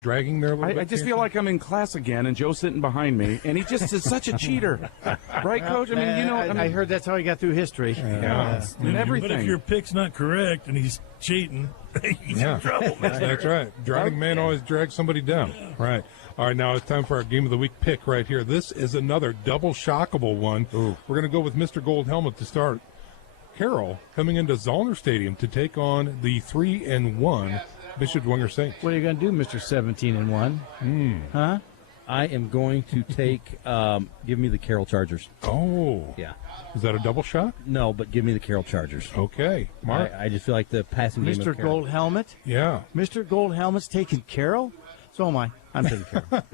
dragging there a little bit? I just feel like I'm in class again, and Joe's sitting behind me, and he just is such a cheater. Right, Coach? I mean, I heard that's how he got through history. Yeah. And everything. But if your pick's not correct and he's cheating, he's in trouble. That's right. Driving man always drags somebody down. Yeah. Right. All right, now it's time for our Game of the Week pick right here. This is another double shockable one. Ooh. We're going to go with Mr. Gold Helmet to start. Carroll coming into Zollner Stadium to take on the 3-1 Bishop Dwenger Saints. What are you going to do, Mr. 17-1? Huh? I am going to take, give me the Carroll Chargers. Oh. Yeah. Is that a double shot? No, but give me the Carroll Chargers. Okay. Mark? I just feel like the passing game Mr. of Carroll. Gold Helmet? Yeah. Mr. Gold Helmet's taking Carroll? So am I. I'm taking Carroll.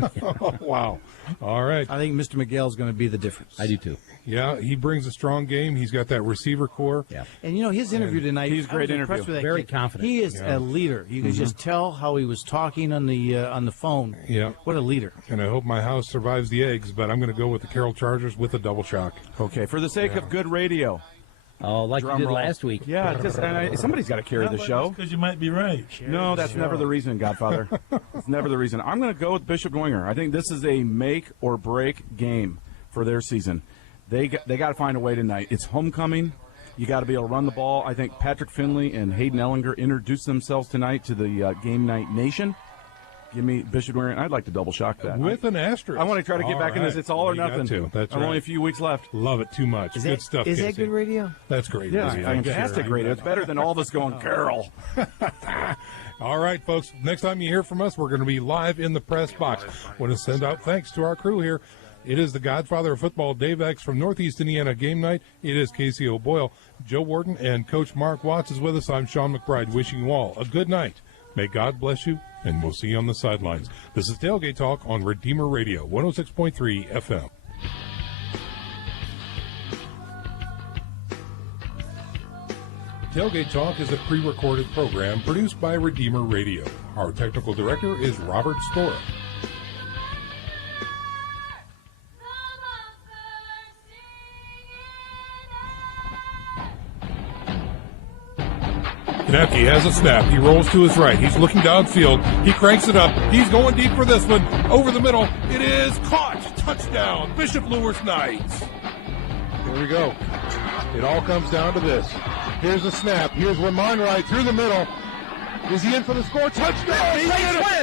Oh, wow. All right. I think Mr. Miguel's going to be the difference. I do too. Yeah, he brings a strong game. He's got that receiver core. Yeah. And, his interview tonight, he's a great interview. with that Very kid. confident. He is a leader. You can just tell how he was talking on the phone. Yeah. What a leader. And I hope my house survives the eggs, but I'm going to go with the Carroll Chargers with a double shock. Okay, for the sake of good radio. Oh, like Drum you did roll. last week. Yeah, somebody's got to carry the show. Because you might be right. No, that's never the reason, Godfather. It's never the reason. I'm going to go with Bishop Dwenger. I think this is a make or break game for their season. They got to find a way tonight. It's homecoming. You got to be able to run the ball. I think Patrick Finley and Hayden Ellinger introduced themselves tonight to the Game Night Nation. Give me Bishop Dwenger. I'd like to double shock that. With an asterisk. I want to try to get back in this. It's all or You got nothing. to. That's I'm right. only a few weeks left. Love it too much. Good stuff, Is that Casey. good radio? That's great. Yeah, radio. fantastic radio. It's better than all of us going, Carroll. All right, folks. Next time you hear from us, we're going to be live in the press box. Want to send out thanks to our crew here. It is the Godfather of Football, Dave X from Northeast Indiana Game Night. It is Casey O'Boyle, Joe Warden, and Coach Mark Watts is with us. I'm Sean McBride, wishing you all a good night. May God bless you, and we'll see you on the sidelines. This is Tailgate Talk on Redeemer Radio, 106.3 FM. Tailgate Talk is a pre-recorded program produced by Redeemer Radio. Our technical director is Robert Stora. Konecki has a snap. He rolls to his right. He's looking downfield. He cranks it up. He's going deep for this one. Over the middle. It is caught. Touchdown. Bishop Lewis Knights. Here we go. It all comes down to this. Here's the snap. Here's Ramon Wright through the middle. Is he in for the score? Touchdown!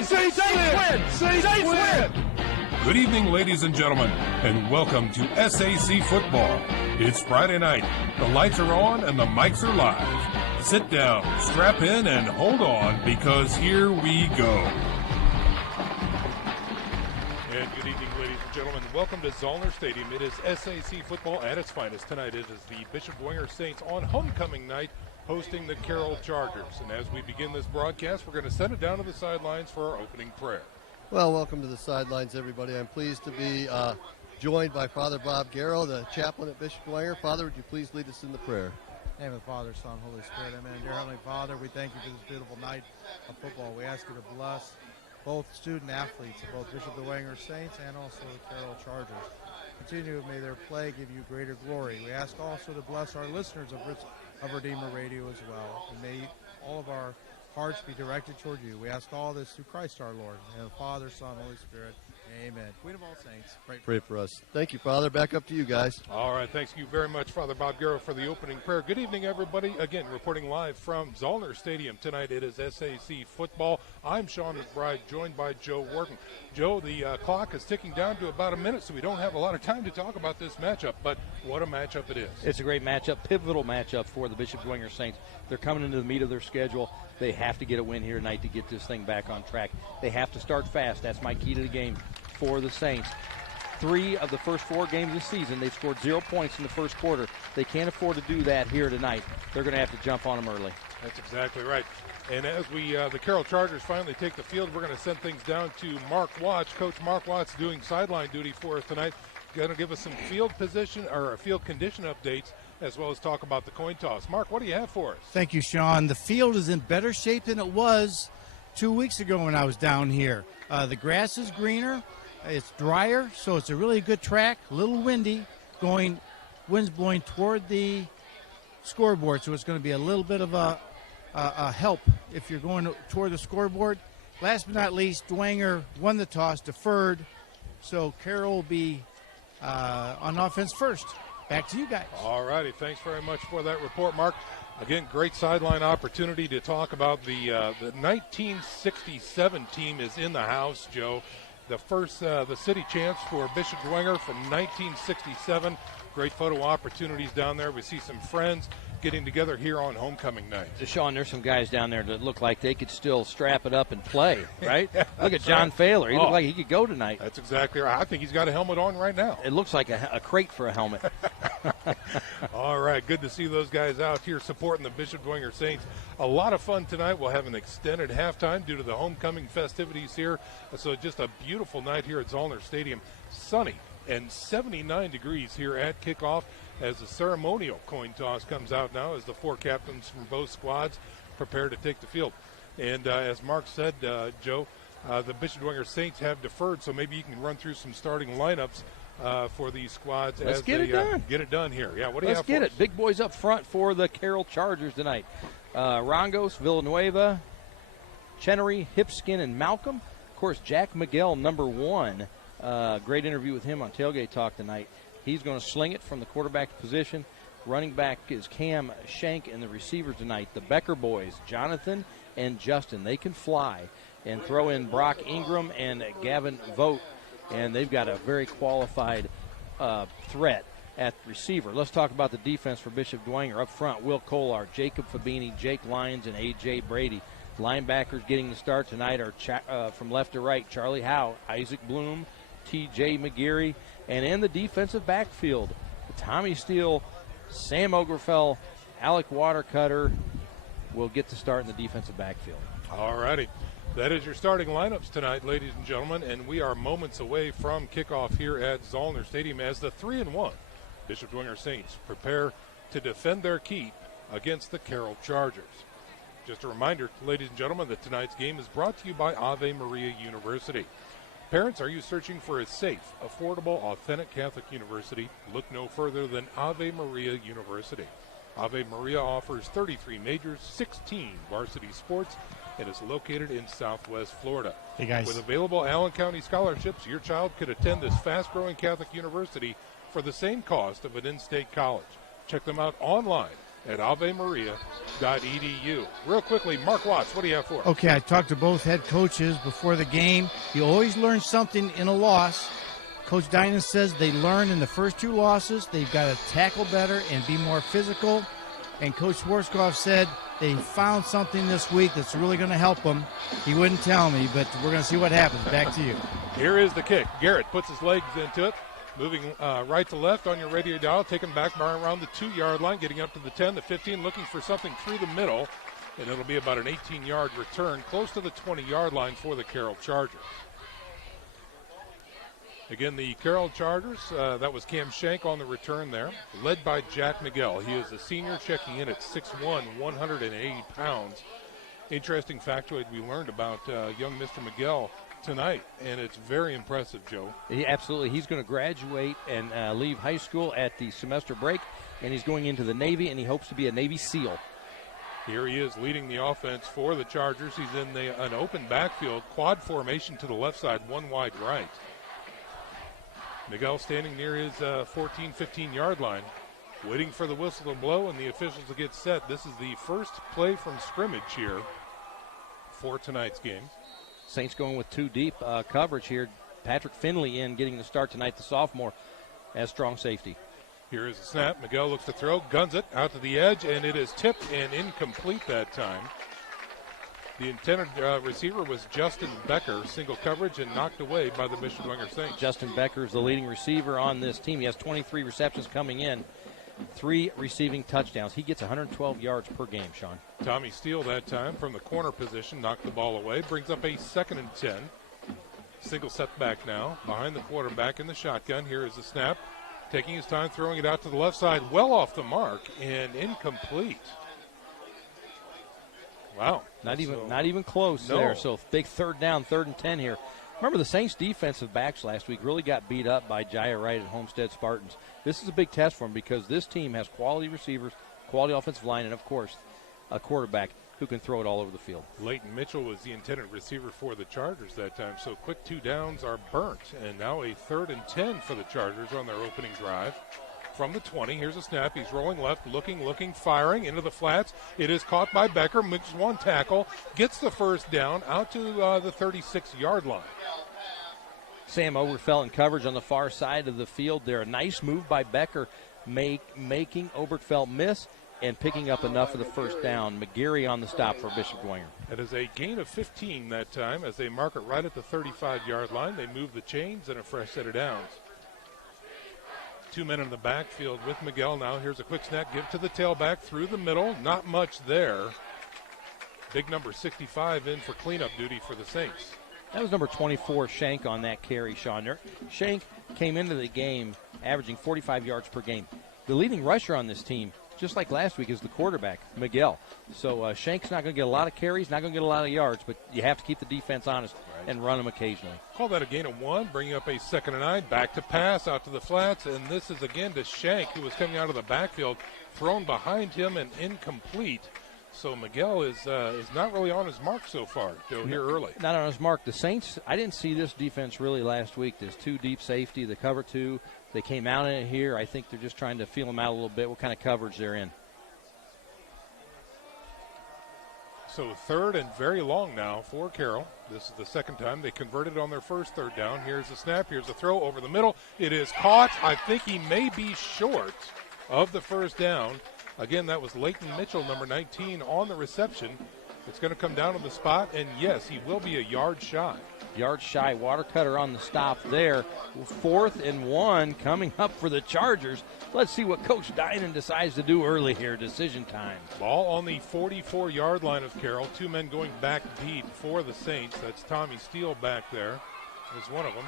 Saints win! Saints win! Good evening, ladies and gentlemen, and welcome to SAC football. It's Friday night. The lights are on and the mics are live. Sit down, strap in, and hold on, because here we go. And good evening, ladies and gentlemen. Welcome to Zollner Stadium. It is SAC football at its finest. Tonight it is the Bishop Dwenger Saints on homecoming night hosting the Carroll Chargers. And as we begin this broadcast, we're going to send it down to the sidelines for our opening prayer. Well, welcome to the sidelines, everybody. I'm pleased to be joined by Father Bob Garrow, the chaplain at Bishop Dwenger. Father, would you please lead us in the prayer? In the name of the Father, Son, Holy Spirit, amen. Dear Heavenly Father, we thank you for this beautiful night of football. We ask you to bless both student athletes of both Bishop Dwenger Saints and also the Carroll Chargers. Continue, may their play give you greater glory. We ask also to bless our listeners of Redeemer Radio as well. And may all of our hearts be directed toward you. We ask all this through Christ our Lord. And the Father, Son, Holy Spirit. Amen. Queen of all saints, Pray for us. Thank you, Father. Back up to you guys. All right, thanks you very much, Father Bob Garrow, for the opening prayer. Good evening, everybody. Again, reporting live from Zollner Stadium. Tonight it is SAC football. I'm Sean McBride, joined by Joe Warden. Joe, the clock is ticking down to about a minute, so we don't have a lot of time to talk about this matchup, but what a matchup it is. It's a great matchup, pivotal matchup for the Bishop Dwenger Saints. They're coming into the meat of their schedule. They have to get a win here tonight to get this thing back on track. They have to start fast. That's my key to the game for the Saints. 3 of the first 4 games this season, they've scored 0 points in the first quarter. They can't afford to do that here tonight. They're going to have to jump on them early. That's exactly right. And as the Carroll Chargers finally take the field, we're going to send things down to Mark Watts. Coach Mark Watts doing sideline duty for us tonight. Going to give us some field position or field condition updates, as well as talk about the coin toss. Mark, what do you have for us? Thank you, Sean. The field is in better shape than it was 2 weeks ago when I was down here. The grass is greener. It's drier, so it's a really good track. A little windy, winds blowing toward the scoreboard, so it's going to be a little bit of a help if you're going toward the scoreboard. last but not least, Dwenger won the toss, deferred, so Carroll will be on offense first. Back to you guys. All righty. Thanks very much for that report, Mark. Again, great sideline opportunity to talk about the 1967 team is in the house, Joe. The first, the city champs for Bishop Dwenger from 1967. Great photo opportunities down there. We see some friends getting together here on homecoming night. Sean, there's some guys down there that look like they could still strap it up and play, right? Look at John Thaler. He looked like he could go tonight. That's exactly right. I think he's got a helmet on right now. It looks like a crate for a helmet. All right, good to see those guys out here supporting the Bishop Dwenger Saints. A lot of fun tonight. We'll have an extended halftime due to the homecoming festivities here. So just a beautiful night here at Zollner Stadium. Sunny and 79 degrees here at kickoff as the ceremonial coin toss comes out now as the four captains from both squads prepare to take the field. And as Mark said, Joe, the Bishop Dwenger Saints have deferred, so maybe you can run through some starting lineups for these squads. Let's as get they it done. Get it done here. Yeah, what do you have for Let's get us? it. Big boys up front for the Carroll Chargers tonight. Rongos, Villanueva, Chenery, Hipskin, and Malcolm. Of course, Jack Miguel, number 1. Great interview with him on Tailgate Talk tonight. He's going to sling it from the quarterback position. Running back is Cam Shank, and the receiver tonight, the Becker boys, Jonathan and Justin. They can fly. And throw in Brock Ingram and Gavin Vogt, and they've got a very qualified threat at receiver. Let's talk about the defense for Bishop Dwenger. Up front, Will Kolar, Jacob Fabini, Jake Lyons, and A.J. Brady. Linebackers getting the start tonight are from left to right, Charlie Howe, Isaac Bloom, T.J. McGeary, and in the defensive backfield, Tommy Steele, Sam Ogerfell, Alec Watercutter will get to start in the defensive backfield. All righty. That is your starting lineups tonight, ladies and gentlemen, and we are moments away from kickoff here at Zollner Stadium as the 3-1 Bishop Dwenger Saints prepare to defend their keep against the Carroll Chargers. Just a reminder, ladies and gentlemen, that tonight's game is brought to you by Ave Maria University. Parents, are you searching for a safe, affordable, authentic Catholic university? Look no further than Ave Maria University. Ave Maria offers 33 majors, 16 varsity sports, and is located in Southwest Florida. Hey, guys. With available Allen County scholarships, your child could attend this fast-growing Catholic university for the same cost of an in-state college. Check them out online at avemaria.edu. Real quickly, Mark Watts, what do you have for us? Okay, I talked to both head coaches before the game. You always learn something in a loss. Coach Dinan says they learned in the first 2 losses. They've got to tackle better and be more physical. And Coach Schwarzkopf said they found something this week that's really going to help them. He wouldn't tell me, but we're going to see what happens. Back to you. Here is the kick. Garrett puts his legs into it. Moving right to left on your radio dial, taken back by around the 2-yard line, getting up to the 10, the 15, looking for something through the middle, and it'll be about an 18-yard return, close to the 20-yard line for the Carroll Chargers. Again, the Carroll Chargers, that was Cam Shank on the return there, led by Jack Miguel. He is a senior, checking in at 6'1", 180 pounds. Interesting factoid we learned about young Mr. Miguel tonight, and it's very impressive, Joe. Absolutely. He's going to graduate and leave high school at the semester break, and he's going into the Navy, and he hopes to be a Navy SEAL. Here he is leading the offense for the Chargers. He's in an open backfield, quad formation to the left side, 1 wide right. Miguel standing near his 14, 15-yard line, waiting for the whistle to blow and the officials to get set. This is the first play from scrimmage here for tonight's game. Saints going with 2 deep coverage here. Patrick Finley in getting the start tonight, the sophomore, as strong safety. Here is the snap. Miguel looks to throw, guns it out to the edge, and it is tipped and incomplete that time. The intended receiver was Justin Becker, single coverage and knocked away by the Bishop Dwenger Saints. Justin Becker is the leading receiver on this team. He has 23 receptions coming in, 3 receiving touchdowns. He gets 112 yards per game, Sean. Tommy Steele that time from the corner position knocked the ball away, brings up a 2nd and 10. Single setback now behind the quarterback in the shotgun. Here is the snap. Taking his time, throwing it out to the left side, well off the mark and incomplete. Wow. Not even close there. So big 3rd down, 3rd and 10 here. Remember, the Saints' defensive backs last week really got beat up by Jaya Wright at Homestead Spartans. This is a big test for them because this team has quality receivers, quality offensive line, and, of course, a quarterback. who can throw it all over the field. Leighton Mitchell was the intended receiver for the Chargers that time, so quick 2 downs are burnt. And now a 3rd and 10 for the Chargers on their opening drive. From the 20, here's a snap. He's rolling left, looking, firing into the flats. It is caught by Becker, makes 1 tackle, gets the first down out to the 36-yard line. Sam Oberfell in coverage on the far side of the field there. A nice move by Becker, making Oberfell miss and picking up enough for the first down. McGarry on the stop for Bishop Dwenger. It is a gain of 15 that time as they mark it right at the 35-yard line. They move the chains and a fresh set of downs. 2 men in the backfield with Miguel now. Here's a quick snap, give to the tailback through the middle. Not much there. Big number 65 in for cleanup duty for the Saints. That was number 24, Shank, on that carry, Sean. Shank came into the game averaging 45 yards per game. The leading rusher on this team, just like last week, is the quarterback, Miguel. So Shank's not going to get a lot of carries, not going to get a lot of yards, but you have to keep the defense honest and run them occasionally. Call that a gain of 1, bringing up a 2nd and 9. Back to pass, out to the flats, and this is again to Shank, who was coming out of the backfield, thrown behind him and incomplete. So Miguel is not really on his mark so far, Joe, here early. Not on his mark. The Saints, I didn't see this defense really last week. There's 2 deep safety, the cover 2. They came out in it here. I think they're just trying to feel them out a little bit, what kind of coverage they're in. So 3rd and very long now for Carroll. This is the 2nd time they converted on their first 3rd down. Here's the snap. Here's the throw over the middle. It is caught. I think he may be short of the first down. Again, that was Leighton Mitchell, number 19, on the reception. It's going to come down to the spot, and yes, he will be a yard shy. Yard shy. Watercutter on the stop there. 4th and 1 coming up for the Chargers. Let's see what Coach Dinan decides to do early here. Decision time. Ball on the 44-yard line of Carroll. 2 men going back deep for the Saints. That's Tommy Steele back there is one of them.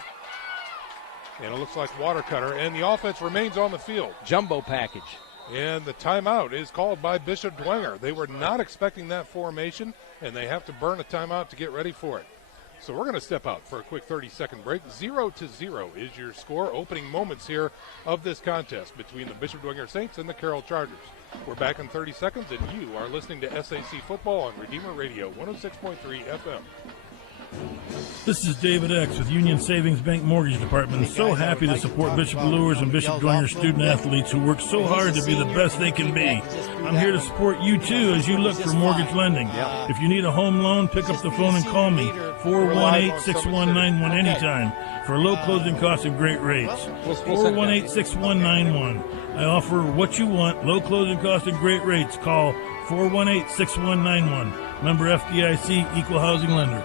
And it looks like Watercutter, and the offense remains on the field. Jumbo package. And the timeout is called by Bishop Dwenger. They were not expecting that formation, and they have to burn a timeout to get ready for it. So we're going to step out for a quick 30-second break. 0-0 is your score. Opening moments here of this contest between the Bishop Dwenger Saints and the Carroll Chargers. We're back in 30 seconds, and you are listening to SAC Football on Redeemer Radio 106.3 FM. This is David X with Union Savings Bank Mortgage Department. So happy to support Bishop Lures and Bishop Dwenger student athletes who work so hard to be the best they can be. I'm here to support you too as you look for mortgage lending. If you need a home loan, pick up the phone and call me, 418-6191 anytime for low closing costs and great rates. 418-6191. I offer what you want, low closing costs and great rates. Call 418-6191. Member FDIC, Equal Housing Lender.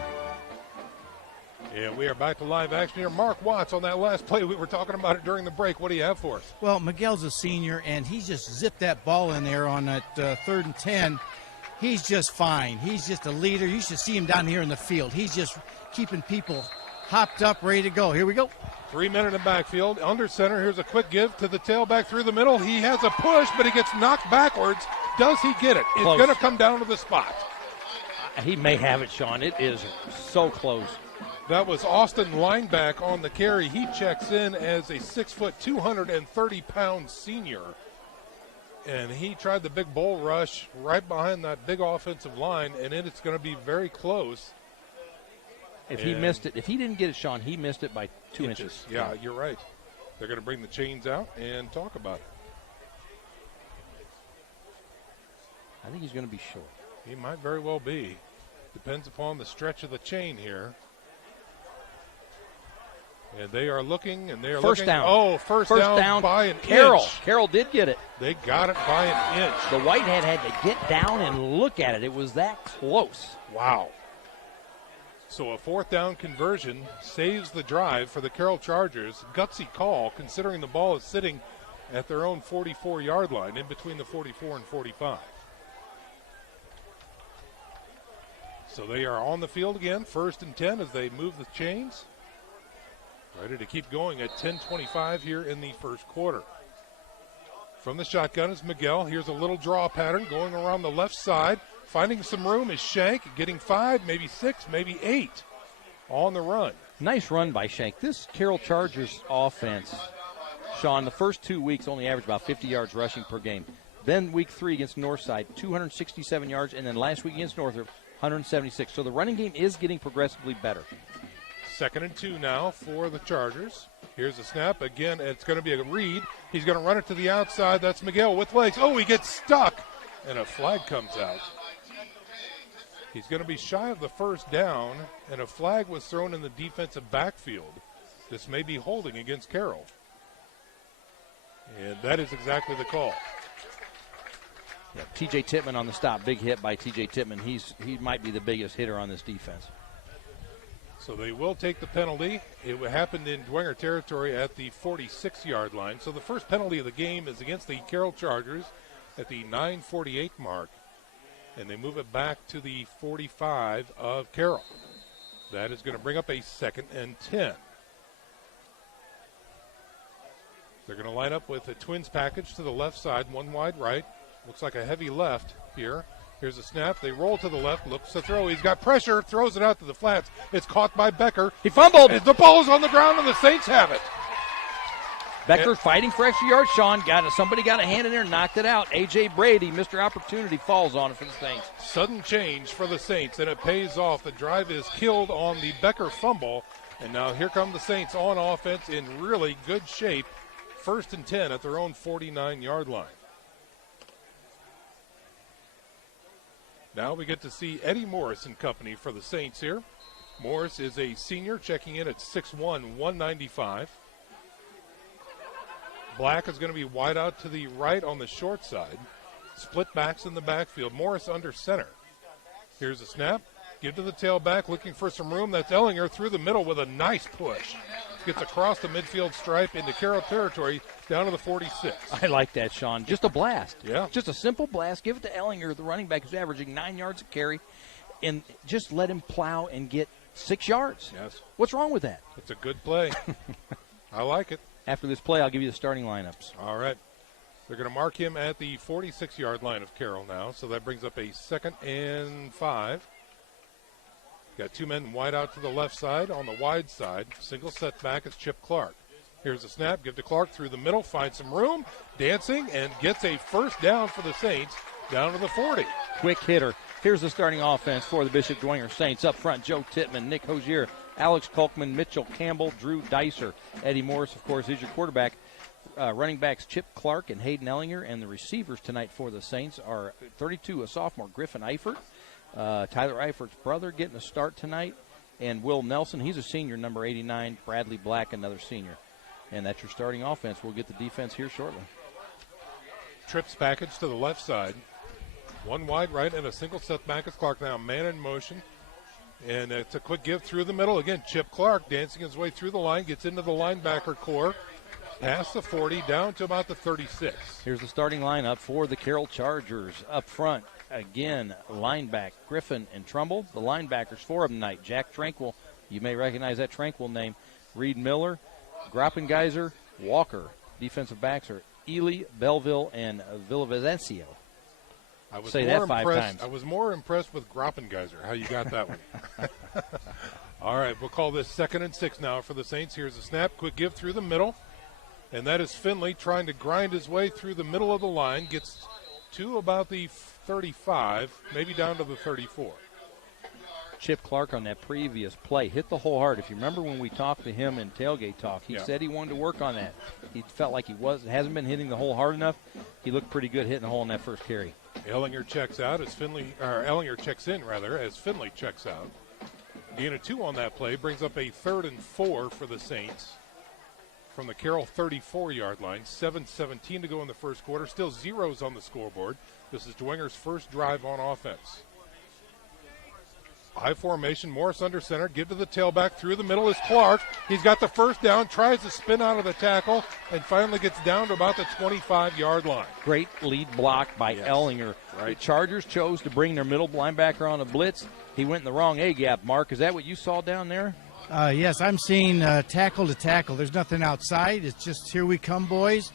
And we are back to live action here. Mark Watts on that last play. We were talking about it during the break. What do you have for us? Well, Miguel's a senior, and he just zipped that ball in there on that 3rd and 10. He's just fine. He's just a leader. You should see him down here in the field. He's just keeping people hopped up, ready to go. Here we go. 3 men in the backfield. Under center. Here's a quick give to the tailback through the middle. He has a push, but he gets knocked backwards. Does he get it? It's going to come down to the spot. He may have it, Sean. It is so close. That was Austin Lineback on the carry. He checks in as a 6', 230-pound senior. And he tried the big bull rush right behind that big offensive line, and it's going to be very close. If he missed it, if he didn't get it, Sean, he missed it by 2 inches. Yeah, you're right. They're going to bring the chains out and talk about it. I think he's going to be short. He might very well be. Depends upon the stretch of the chain here. And they are looking, and they are first looking. Down. Oh, first down by an Carroll. inch. Carroll did get it. They got it by an inch. The Whitehead had to get down and look at it. It was that close. Wow. So a 4th down conversion saves the drive for the Carroll Chargers. Gutsy call, considering the ball is sitting at their own 44-yard line, in between the 44 and 45. So they are on the field again, 1st and 10 as they move the chains. Ready to keep going at 10:25 here in the first quarter. From the shotgun is Miguel. Here's a little draw pattern going around the left side. Finding some room is Shank, getting 5, maybe 6, maybe 8 on the run. Nice run by Shank. This Carroll Chargers offense, Sean, the first 2 weeks only averaged about 50 yards rushing per game. Then week 3 against Northside, 267 yards, and then last week against Northrop, 176. So the running game is getting progressively better. 2nd and 2 now for the Chargers. Here's the snap. Again, it's going to be a read. He's going to run it to the outside. That's Miguel with legs. Oh, he gets stuck, and a flag comes out. He's going to be shy of the first down, and a flag was thrown in the defensive backfield. This may be holding against Carroll. And that is exactly the call. Yeah, T.J. Tittman on the stop. Big hit by T.J. Tittman. He might be the biggest hitter on this defense. So they will take the penalty. It happened in Dwenger territory at the 46-yard line. So the first penalty of the game is against the Carroll Chargers at the 9:48 mark. And they move it back to the 45 of Carroll. That is going to bring up a 2nd and 10. They're going to line up with a twins package to the left side, one wide right. Looks like a heavy left here. Here's a snap. They roll to the left. Looks to throw. He's got pressure. Throws it out to the flats. It's caught by Becker. He fumbled. And the ball is on the ground, and the Saints have it. Becker fighting for extra yards. Sean got it. Somebody got a hand in there and knocked it out. A.J. Brady, Mr. Opportunity, falls on it for the Saints. Sudden change for the Saints, and it pays off. The drive is killed on the Becker fumble. And now here come the Saints on offense in really good shape. 1st and 10 at their own 49-yard line. Now we get to see Eddie Morris and company for the Saints here. Morris is a senior, checking in at 6'1", 195. Black is going to be wide out to the right on the short side. Split backs in the backfield. Morris under center. Here's a snap. Give to the tailback, looking for some room. That's Ellinger through the middle with a nice push. Gets across the midfield stripe into Carroll territory, down to the 46. I like that, Sean. Just a blast. Yeah. Just a simple blast. Give it to Ellinger, the running back, who's averaging 9 yards a carry, and just let him plow and get 6 yards. Yes. What's wrong with that? It's a good play. I like it. After this play, I'll give you the starting lineups. All right. They're going to mark him at the 46-yard line of Carroll now, so that brings up a 2nd and 5. Got 2 men wide out to the left side. On the wide side, single setback is Chip Clark. Here's a snap. Give to Clark through the middle. Finds some room. Dancing and gets a first down for the Saints down to the 40. Quick hitter. Here's the starting offense for the Bishop Dwenger Saints. Up front, Joe Tittman, Nick Hosier, Alex Kolkman, Mitchell Campbell, Drew Dicer. Eddie Morris, of course, is your quarterback. Running backs Chip Clark and Hayden Ellinger. And the receivers tonight for the Saints are 32, a sophomore, Griffin Eifert. Tyler Eifert's brother getting a start tonight. And Will Nelson, he's a senior, number 89. Bradley Black, another senior. And that's your starting offense. We'll get the defense here shortly. Trips package to the left side. One wide right and a single setback is Clark now. Man in motion. And it's a quick give through the middle. Again, Chip Clark dancing his way through the line. Gets into the linebacker core. Past the 40, down to about the 36. Here's the starting lineup for the Carroll Chargers. Up front, again, linebacker Griffin and Trumbull. The linebackers for them tonight. Jack Tranquil, you may recognize that Tranquil name. Reed Miller, Groppengeiser, Walker. Defensive backs are Ely, Belleville, and Villavicencio. Say that 5 times. I was more impressed with Groppengeiser, how you got that one. All right, we'll call this 2nd and 6 now for the Saints. Here's a snap, quick give through the middle. And that is Finley trying to grind his way through the middle of the line. Gets to about the 35, maybe down to the 34. Chip Clark on that previous play hit the hole hard. If you remember when we talked to him in tailgate talk, he said he wanted to work on that. He felt like he hasn't been hitting the hole hard enough. He looked pretty good hitting the hole in that first carry. Ellinger checks out as Ellinger checks in as Finley checks out. Gain of 2 on that play brings up a 3rd and 4 for the Saints from the Carroll 34-yard line. 7:17 to go in the first quarter. Still zeros on the scoreboard. This is Dwenger's first drive on offense. High formation, Morris under center. Give to the tailback. Through the middle is Clark. He's got the first down, tries to spin out of the tackle, and finally gets down to about the 25-yard line. Great lead block by Ellinger. Right. The Chargers chose to bring their middle linebacker on a blitz. He went in the wrong A-gap, Mark. Is that what you saw down there? Yes, I'm seeing tackle to tackle. There's nothing outside. It's just here we come, boys.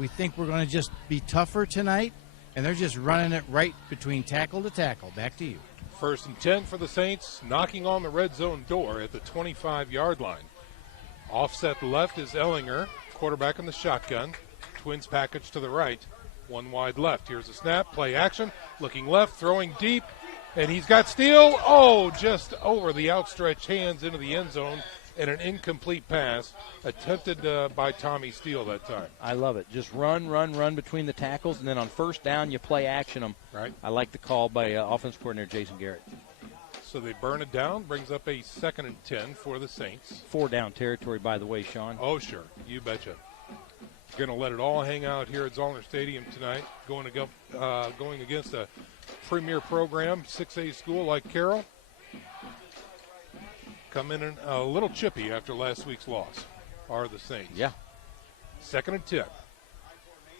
We think we're going to just be tougher tonight, and they're just running it right between tackle to tackle. Back to you. 1st and 10 for the Saints, knocking on the red zone door at the 25-yard line. Offset left is Ellinger, quarterback in the shotgun. Twins package to the right. One wide left. Here's a snap, play action, looking left, throwing deep, and he's got Steele. Oh, just over the outstretched hands into the end zone, and an incomplete pass attempted by Tommy Steele that time. I love it. Just run between the tackles, and then on first down you play action them. Right. I like the call by offense coordinator Jason Garrett. So they burn it down, brings up a 2nd and 10 for the Saints. 4-down territory, by the way, Sean. Oh, sure. You betcha. Going to let it all hang out here at Zollner Stadium tonight, going against a premier program, 6A school like Carroll. Come in a little chippy after last week's loss are the Saints. Yeah. 2nd and 10.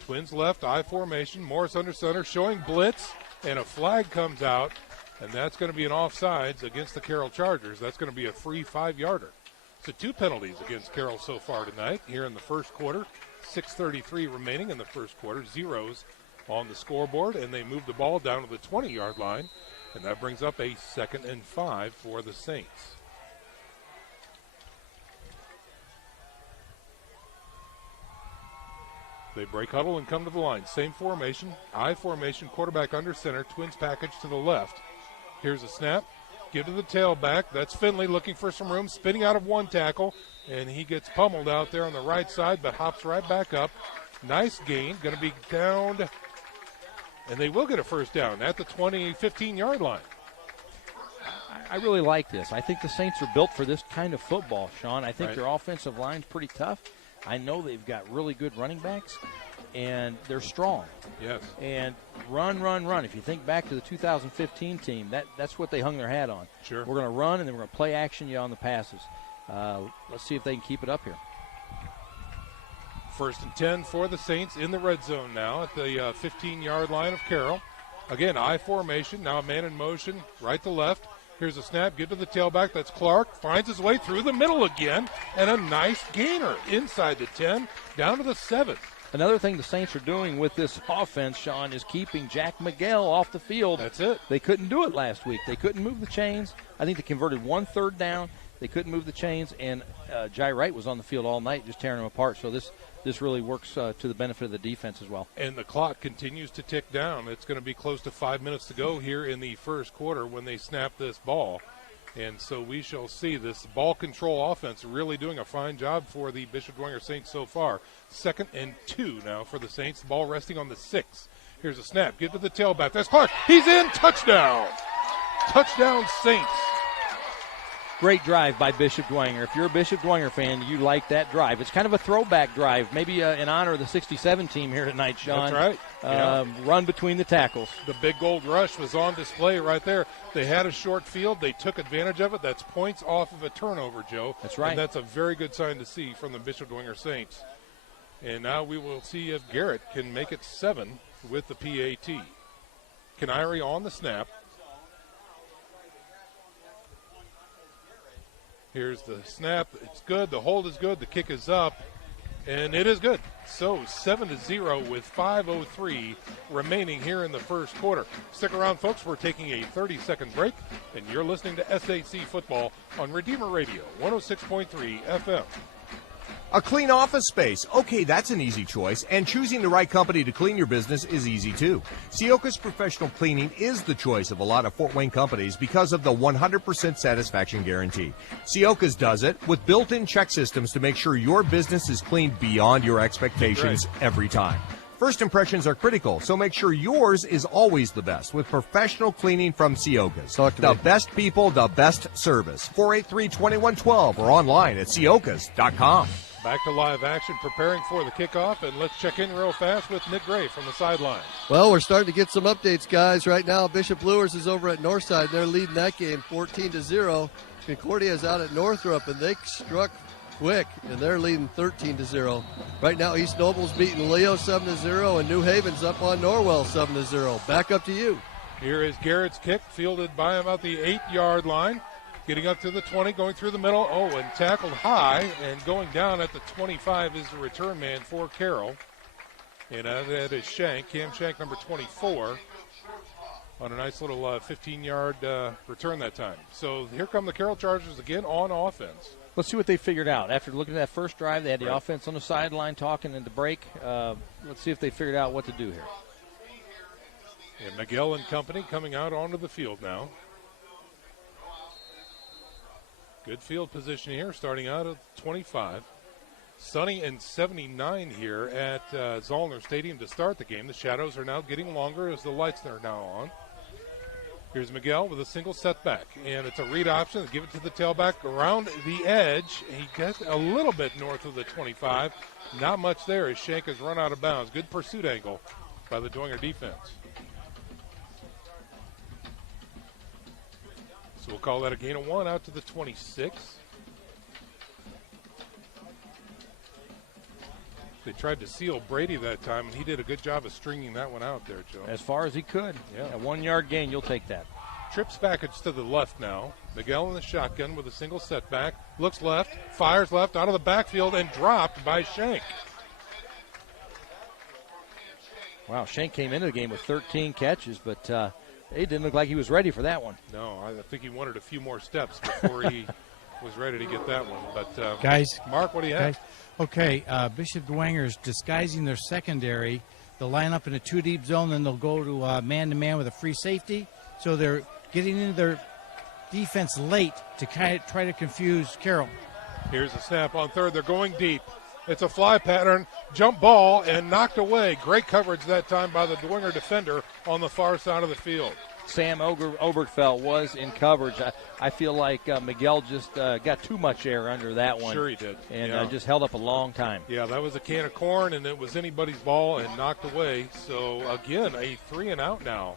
Twins left, I formation, Morris under center, showing blitz, and a flag comes out, and that's going to be an offsides against the Carroll Chargers. That's going to be a free 5-yarder. So 2 penalties against Carroll so far tonight here in the first quarter. 6:33 remaining in the first quarter. Zeros on the scoreboard, and they move the ball down to the 20-yard line, and that brings up a 2nd and 5 for the Saints. They break huddle and come to the line. Same formation, I formation, quarterback under center, Twins package to the left. Here's a snap. Give to the tailback. That's Finley looking for some room, spinning out of one tackle, and he gets pummeled out there on the right side, but hops right back up. Nice gain. Going to be downed, and they will get a first down at the 15-yard line. I really like this. I think the Saints are built for this kind of football, Sean. I think Right. their offensive line's pretty tough. I know they've got really good running backs, and they're strong. Yes. And run. If you think back to the 2015 team, that's what they hung their hat on. Sure. We're going to run, and then we're going to play action you on the passes. Let's see if they can keep it up here. 1st and 10 for the Saints in the red zone now at the 15-yard line of Carroll. Again, I formation, now a man in motion, right to left. Here's a snap, give to the tailback, that's Clark, finds his way through the middle again, and a nice gainer inside the 10, down to the 7. Another thing the Saints are doing with this offense, Sean, is keeping Jack Miguel off the field. That's it. They couldn't do it last week. They couldn't move the chains. I think they converted 1 third down. They couldn't move the chains, and Jai Wright was on the field all night just tearing them apart. So this really works to the benefit of the defense as well. And the clock continues to tick down. It's going to be close to 5 minutes to go here in the first quarter when they snap this ball. And so we shall see this ball control offense really doing a fine job for the Bishop Dwenger Saints so far. 2nd and 2 now for the Saints. The ball resting on the 6. Here's a snap. Give to the tailback. That's Clark. He's in. Touchdown. Touchdown Saints. Great drive by Bishop Dwenger. If you're a Bishop Dwenger fan, you like that drive. It's kind of a throwback drive, maybe in honor of the 67 team here tonight, Sean. That's right. Yeah. Run between the tackles. The big gold rush was on display right there. They had a short field. They took advantage of it. That's points off of a turnover, Joe. That's right. And that's a very good sign to see from the Bishop Dwenger Saints. And now we will see if Garrett can make it 7 with the PAT. Canary on the snap. Here's the snap. It's good. The hold is good. The kick is up. And it is good. So 7-0 with 5:03 remaining here in the first quarter. Stick around, folks. We're taking a 30-second break. And you're listening to SAC Football on Redeemer Radio, 106.3 FM. A clean office space. Okay, that's an easy choice. And choosing the right company to clean your business is easy, too. Sioka's Professional Cleaning is the choice of a lot of Fort Wayne companies because of the 100% satisfaction guarantee. Sioka's does it with built-in check systems to make sure your business is cleaned beyond your expectations every time. First impressions are critical, so make sure yours is always the best with professional cleaning from Sioka's. The best people, the best service. 483-2112 or online at Siokas.com. Back to live action, preparing for the kickoff, and let's check in real fast with Nick Gray from the sideline. Well, we're starting to get some updates, guys. Right now, Bishop Lures is over at Northside. They're leading that game 14-0. Concordia is out at Northrop, and they struck quick, and they're leading 13-0. Right now, East Noble's beating Leo 7-0, and New Haven's up on Norwell 7-0. Back up to you. Here is Garrett's kick, fielded by him at the 8-yard line. Getting up to the 20, going through the middle. Oh, and tackled high, and going down at the 25 is the return man for Carroll. And that is Shank, Cam Shank, number 24, on a nice little 15-yard return that time. So here come the Carroll Chargers again on offense. Let's see what they figured out. After looking at that first drive, they had the offense on the sideline talking in the break. Let's see if they figured out what to do here. And Miguel and company coming out onto the field now. Good field position here, starting out at 25. Sunny and 79 here at Zollner Stadium to start the game. The shadows are now getting longer as the lights are now on. Here's Miguel with a single setback, and it's a read option. Give it to the tailback around the edge. He gets a little bit north of the 25. Not much there as Shank has run out of bounds. Good pursuit angle by the Dwenger defense. So we'll call that a gain of 1 out to the 26. They tried to seal Brady that time, and he did a good job of stringing that one out there, Joe. As far as he could. Yeah. A 1 yard gain, you'll take that. Trips package to the left now. Miguel in the shotgun with a single setback. Looks left, fires left out of the backfield, and dropped by Shank. Wow, Shank came into the game with 13 catches, but it didn't look like he was ready for that one. No, I think he wanted a few more steps before he was ready to get that one. But guys, Mark, what do you have? Guys, okay, Bishop Dwenger is disguising their secondary. They'll line up in a 2-deep zone, then they'll go to man-to-man with a free safety. So they're getting into their defense late to try to confuse Carroll. Here's a snap on third. They're going deep. It's a fly pattern, jump ball, and knocked away. Great coverage that time by the Dwenger defender on the far side of the field. Sam Obergefell was in coverage. I feel like Miguel just got too much air under that one. Sure he did. And just held up a long time. Yeah, that was a can of corn, and it was anybody's ball and knocked away. So, again, a 3-and-out now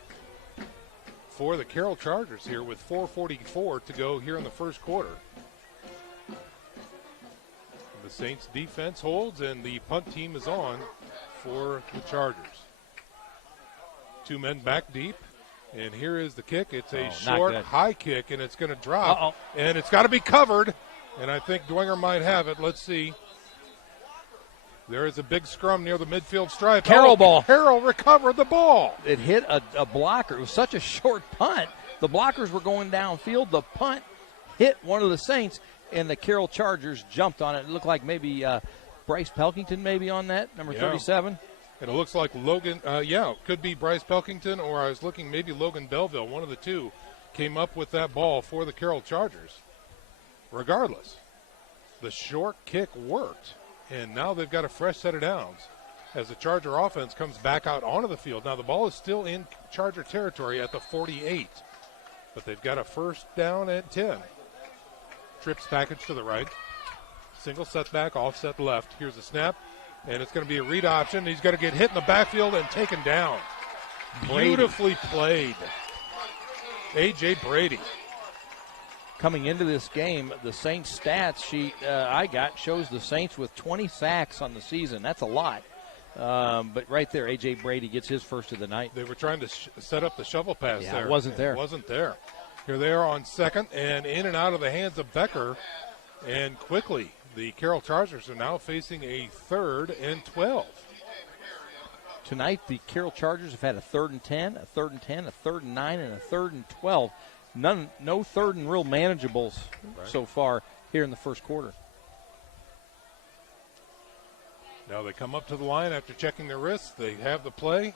for the Carroll Chargers here with 4:44 to go here in the first quarter. The Saints defense holds, and the punt team is on for the Chargers. 2 men back deep. And here is the kick. It's a short, high kick, and it's going to drop. And it's got to be covered. And I think Dwenger might have it. Let's see. There is a big scrum near the midfield stripe. Carroll ball. Carroll recovered the ball. It hit a blocker. It was such a short punt. The blockers were going downfield. The punt hit one of the Saints, and the Carroll Chargers jumped on it. It looked like maybe Bryce Pelkington maybe on that, number 37. And it looks like Logan, it could be Bryce Pelkington, or I was looking maybe Logan Belleville. One of the two came up with that ball for the Carroll Chargers. Regardless, the short kick worked, and now they've got a fresh set of downs as the Charger offense comes back out onto the field. Now the ball is still in Charger territory at the 48, but they've got a first down at 10. Trips package to the right. Single setback, offset left. Here's a snap. And it's going to be a read option. He's going to get hit in the backfield and taken down. Beautifully played. A.J. Brady. Coming into this game, the Saints stats sheet I got shows the Saints with 20 sacks on the season. That's a lot. But right there, A.J. Brady gets his first of the night. They were trying to set up the shovel pass there. It wasn't there. It wasn't there. Here they are on second, and in and out of the hands of Becker. And quickly, the Carroll Chargers are now facing a 3rd and 12. Tonight, the Carroll Chargers have had a 3rd and 10, a 3rd and 10, a 3rd and 9, and a 3rd and 12. No third and real manageables so far here in the first quarter. Now they come up to the line after checking their wrists. They have the play.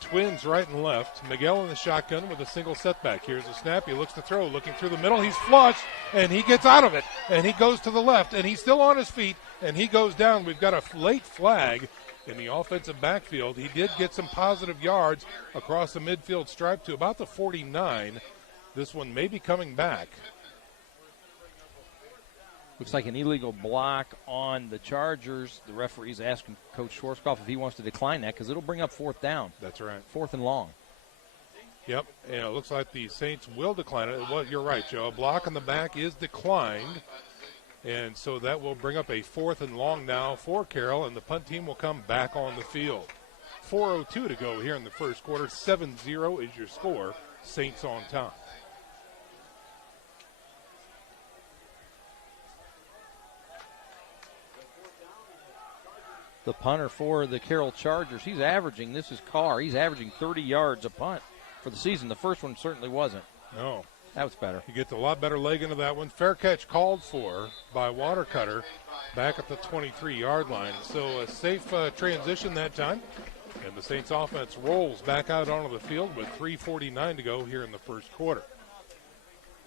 Twins right and left. Miguel in the shotgun with a single setback. Here's a snap. He looks to throw, looking through the middle. He's flushed, and he gets out of it. And he goes to the left, and he's still on his feet, and he goes down. We've got a late flag in the offensive backfield. He did get some positive yards across the midfield stripe to about the 49. This one may be coming back. Looks like an illegal block on the Chargers. The referee's asking Coach Schwarzkopf if he wants to decline that because it'll bring up 4th down. That's right. 4th and long. Yep, and it looks like the Saints will decline it. Well, you're right, Joe. A block on the back is declined, and so that will bring up a 4th and long now for Carroll, and the punt team will come back on the field. 4:02 to go here in the first quarter. 7-0 is your score. Saints on top. The punter for the Carroll Chargers, he's averaging 30 yards a punt for the season. The first one certainly wasn't. No. That was better. He gets a lot better leg into that one. Fair catch called for by Watercutter back at the 23-yard line. So a safe transition that time. And the Saints offense rolls back out onto the field with 3:49 to go here in the first quarter.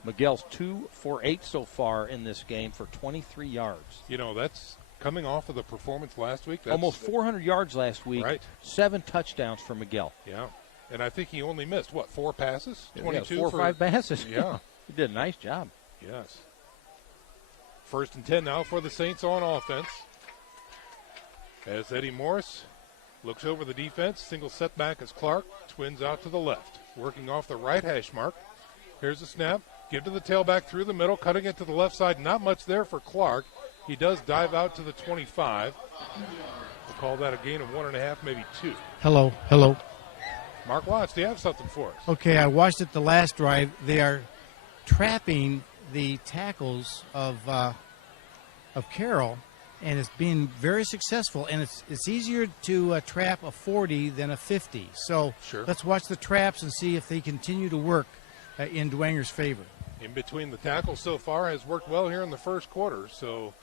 Miguel's 2 for 8 so far in this game for 23 yards. You know, that's coming off of the performance last week. That's almost 400 yards last week. Right. 7 touchdowns for Miguel. Yeah. And I think he only missed, 4 passes? 22 yeah, 4 or 5 passes. Yeah. He did a nice job. Yes. 1st and 10 now for the Saints on offense. As Eddie Morris looks over the defense. Single setback as Clark. Twins out to the left. Working off the right hash mark. Here's the snap. Give to the tailback through the middle. Cutting it to the left side. Not much there for Clark. He does dive out to the 25. We'll call that a gain of 1.5, maybe 2. Hello. Mark Watts, do you have something for us? Okay, I watched it the last drive. They are trapping the tackles of Carroll, and it's been very successful. And it's easier to trap a 40 than a 50. So Sure. Let's watch the traps and see if they continue to work in Dwenger's favor. In between the tackles so far has worked well here in the first quarter. So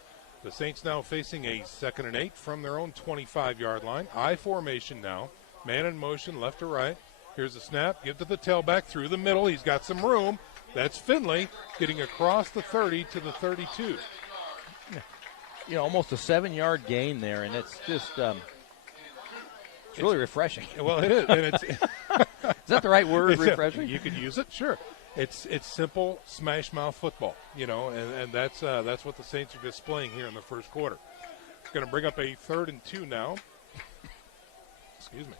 the Saints now facing a 2nd and 8 from their own 25-yard line. I formation now. Man in motion, left to right. Here's the snap. Give to the tailback through the middle. He's got some room. That's Finley getting across the 30 to the 32. You know, almost a 7-yard gain there, and it's just it's really refreshing. Well, it is. And it's is that the right word, refreshing? You could use it, sure. It's simple smash mouth football, you know, and that's what the Saints are displaying here in the first quarter. It's going to bring up a 3rd and 2 now. Excuse me.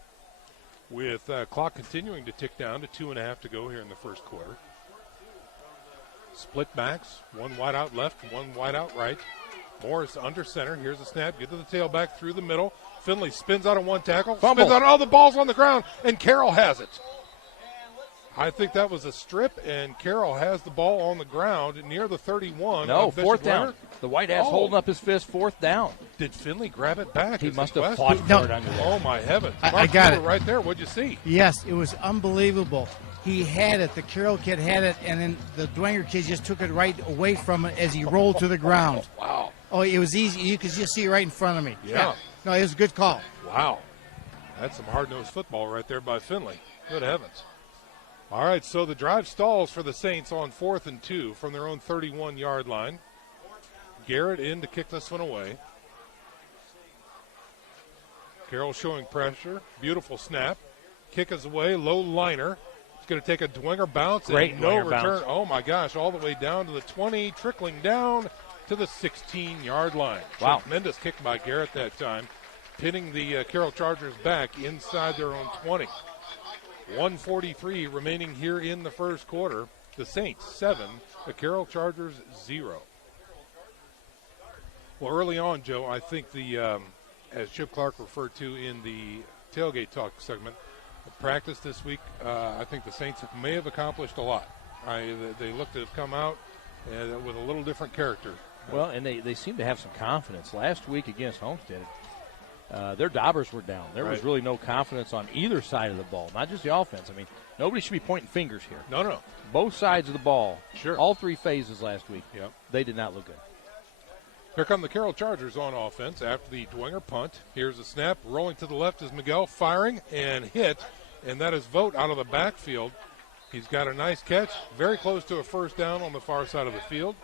With clock continuing to tick down to 2.5 to go here in the first quarter. Split backs, one wide out left, one wide out right. Morris under center. Here's the snap. Get to the tailback through the middle. Finley spins out of one tackle. Fumble. Spins out. Oh, the ball's on the ground, and Carroll has it. I think that was a strip, and Carroll has the ball on the ground near the 31. No, 4th down. The white ass holding up his fist, 4th down. Did Finley grab it back? He Is must the have question. fought for it under there. Oh, my heavens. I got it. Right there. What'd you see? Yes, it was unbelievable. He had it. The Carroll kid had it, and then the Dwenger kid just took it right away from it as he rolled to the ground. Wow. Oh, it was easy. You could just see it right in front of me. Yeah. No, it was a good call. Wow. That's some hard-nosed football right there by Finley. Good heavens. All right, so the drive stalls for the Saints on 4th and 2 from their own 31-yard line. Garrett in to kick this one away. Carroll showing pressure. Beautiful snap. Kick is away. Low liner. It's going to take a Dwenger bounce. Great and no Dwenger return. bounce. Oh, my gosh, all the way down to the 20, trickling down to the 16-yard line. Wow. Tremendous kick by Garrett that time, pinning the Carroll Chargers back inside their own 20. 1:43 remaining here in the first quarter. The Saints 7, the Carroll Chargers 0. Well, early on, Joe, I think as Chip Clark referred to in the tailgate talk segment, the practice this week, I think the Saints may have accomplished a lot. They look to have come out with a little different character. Well, and they seem to have some confidence. Last week against Homestead, their daubers were down. There was really no confidence on either side of the ball, not just the offense. I mean, nobody should be pointing fingers here. No. Both sides of the ball, Sure. all 3 phases last week, Yep. they did not look good. Here come the Carroll Chargers on offense after the Dwenger punt. Here's a snap. Rolling to the left is Miguel, firing and hit, and that is Vogt out of the backfield. He's got a nice catch, very close to a 1st down on the far side of the field.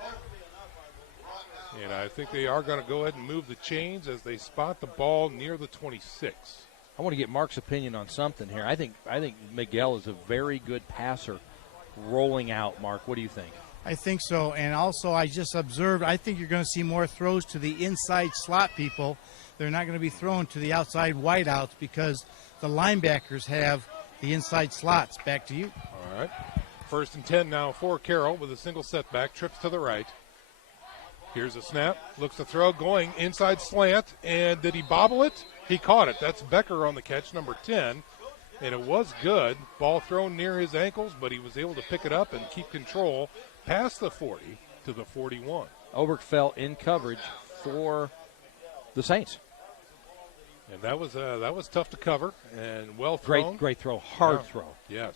And I think they are going to go ahead and move the chains as they spot the ball near the 26. I want to get Mark's opinion on something here. I think Miguel is a very good passer rolling out. Mark, what do you think? I think so, and also I just observed, I think you're going to see more throws to the inside slot people. They're not going to be thrown to the outside wideouts because the linebackers have the inside slots. Back to you. All right. 1st and 10 now for Carroll with a single setback, trips to the right. Here's a snap, looks to throw, going inside slant, and did he bobble it? He caught it. That's Becker on the catch, number 10, and it was good. Ball thrown near his ankles, but he was able to pick it up and keep control past the 40 to the 41. Oberg fell in coverage for the Saints. And that was tough to cover and well thrown. Great throw, hard throw. Yes.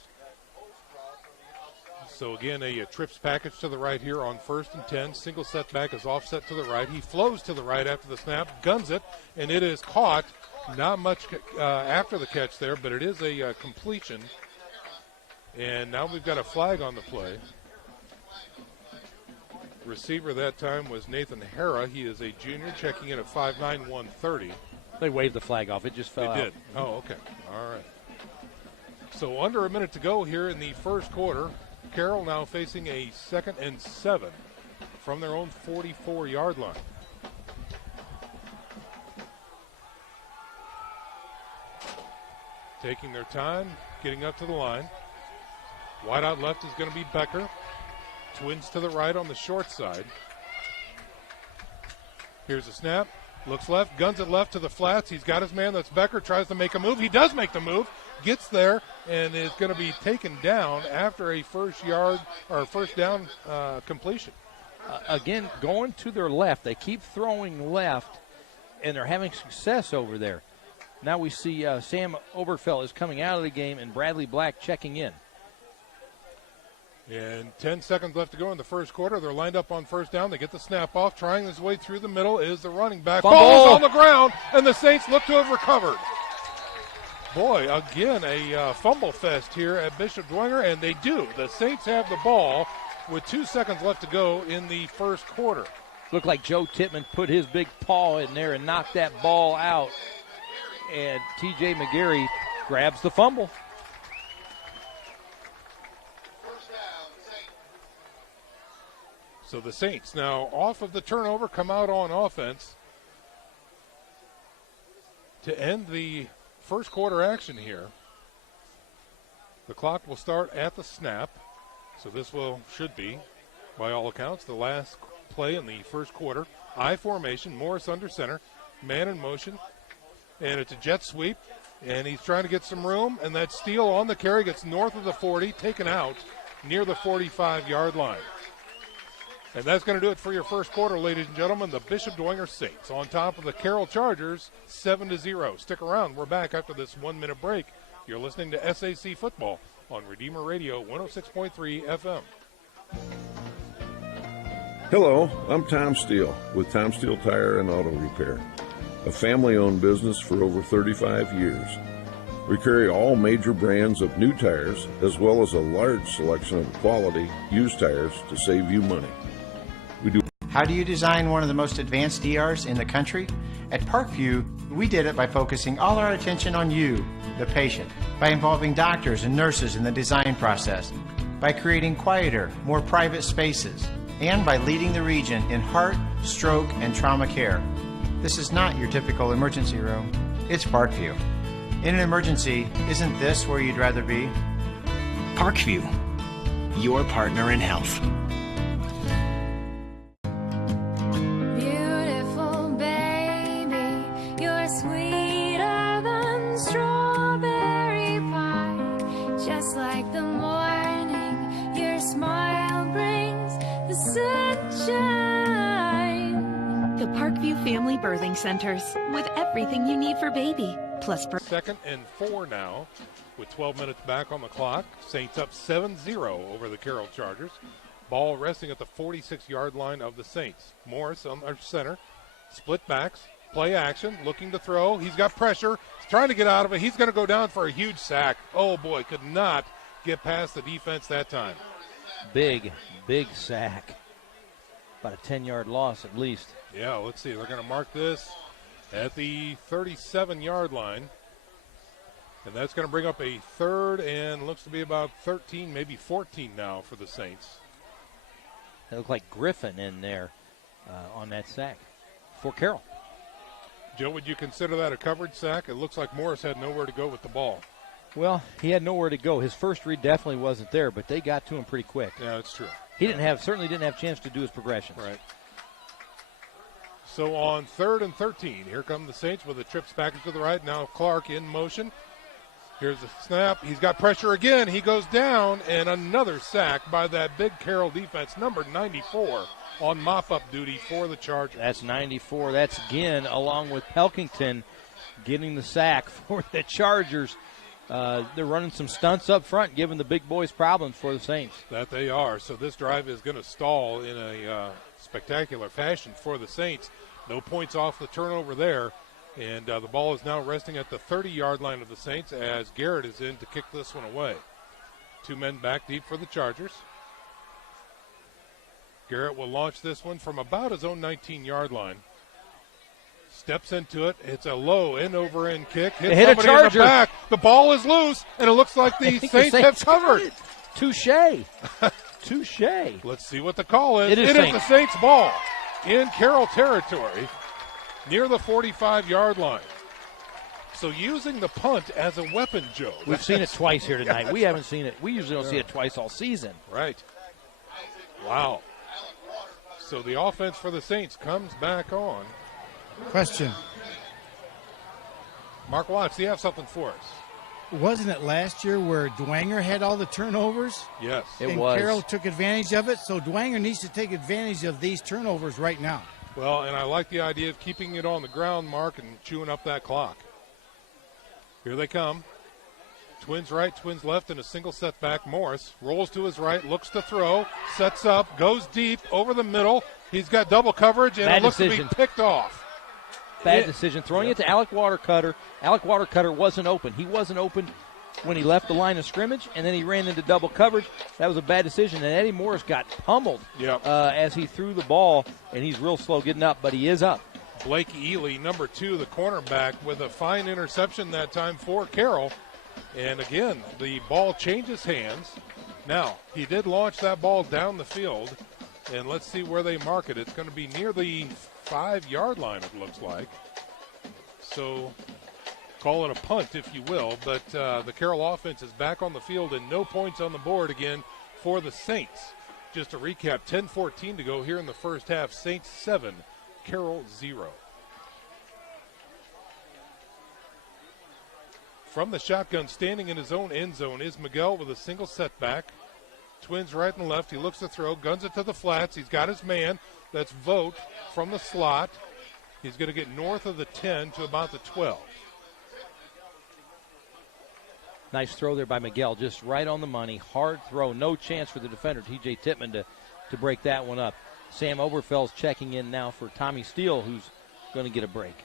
So again, a trips package to the right here on 1st and 10. Single setback is offset to the right. He flows to the right after the snap, guns it, and it is caught. Not much after the catch there, but it is a completion. And now we've got a flag on the play. Receiver that time was Nathan Hara. He is a junior, checking in at 5'9", 130. They waved the flag off. It just fell out. It did. Oh, okay. All right. So under a minute to go here in the first quarter. Carroll now facing a 2nd and 7 from their own 44-yard line. Taking their time, getting up to the line. Wide out left is going to be Becker. Twins to the right on the short side. Here's a snap. Looks left, guns it left to the flats. He's got his man. That's Becker. Tries to make a move. He does make the move. Gets there and is going to be taken down after a first down completion. Again, going to their left. They keep throwing left, and they're having success over there. Now we see Sam Oberfeld is coming out of the game, and Bradley Black checking in. And 10 seconds left to go in the first quarter. They're lined up on first down. They get the snap off. Trying his way through the middle is the running back. Fumble. Ball is on the ground, and the Saints look to have recovered. Boy, again, a fumble fest here at Bishop Dwenger, and they do. The Saints have the ball with 2 seconds left to go in the first quarter. Looked like Joe Tittman put his big paw in there and knocked that ball out. And T.J. McGarry grabs the fumble. So the Saints now off of the turnover come out on offense to end the first quarter action here. The clock will start at the snap. So this should be, by all accounts, the last play in the first quarter. I formation, Morris under center, man in motion, and it's a jet sweep, and he's trying to get some room, and that steal on the carry gets north of the 40, taken out near the 45-yard line. And that's going to do it for your first quarter, ladies and gentlemen. The Bishop Dwenger Saints on top of the Carroll Chargers, 7-0. Stick around. We're back after this 1-minute break. You're listening to SAC Football on Redeemer Radio 106.3 FM. Hello, I'm Tom Steele with Tom Steele Tire and Auto Repair, a family-owned business for over 35 years. We carry all major brands of new tires as well as a large selection of quality used tires to save you money. How do you design one of the most advanced ERs in the country? At Parkview, we did it by focusing all our attention on you, the patient, by involving doctors and nurses in the design process, by creating quieter, more private spaces, and by leading the region in heart, stroke, and trauma care. This is not your typical emergency room. It's Parkview. In an emergency, isn't this where you'd rather be? Parkview, your partner in health. Family Birthing Centers with everything you need for baby. Plus, 2nd and 4 now with 12 minutes back on the clock. Saints up 7-0 over the Carroll Chargers. Ball resting at the 46-yard line of the Saints. Morris on our center. Split backs. Play action. Looking to throw. He's got pressure. He's trying to get out of it. He's going to go down for a huge sack. Oh, boy. Could not get past the defense that time. Big sack. About a 10-yard loss at least. Yeah, let's see. They're going to mark this at the 37-yard line. And that's going to bring up a 3rd and looks to be about 13, maybe 14 now for the Saints. It looked like Griffin in there on that sack for Carroll. Joe, would you consider that a coverage sack? It looks like Morris had nowhere to go with the ball. Well, he had nowhere to go. His first read definitely wasn't there, but they got to him pretty quick. Yeah, that's true. He certainly didn't have a chance to do his progressions. Right. So on 3rd and 13, here come the Saints with a trips package to the right. Now Clark in motion. Here's a snap. He's got pressure again. He goes down, and another sack by that big Carroll defense, number 94, on mop-up duty for the Chargers. That's 94. That's Ginn along with Pelkington getting the sack for the Chargers. they're running some stunts up front, giving the big boys problems for the Saints. That they are. So this drive is going to stall in a spectacular fashion for the Saints. No points off the turnover there. And the ball is now resting at the 30-yard line of the Saints as Garrett is in to kick this one away. 2 men back deep for the Chargers. Garrett will launch this one from about his own 19-yard line. Steps into it. It's a low end-over-end kick. Hits hit a somebody in Charger. the back. The ball is loose, and it looks like the Saints have covered. Touche. Touche. Let's see what the call is. It is the Saints' ball in Carroll territory near the 45-yard line. So using the punt as a weapon, Joe. We've seen it twice here tonight. Yeah, We haven't seen it. We usually don't see it twice all season. Right. Wow. So the offense for the Saints comes back on. Question. Mark Watts, do you have something for us? Wasn't it last year where Dwenger had all the turnovers? Yes. And Carroll took advantage of it, so Dwenger needs to take advantage of these turnovers right now. Well, and I like the idea of keeping it on the ground, Mark, and chewing up that clock. Here they come. Twins right, twins left, and a single setback. Morris rolls to his right, looks to throw, sets up, goes deep, over the middle. He's got double coverage, and it looks to be picked off. Bad decision. Throwing it to Alec Watercutter. Alec Watercutter wasn't open. He wasn't open when he left the line of scrimmage, and then he ran into double coverage. That was a bad decision, and Eddie Morris got pummeled as he threw the ball, and he's real slow getting up, but he is up. Blake Ely, number 2, the cornerback, with a fine interception that time for Carroll. And again, the ball changes hands. Now, he did launch that ball down the field, and let's see where they mark it. It's going to be near the 5-yard line, it looks like. So call it a punt, if you will, but the Carroll offense is back on the field and no points on the board again for the Saints. Just to recap, 10-14 to go here in the first half. Saints 7, Carroll 0. From the shotgun, standing in his own end zone, is Miguel with a single setback. Twins right and left. He looks to throw, guns it to the flats. He's got his man. That's Vogt from the slot. He's going to get north of the 10 to about the 12. Nice throw there by Miguel, just right on the money. Hard throw, no chance for the defender, T.J. Tippmann, to break that one up. Sam Oberfell's checking in now for Tommy Steele, who's going to get a break.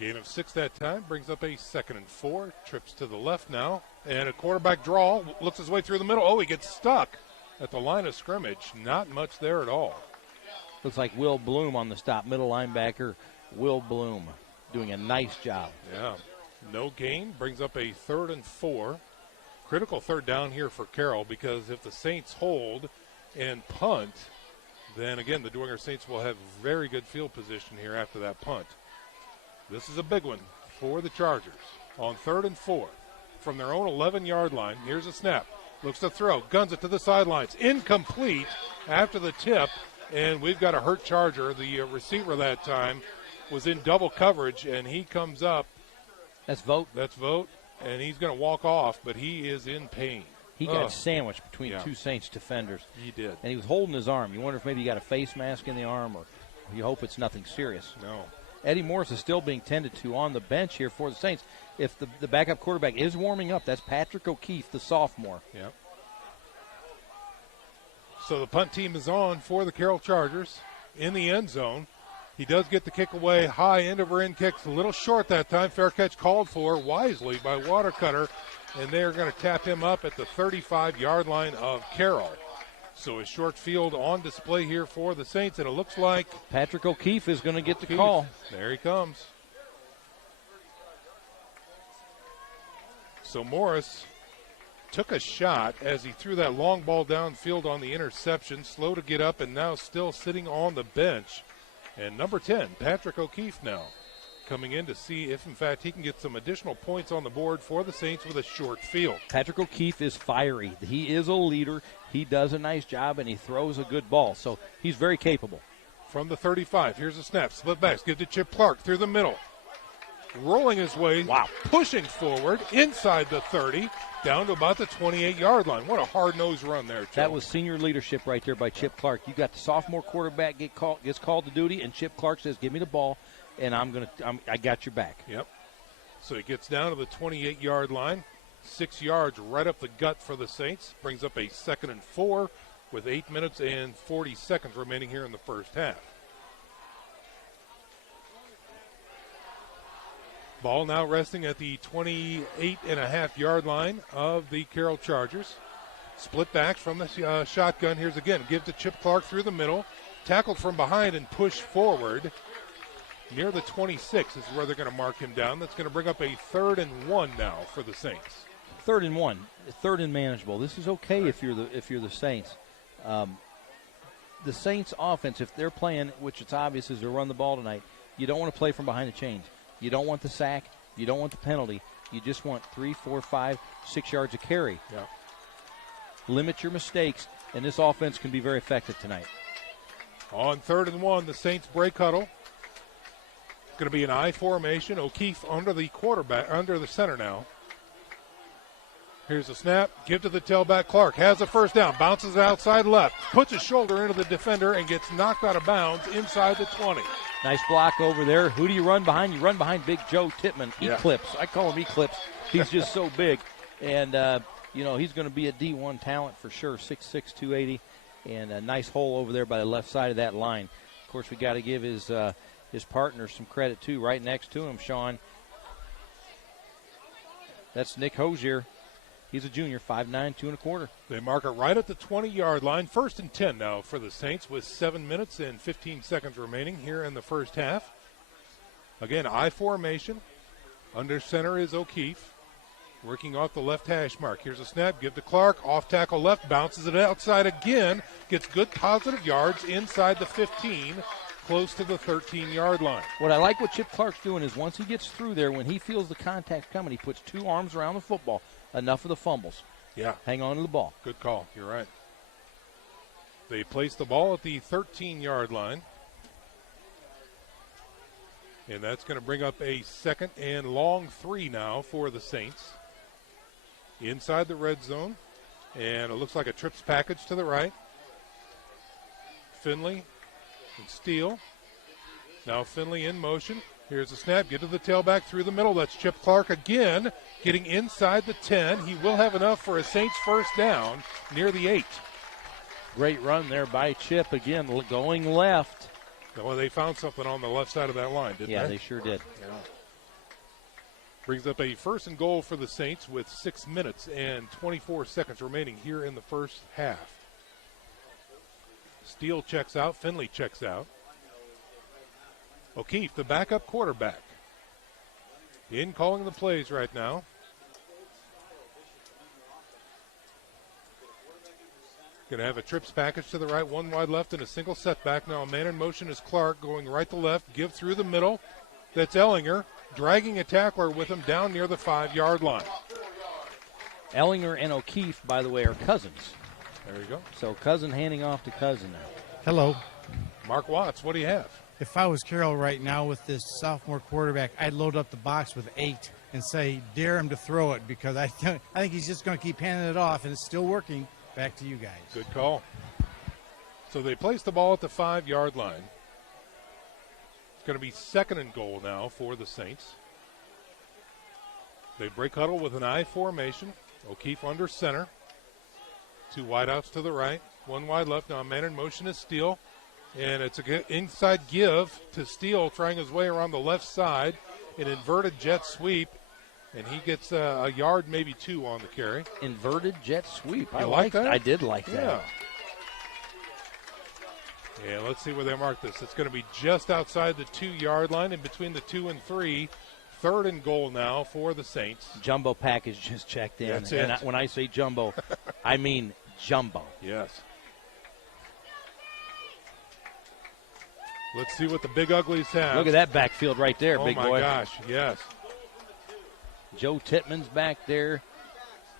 Gain of 6 that time, brings up a 2nd and 4. Trips to the left now, and a quarterback draw, looks his way through the middle. Oh, he gets stuck at the line of scrimmage. Not much there at all. Looks like Will Bloom on the stop, middle linebacker Will Bloom doing a nice job. Yeah, no gain, brings up a 3rd and 4. Critical third down here for Carroll, because if the Saints hold and punt, then again the Dwenger Saints will have very good field position here after that punt. This is a big one for the Chargers on 3rd and 4 from their own 11-yard line. Here's a snap. Looks to throw. Guns it to the sidelines. Incomplete after the tip, and we've got a hurt Charger. The receiver that time was in double coverage, and he comes up. That's Vogt. That's Vogt, and he's going to walk off, but he is in pain. He got sandwiched between two Saints defenders. He did. And he was holding his arm. You wonder if maybe he got a face mask in the arm, or you hope it's nothing serious. No. Eddie Morris is still being tended to on the bench here for the Saints. If the backup quarterback is warming up, that's Patrick O'Keefe, the sophomore. Yep. So the punt team is on for the Carroll Chargers in the end zone. He does get the kick away, high end-over-end kicks, a little short that time. Fair catch called for wisely by Watercutter, and they're going to tap him up at the 35-yard line of Carroll. So a short field on display here for the Saints, and it looks like Patrick O'Keefe is going to get the call. There he comes. So Morris took a shot as he threw that long ball downfield on the interception, slow to get up, and now still sitting on the bench. And number 10, Patrick O'Keefe now coming in to see if, in fact, he can get some additional points on the board for the Saints with a short field. Patrick O'Keefe is fiery. He is a leader. He does a nice job, and he throws a good ball. So he's very capable. From the 35, here's a snap. Split backs, give to Chip Clark through the middle. Rolling his way, pushing forward inside the 30, down to about the 28-yard line. What a hard-nosed run there, Joe. That was senior leadership right there by Chip Clark. You got the sophomore quarterback gets called to duty, and Chip Clark says, give me the ball, and I got your back. Yep. So he gets down to the 28-yard line. 6 yards right up the gut for the Saints. Brings up a 2nd and 4 with 8 minutes and 40 seconds remaining here in the first half. Ball now resting at the 28.5-yard line of the Carroll Chargers. Split backs from the shotgun. Here's again. Give to Chip Clark through the middle. Tackled from behind and pushed forward. Near the 26 is where they're going to mark him down. That's going to bring up a 3rd and 1 now for the Saints. 3rd and 1. 3rd and manageable. This is okay if you're the Saints. The Saints offense, if they're playing, which it's obvious is to run the ball tonight, you don't want to play from behind the chains. You don't want the sack. You don't want the penalty. You just want 3, 4, 5, 6 yards of carry. Yeah. Limit your mistakes, and this offense can be very effective tonight. On 3rd and 1, the Saints break huddle. Going to be an I formation. O'Keefe under the quarterback, under the center now. Here's a snap. Give to the tailback. Clark has a first down. Bounces outside left. Puts his shoulder into the defender and gets knocked out of bounds inside the 20. Nice block over there. Who do you run behind? You run behind Big Joe Tittman. Eclipse. I call him Eclipse. He's just so big. And, he's going to be a D1 talent for sure. 6'6", 280. And a nice hole over there by the left side of that line. Of course, we got to give his partner some credit, too. Right next to him, Sean. That's Nick Hosier. He's a junior, 5'9", 2 1/4. They mark it right at the 20-yard line. 1st and 10 now for the Saints with 7 minutes and 15 seconds remaining here in the first half. Again, I formation. Under center is O'Keefe. Working off the left hash mark. Here's a snap. Give to Clark. Off tackle left. Bounces it outside again. Gets good positive yards inside the 15. Close to the 13-yard line. What I like what Chip Clark's doing is once he gets through there, when he feels the contact coming, he puts 2 arms around the football. Enough of the fumbles. Yeah. Hang on to the ball. Good call. You're right. They place the ball at the 13-yard line. And that's going to bring up a 2nd and long 3 now for the Saints. Inside the red zone. And it looks like a trips package to the right. Finley and Steele. Now Finley in motion. Here's a snap. Get to the tailback through the middle. That's Chip Clark again. Getting inside the 10. He will have enough for a Saints first down near the 8. Great run there by Chip again, going left. Well, they found something on the left side of that line, didn't they? Yeah, they sure did. Yeah. Brings up a 1st and goal for the Saints with 6 minutes and 24 seconds remaining here in the first half. Steele checks out. Finley checks out. O'Keefe, the backup quarterback, in calling the plays right now. Going to have a trips package to the right, 1 wide left, and a single setback. Now a man in motion is Clark going right to left. Give through the middle. That's Ellinger, dragging a tackler with him down near the 5-yard line. Ellinger and O'Keefe, by the way, are cousins. There you go. So cousin handing off to cousin now. Hello. Mark Watts, what do you have? If I was Carroll right now with this sophomore quarterback, I'd load up the box with 8 and say, dare him to throw it, because I think he's just going to keep handing it off, and it's still working. Back to you guys. Good call. So they place the ball at the 5-yard line. It's going to be 2nd and goal now for the Saints. They break huddle with an I formation. O'Keefe under center. 2 wideouts to the right, 1 wide left. Now a man in motion is Steele. And it's an inside give to Steele, trying his way around the left side. An inverted jet sweep. And he gets a yard, maybe 2 on the carry. Inverted jet sweep. I like that? I did like that. Yeah, let's see where they mark this. It's going to be just outside the 2-yard line, and between the 2 and 3. 3rd and goal now for the Saints. Jumbo package just checked in. That's it. And when I say jumbo, I mean jumbo. Yes. Let's see what the Big Uglies have. Look at that backfield right there, big boy. Oh, my gosh, yes. Joe Tittman's back there.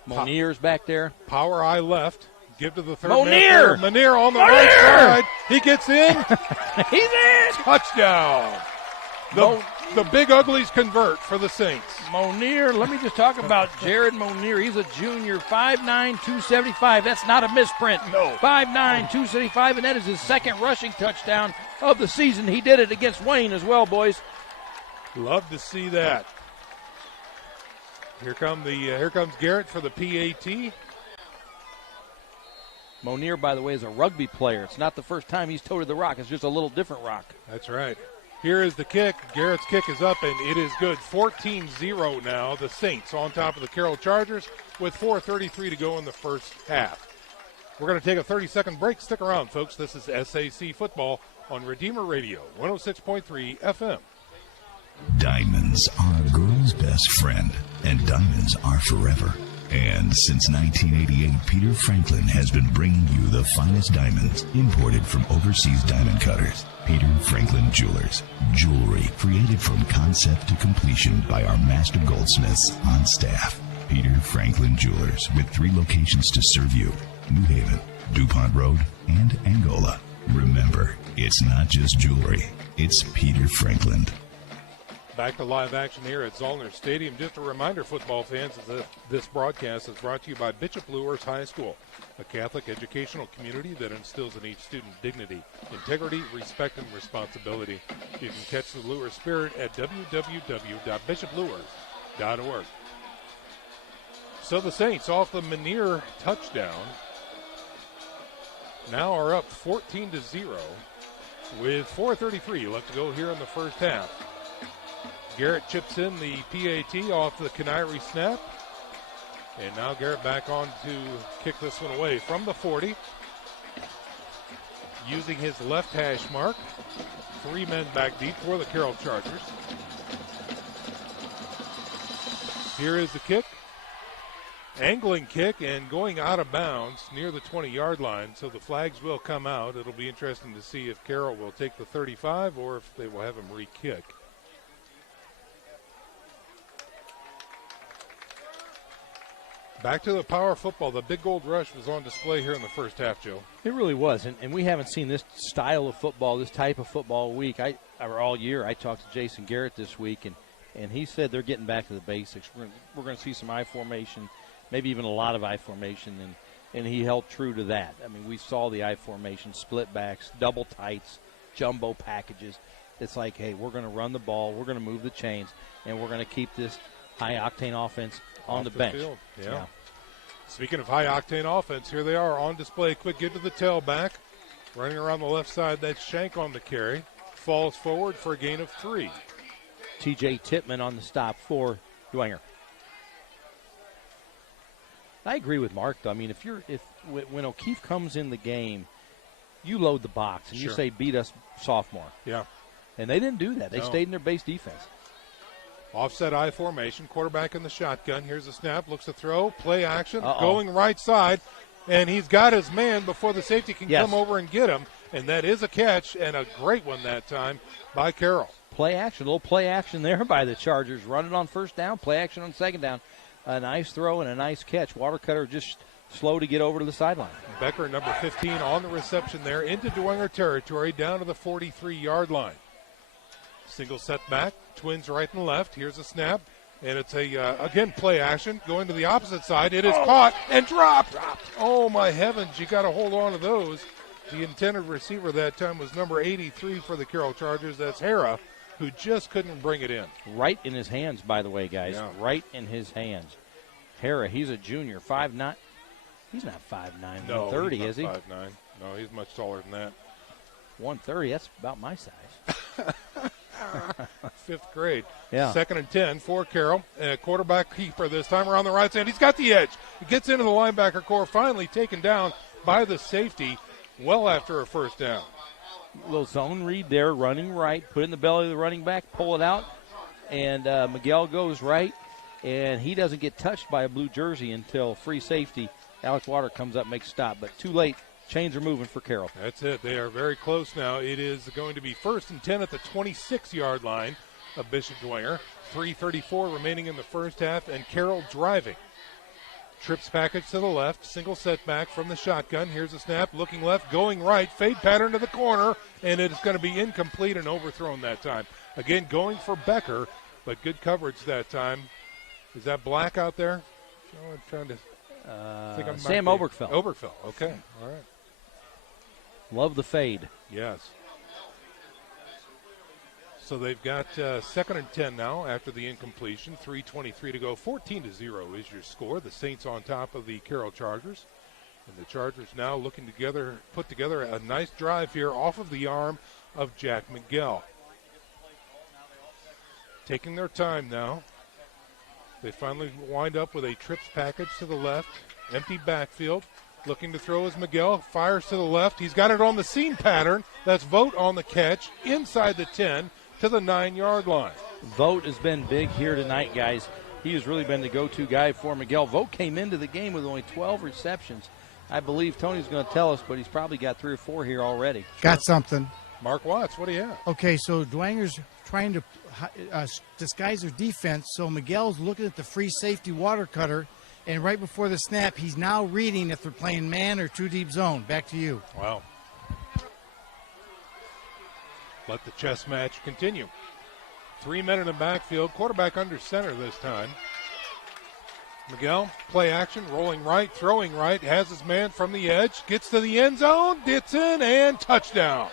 Monier's back there. Power eye left. Give to the 3rd Monier! man. Monier on the right side. He gets in. He's in. Touchdown. The Big Uglies convert for the Saints. Monier, let me just talk about Jared Monier. He's a junior, 5'9", 275. That's not a misprint. No. 5'9", 275, and that is his 2nd rushing touchdown of the season. He did it against Wayne as well, boys. Love to see that. Here comes Garrett for the PAT. Monier, by the way, is a rugby player. It's not the first time he's toted the rock. It's just a little different rock. That's right. Here is the kick. Garrett's kick is up, and it is good. 14-0 now. The Saints on top of the Carroll Chargers with 4:33 to go in the first half. We're going to take a 30-second break. Stick around, folks. This is SAC Football on Redeemer Radio, 106.3 FM. Diamonds are a girl's best friend, and diamonds are forever. And since 1988, Peter Franklin has been bringing you the finest diamonds imported from overseas diamond cutters. Peter Franklin Jewelers. Jewelry created from concept to completion by our master goldsmiths on staff. Peter Franklin Jewelers, with 3 locations to serve you: New Haven, DuPont Road, and Angola. Remember, it's not just jewelry, it's Peter Franklin. Back to live action here at Zollner Stadium. Just a reminder, football fans, that this broadcast is brought to you by Bishop Luers High School, a Catholic educational community that instills in each student dignity, integrity, respect, and responsibility. You can catch the Luers spirit at www.bishopluers.org. So the Saints, off the Menier touchdown, now are up 14-0 with 4:33 left to go here in the first half. Garrett chips in the PAT off the Canary snap. And now Garrett back on to kick this one away from the 40. Using his left hash mark. 3 men back deep for the Carroll Chargers. Here is the kick. Angling kick and going out of bounds near the 20-yard line. So the flags will come out. It'll be interesting to see if Carroll will take the 35 or if they will have him re-kick. Back to the power football. The big gold rush was on display here in the first half, Joe. It really was, and we haven't seen this style of football, this type of football all year. I talked to Jason Garrett this week, and he said they're getting back to the basics. We're going to see some I formation, maybe even a lot of I formation, and he held true to that. I mean, we saw the I formation, split backs, double tights, jumbo packages. It's like, hey, we're going to run the ball, we're going to move the chains, and we're going to keep this high-octane offense on the bench. Field. Yeah. Speaking of high-octane offense, here they are on display. Quick get to the tailback. Running around the left side, that's Shank on the carry. Falls forward for a gain of 3. T.J. Tippmann on the stop for Dwenger. I agree with Mark, though. I mean, when O'Keefe comes in the game, you load the box and you say, beat us, sophomore. Yeah. And they didn't do that. They stayed in their base defense. Offset I formation, quarterback in the shotgun. Here's a snap, looks to throw, play action, going right side, and he's got his man before the safety can come over and get him, and that is a catch, and a great one that time by Carroll. Play action, a little play action there by the Chargers. Running on first down, play action on second down. A nice throw and a nice catch. Watercutter just slow to get over to the sideline. Becker, number 15, on the reception there, into Dwenger territory, down to the 43-yard line. Single set back, twins right and left. Here's a snap, and it's again, play action. Going to the opposite side. It is caught and dropped. Oh, my heavens. You got to hold on to those. The intended receiver that time was number 83 for the Carroll Chargers. That's Hara, who just couldn't bring it in. Right in his hands, by the way, guys. Yeah. Right in his hands. Hara, he's a junior, 5'9". He's not 5'9", 130, is he? 5'9". No, he's much taller than that. 130, that's about my size. 5th grade. Yeah. 2nd and 10 for Carroll. Quarterback keeper this time around the right side. He's got the edge. He gets into the linebacker core, finally taken down by the safety well after a first down. Little zone read there, running right, put it in the belly of the running back, pull it out, and Miguel goes right, and he doesn't get touched by a blue jersey until free safety. Alex Water comes up, makes a stop, but too late. Chains are moving for Carroll. That's it. They are very close now. It is going to be 1st and 10 at the 26-yard line of Bishop Dwenger. 3:34 remaining in the first half, and Carroll driving. Trips package to the left, single setback from the shotgun. Here's a snap, looking left, going right, fade pattern to the corner, and it's going to be incomplete and overthrown that time. Again, going for Becker, but good coverage that time. Is that Black out there? Oh, I'm trying to think Sam Obergfell. Obergfell, okay, all right. Love the fade. Yes. So they've got 2nd and 10 now after the incompletion. 3:23 to go. 14-0 is your score. The Saints on top of the Carroll Chargers. And the Chargers now looking to put together a nice drive here off of the arm of Jack Miguel. Taking their time now. They finally wind up with a trips package to the left. Empty backfield. Looking to throw is Miguel. Fires to the left. He's got it on the seam pattern. That's Vogt on the catch. Inside the 10 to the 9-yard line. Vogt has been big here tonight, guys. He has really been the go-to guy for Miguel. Vogt came into the game with only 12 receptions. I believe Tony's going to tell us, but he's probably got 3 or 4 here already. Got something. Mark Watts, what do you have? Okay, so Dwenger's trying to disguise their defense, so Miguel's looking at the free safety water cutter, and right before the snap, he's now reading if they're playing man or 2-deep zone. Back to you. Wow. Let the chess match continue. 3 men in the backfield, quarterback under center this time. Miguel, play action, rolling right, throwing right, has his man from the edge, gets to the end zone, gets in, and touchdown.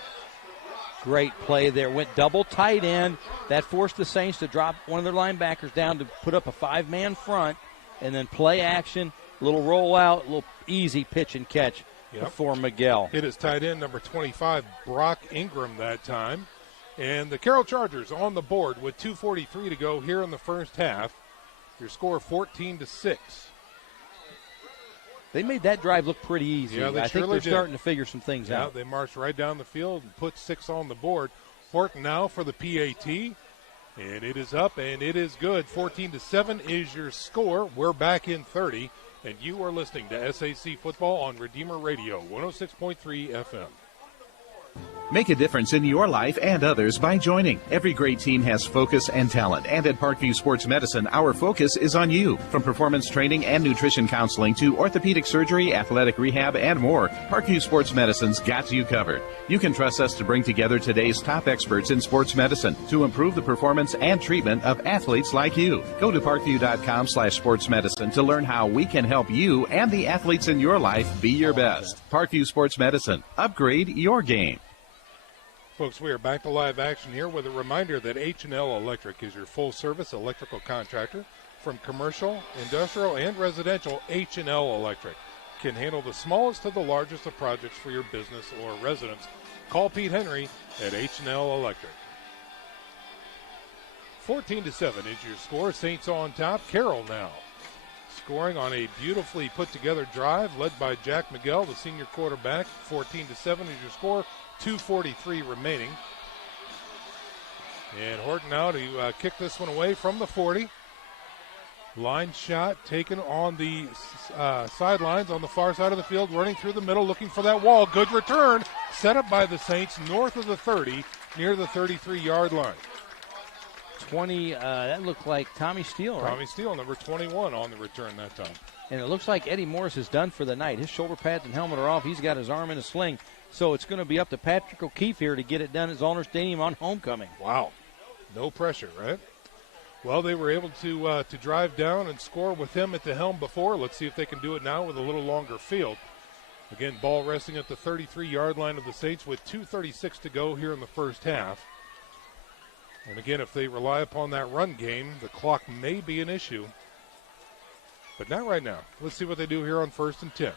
Great play there. Went double tight end. That forced the Saints to drop one of their linebackers down to put up a 5-man front, and then play action, little rollout, little easy pitch and catch for Miguel. Hit his tight end, number 25, Brock Ingram that time. And the Carroll Chargers on the board with 2:43 to go here in the first half. Your score 14-6. They made that drive look pretty easy. Yeah, I think they're starting to figure some things out. Yeah, they marched right down the field and put 6 on the board. Horton now for the PAT. And it is up, and it is good. 14-7 is your score. We're back in 30, and you are listening to SAC Football on Redeemer Radio, 106.3 FM. Make a difference in your life and others by joining. Every great team has focus and talent, and at Parkview Sports Medicine, our focus is on you. From performance training and nutrition counseling to orthopedic surgery, athletic rehab, and more, Parkview Sports Medicine's got you covered. You can trust us to bring together today's top experts in sports medicine to improve the performance and treatment of athletes like you. Go to parkview.com/sportsmedicine to learn how we can help you and the athletes in your life be your best. Parkview Sports Medicine. Upgrade your game. Folks, we are back to live action here with a reminder that H&L Electric is your full-service electrical contractor. From commercial, industrial, and residential, H&L Electric can handle the smallest to the largest of projects for your business or residence. Call Pete Henry at H&L Electric. 14-7 is your score. Saints on top. Carroll now scoring on a beautifully put-together drive led by Jack Miguel, the senior quarterback. 14-7 is your score. 2:43 remaining. And Horton now to kick this one away from the 40. Line shot taken on the sidelines on the far side of the field, running through the middle, looking for that wall. Good return, set up by the Saints north of the 30, near the 33-yard line. 20, that looked like Tommy Steele, right? Tommy Steele, number 21 on the return that time. And it looks like Eddie Morris is done for the night. His shoulder pads and helmet are off. He's got his arm in a sling. So it's going to be up to Patrick O'Keefe here to get it done at Zollner Stadium on homecoming. Wow. No pressure, right? Well, they were able to drive down and score with him at the helm before. Let's see if they can do it now with a little longer field. Again, ball resting at the 33-yard line of the Saints with 2:36 to go here in the first half. And again, if they rely upon that run game, the clock may be an issue. But not right now. Let's see what they do here on 1st and 10.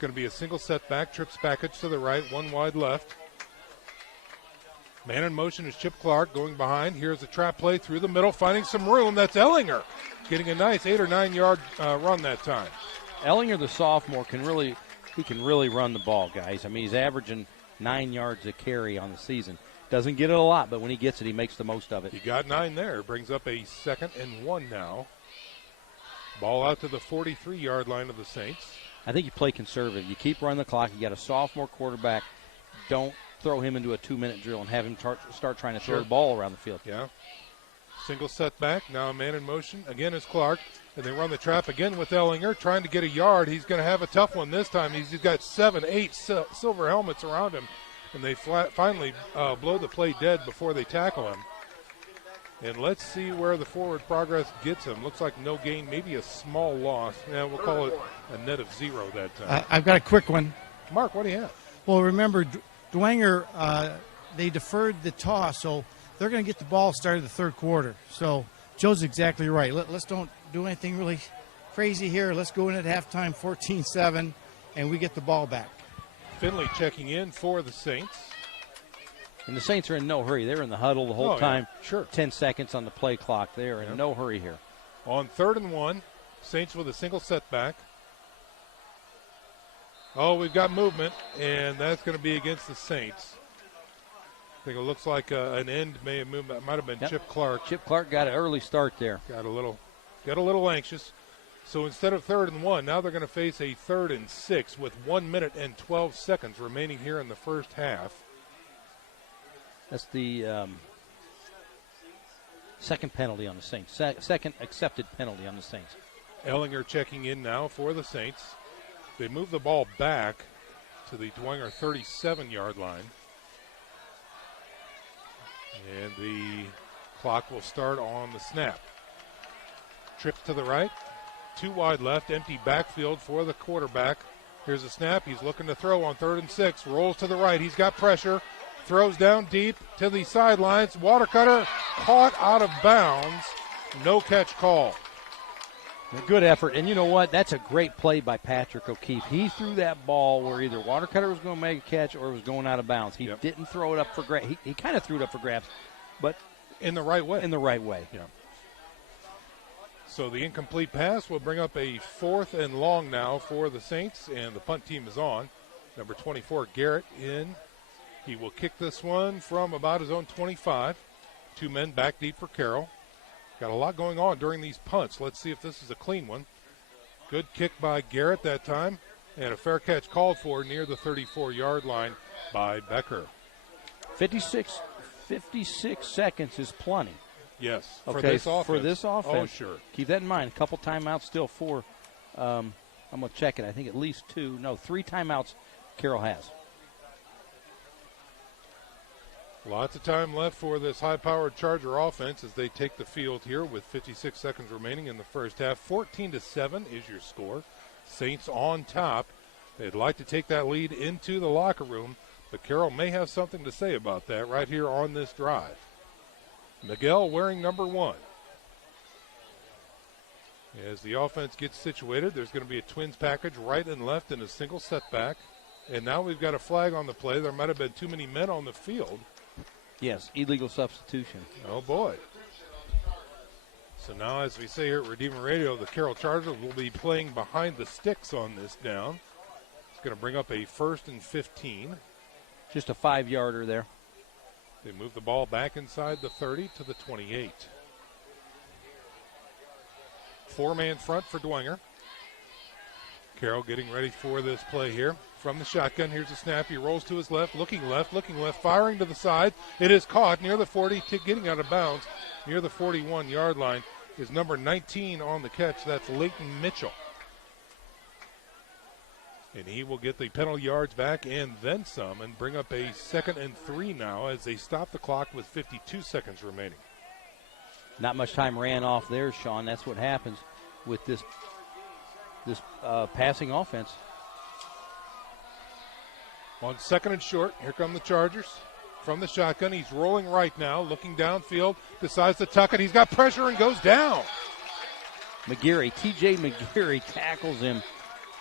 Going to be a single setback, trips package to the right, one wide left. Man in motion is Chip Clark going behind. Here's a trap play through the middle, finding some room. That's Ellinger getting a nice 8 or 9 yard run that time. Ellinger, the sophomore, can really run the ball, guys. I mean, he's averaging 9 yards a carry on the season. Doesn't get it a lot, but when he gets it, he makes the most of it. He got 9 there. Brings up a 2nd and 1 now. Ball out to the 43-yard line of the Saints. I think you play conservative. You keep running the clock. You got a sophomore quarterback. Don't throw him into a 2-minute drill and have him start trying to throw the ball around the field. Yeah. Single setback. Now a man in motion. Again is Clark. And they run the trap again with Ellinger, trying to get a yard. He's going to have a tough one this time. He's got 7, 8 silver helmets around him. And they finally blow the play dead before they tackle him. And let's see where the forward progress gets him. Looks like no gain, maybe a small loss. Yeah, we'll call it a net of 0 that time. I've got a quick one. Mark, what do you have? Well, remember, Dwenger they deferred the toss, so they're going to get the ball started the third quarter. So Joe's exactly right. Let's don't do anything really crazy here. Let's go in at halftime 14-7, and we get the ball back. Finley checking in for the Saints. And the Saints are in no hurry. They're in the huddle the whole time. Yeah, sure. 10 seconds on the play clock. They are in no hurry here. On 3rd and 1, Saints with a single setback. Oh, we've got movement, and that's going to be against the Saints. I think it looks like an end may have moved. That might have been Chip Clark. Chip Clark got an early start there. Got a little anxious. So instead of 3rd and 1, now they're going to face a 3rd and 6 with 1 minute and 12 seconds remaining here in the first half. That's the second penalty on the Saints. Second accepted penalty on the Saints. Ellinger checking in now for the Saints. They move the ball back to the Dwenger 37-yard line. And the clock will start on the snap. Trips to the right. 2 wide left. Empty backfield for the quarterback. Here's a snap. He's looking to throw on 3rd and 6. Rolls to the right. He's got pressure. Throws down deep to the sidelines. Watercutter caught out of bounds. No catch call. Good effort. And you know what? That's a great play by Patrick O'Keefe. He threw that ball where either Watercutter was going to make a catch or it was going out of bounds. He didn't throw it up for grabs. He kind of threw it up for grabs, but in the right way. In the right way. Yeah. So the incomplete pass will bring up a 4th and long now for the Saints, and the punt team is on. Number 24, Garrett, in. He will kick this one from about his own 25. 2 men back deep for Carroll. Got a lot going on during these punts. Let's see if this is a clean one. Good kick by Garrett that time, and a fair catch called for near the 34-yard line by Becker. 56 seconds is plenty. Yes, okay, for this offense. For this offense. Oh, sure. Keep that in mind. A couple timeouts still for, I'm going to check it. I think at least 3 timeouts Carroll has. Lots of time left for this high-powered Charger offense as they take the field here with 56 seconds remaining in the first half. 14-7 is your score. Saints on top. They'd like to take that lead into the locker room, but Carroll may have something to say about that right here on this drive. Miguel wearing number 1. As the offense gets situated, there's going to be a twins package right and left and a single setback. And now we've got a flag on the play. There might have been too many men on the field. Yes, illegal substitution. Oh, boy. So now, as we say here at Redeemer Radio, the Carroll Chargers will be playing behind the sticks on this down. It's going to bring up a 1st and 15. Just a 5-yarder there. They move the ball back inside the 30 to the 28. 4-man front for Dwenger. Carroll getting ready for this play here. From the shotgun, here's a snap. He rolls to his left, looking left, firing to the side. It is caught near the 40, getting out of bounds. Near the 41-yard line is number 19 on the catch. That's Leighton Mitchell. And he will get the penalty yards back and then some and bring up a 2nd and 3 now as they stop the clock with 52 seconds remaining. Not much time ran off there, Sean. That's what happens with this passing offense. On 2nd and short, here come the Chargers. From the shotgun, he's rolling right now, looking downfield, decides to tuck it. He's got pressure and goes down. TJ McGarry tackles him.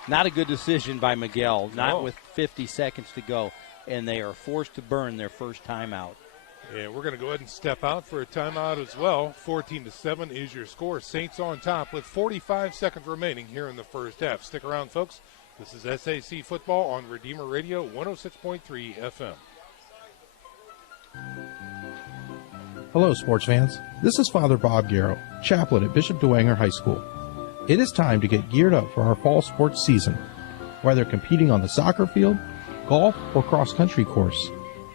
Not a good decision by Miguel, not with 50 seconds to go, and they are forced to burn their first timeout. Yeah, we're going to go ahead and step out for a timeout as well. 14-7 is your score. Saints on top with 45 seconds remaining here in the first half. Stick around, folks. This is SAC Football on Redeemer Radio 106.3 FM. Hello, sports fans. This is Father Bob Garrow, chaplain at Bishop Dwenger High School. It is time to get geared up for our fall sports season. Whether competing on the soccer field, golf, or cross-country course,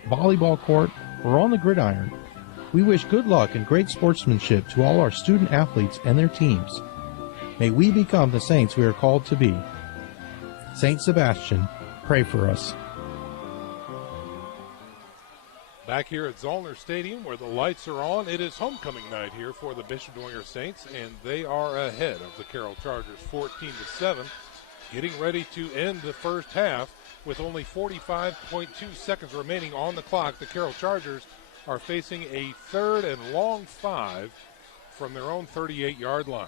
volleyball court, or on the gridiron, we wish good luck and great sportsmanship to all our student athletes and their teams. May we become the saints we are called to be. Saint Sebastian, pray for us. Back here at Zollner Stadium where the lights are on, it is homecoming night here for the Bishop Dwenger Saints, and they are ahead of the Carroll Chargers 14-7, getting ready to end the first half with only 45.2 seconds remaining on the clock. The Carroll Chargers are facing a 3rd and long 5 from their own 38-yard line.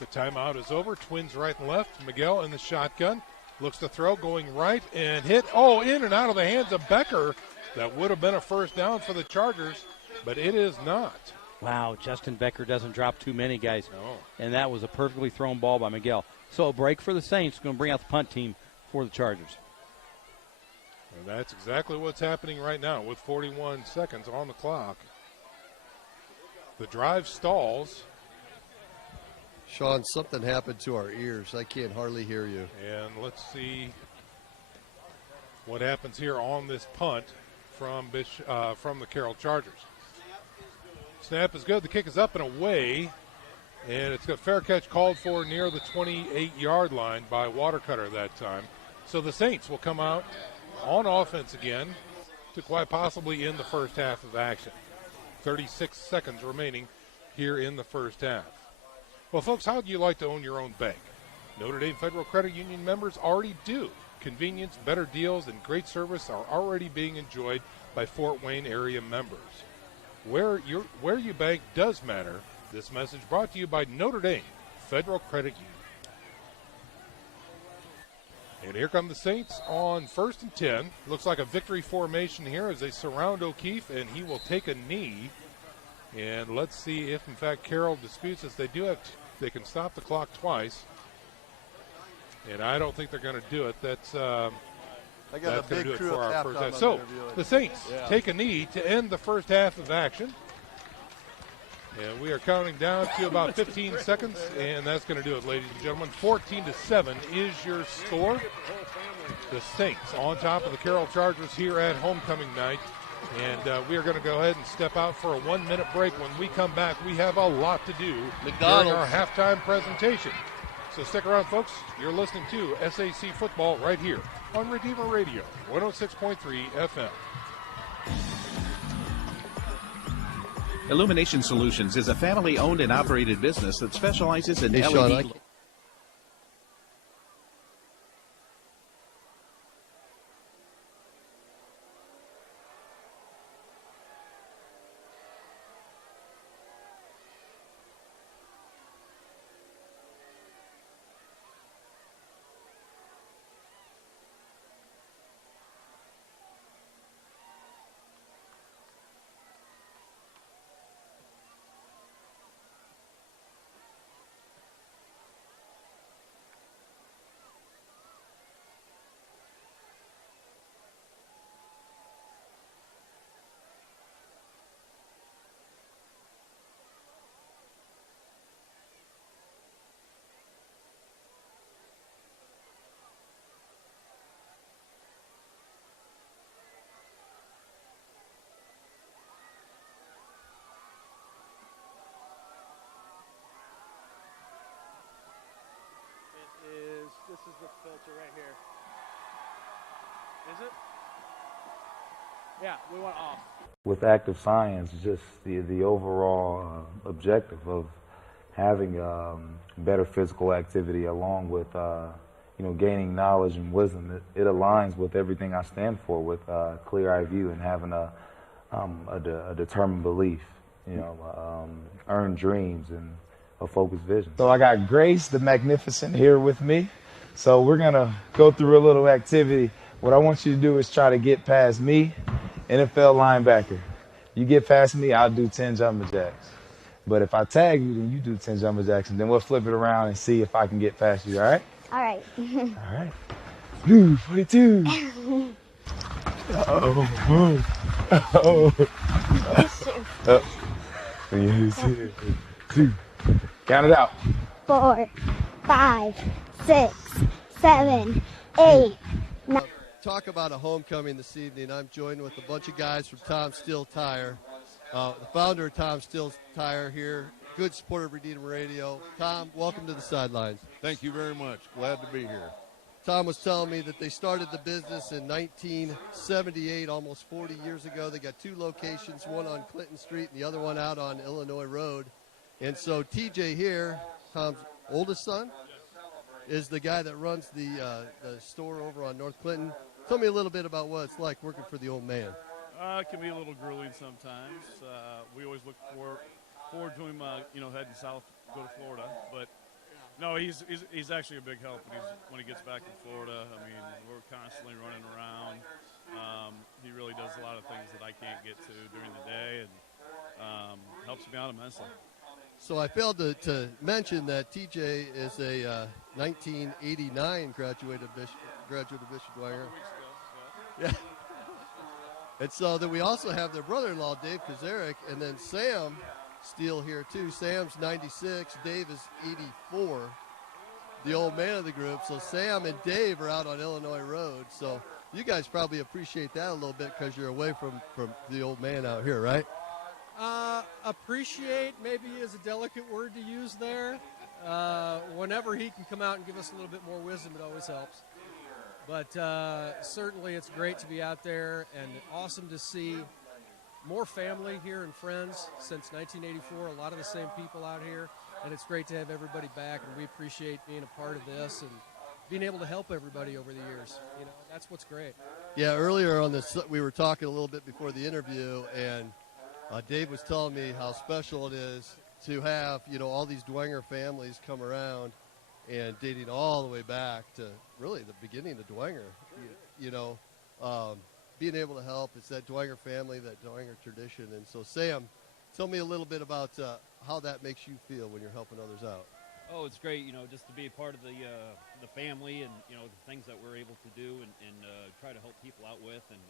The timeout is over. Twins right and left. Miguel in the shotgun. Looks to throw, going right and hit. Oh, in and out of the hands of Becker. That would have been a first down for the Chargers, but it is not. Wow, Justin Becker doesn't drop too many, guys. No. And that was a perfectly thrown ball by Miguel. So a break for the Saints. Going to bring out the punt team for the Chargers. And that's exactly what's happening right now with 41 seconds on the clock. The drive stalls. Sean, something happened to our ears. I can't hardly hear you. And let's see what happens here on this punt from the Carroll Chargers. Snap is good. The kick is up and away. And it's got fair catch called for near the 28-yard line by Watercutter that time. So the Saints will come out on offense again to quite possibly end the first half of action. 36 seconds remaining here in the first half. Well, folks, how would you like to own your own bank? Notre Dame Federal Credit Union members already do. Convenience, better deals, and great service are already being enjoyed by Fort Wayne area members. Where you bank does matter. This message brought to you by Notre Dame Federal Credit Union. And here come the Saints on 1st and 10. Looks like a victory formation here as they surround O'Keefe, and he will take a knee. And let's see if, in fact, Carroll disputes this. They can stop the clock twice. And I don't think they're going to do it. That's going to do it for our first half. So the Saints take a knee to end the first half of action. And we are counting down to about 15 seconds, and that's going to do it, ladies and gentlemen. 14-7 is your score. The Saints on top of the Carroll Chargers here at homecoming night. And we are going to go ahead and step out for a 1-minute break. When we come back, we have a lot to do during our halftime presentation. So stick around, folks. You're listening to SAC Football right here on Redeemer Radio, 106.3 FM. Illumination Solutions is a family-owned and operated business that specializes in LED. Sean, This is the filter right here. Is it? Yeah, we want off. With active science, just the overall objective of having better physical activity along with gaining knowledge and wisdom, it aligns with everything I stand for, with clear-eye view and having a determined belief, earned dreams and a focused vision. So I got Grace the Magnificent here with me. So we're going to go through a little activity. What I want you to do is try to get past me, NFL linebacker. You get past me, I'll do 10 jumping jacks. But if I tag you, then you do 10 jumping jacks, and then we'll flip it around and see if I can get past you, all right? All right. All right. Blue 42. Uh-oh. Uh-oh. Two. Count it out. 4, 5, 6, 7, 8, 9. Talk about a homecoming this evening. I'm joined with a bunch of guys from Tom Steele Tire, the founder of Tom Steele Tire here, good supporter of Redeemer Radio. Tom, welcome to the sidelines. Thank you very much. Glad to be here. Tom was telling me that they started the business in 1978, almost 40 years ago. They got 2 locations, one on Clinton Street and the other one out on Illinois Road. And so TJ here, Tom's oldest son? is the guy that runs the store over on North Clinton. Tell me a little bit about what it's like working for the old man. It can be a little grueling sometimes. We always look forward to him, heading south, go to Florida. But no, he's actually a big help when he gets back in Florida. I mean, we're constantly running around. He really does a lot of things that I can't get to during the day, and helps me out immensely. So I failed to mention that TJ is a 1989 graduate of Bishop Dwenger. Yeah. And so then we also have their brother-in-law, Dave Kazarek, and then Sam Steele here too. Sam's 96, Dave is 84, the old man of the group. So Sam and Dave are out on Illinois Road. So you guys probably appreciate that a little bit because you're away from the old man out here, right? Appreciate maybe is a delicate word to use there. Whenever he can come out and give us a little bit more wisdom, it always helps. But certainly it's great to be out there and awesome to see more family here and friends since 1984. A lot of the same people out here, and it's great to have everybody back, and we appreciate being a part of this and being able to help everybody over the years. You know, that's what's great. Yeah, earlier on this, we were talking a little bit before the interview, and Dave was telling me how special it is to have, all these Dwenger families come around and dating all the way back to really the beginning of Dwenger, being able to help. It's that Dwenger family, that Dwenger tradition. And so, Sam, tell me a little bit about how that makes you feel when you're helping others out. Oh, it's great, just to be a part of the family and, the things that we're able to do and try to help people out with. And,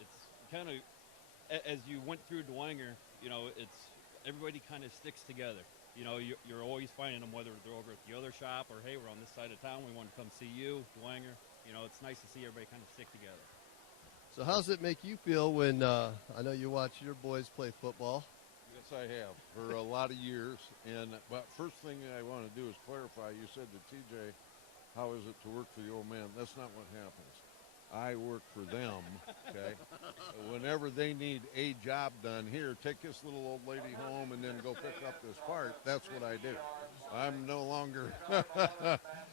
it's kind of, as you went through Dwenger, it's everybody kind of sticks together. You're always finding them, whether they're over at the other shop or, hey, we're on this side of town, we want to come see you, Dwenger. It's nice to see everybody kind of stick together. So how does it make you feel when I know you watch your boys play football? Yes, I have for a lot of years. But first thing I want to do is clarify. You said to TJ, how is it to work for the old man? That's not what happens. I work for them, okay? Whenever they need a job done, here, take this little old lady home and then go pick up this part. That's what I do. I'm no longer,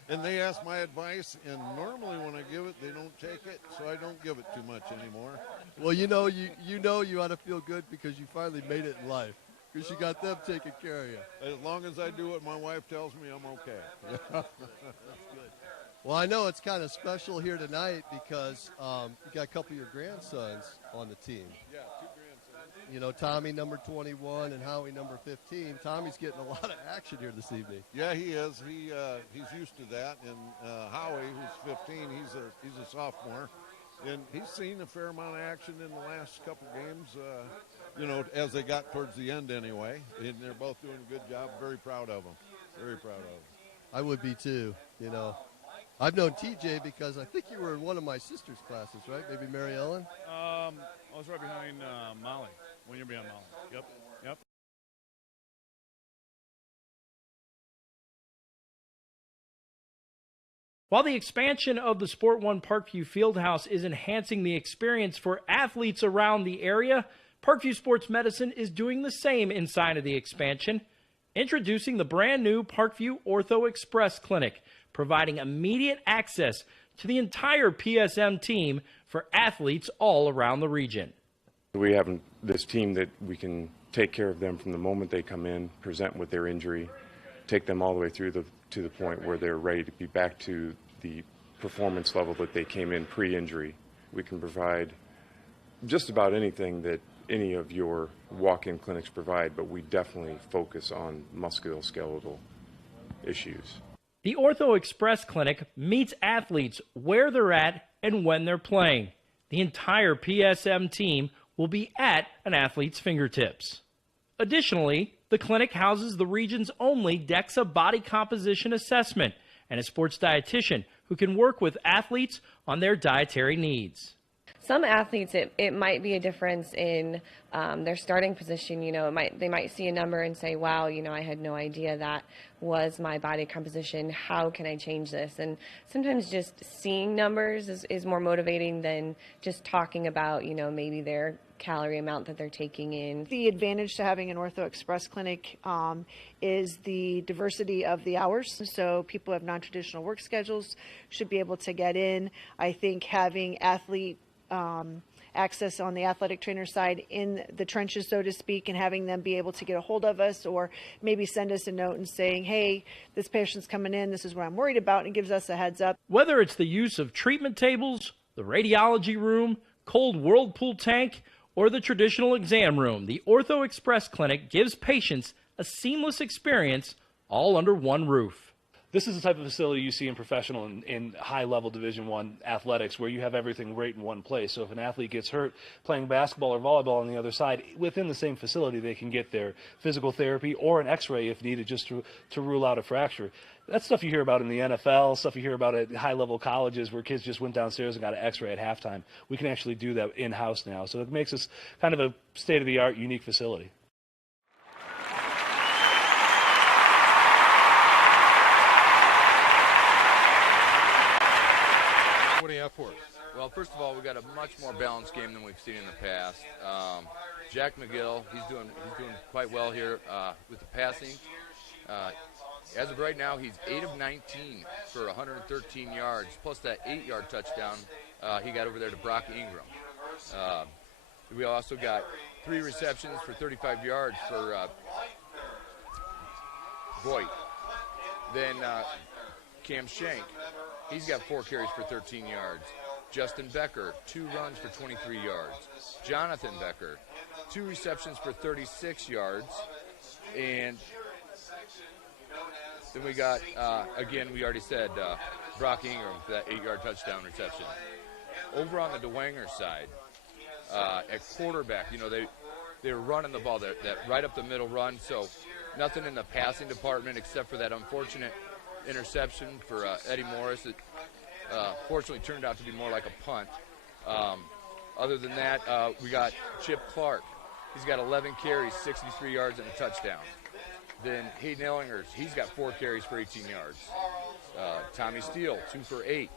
and they ask my advice, and normally when I give it, they don't take it, so I don't give it too much anymore. Well, you ought to feel good because you finally made it in life, because you got them taking care of you. As long as I do what my wife tells me, I'm okay. That's good. Well, I know it's kind of special here tonight because you got a couple of your grandsons on the team. Yeah, 2 grandsons. Tommy, number 21, and Howie, number 15. Tommy's getting a lot of action here this evening. Yeah, he is. He's used to that. And Howie, who's 15, he's a sophomore, and he's seen a fair amount of action in the last couple games. As they got towards the end, anyway. And they're both doing a good job. Very proud of them. Very proud of them. I would be too. I've known TJ because I think you were in one of my sister's classes, right? Maybe Mary Ellen? I was right behind Molly, when you're behind Molly. Yep. While the expansion of the Sport One Parkview Fieldhouse is enhancing the experience for athletes around the area, Parkview Sports Medicine is doing the same inside of the expansion, introducing the brand new Parkview Ortho Express Clinic, providing immediate access to the entire PSM team for athletes all around the region. We have this team that we can take care of them from the moment they come in, present with their injury, take them all the way through to the point where they're ready to be back to the performance level that they came in pre-injury. We can provide just about anything that any of your walk-in clinics provide, but we definitely focus on musculoskeletal issues. The Ortho Express Clinic meets athletes where they're at and when they're playing. The entire PSM team will be at an athlete's fingertips. Additionally, the clinic houses the region's only DEXA body composition assessment and a sports dietitian who can work with athletes on their dietary needs. some athletes, it might be a difference in their starting position. They might see a number and say, wow, I had no idea that was my body composition. How can I change this? And sometimes just seeing numbers is more motivating than just talking about, maybe their calorie amount that they're taking in. The advantage to having an Ortho Express clinic is the diversity of the hours. So people who have non-traditional work schedules should be able to get in. I think having athlete access on the athletic trainer side in the trenches, so to speak, and having them be able to get a hold of us or maybe send us a note and saying, hey, this patient's coming in, this is what I'm worried about, and it gives us a heads up. Whether it's the use of treatment tables, the radiology room, cold whirlpool tank, or the traditional exam room, the Ortho Express Clinic gives patients a seamless experience all under one roof. This is the type of facility you see in professional and high-level Division I athletics, where you have everything right in one place. So if an athlete gets hurt playing basketball or volleyball on the other side, within the same facility, they can get their physical therapy or an X-ray if needed, just to rule out a fracture. That's stuff you hear about in the NFL, stuff you hear about at high-level colleges where kids just went downstairs and got an X-ray at halftime. We can actually do that in-house now. So it makes us kind of a state-of-the-art, unique facility. What do you have for us? Well, first of all, we've got a much more balanced game than we've seen in the past. Jack McGill, he's doing quite well here with the passing. As of right now, he's 8 of 19 for 113 yards, plus that 8-yard touchdown he got over there to Brock Ingram. We also got 3 receptions for 35 yards for Voigt. Then Cam Shank, he's got 4 carries for 13 yards. Justin Becker, 2 runs for 23 yards. Jonathan Becker, 2 receptions for 36 yards. And then we got, again, we already said, Brock Ingram for that 8-yard touchdown reception. Over on the Dwenger side, at quarterback, they were running the ball, that right up the middle run, so nothing in the passing department except for that unfortunate interception for Eddie Morris. It fortunately turned out to be more like a punt. Other than that, we got Chip Clark. He's got 11 carries, 63 yards, and a touchdown. Then Hayden Ellingers, he's got 4 carries for 18 yards. Tommy Steele, 2 for 8.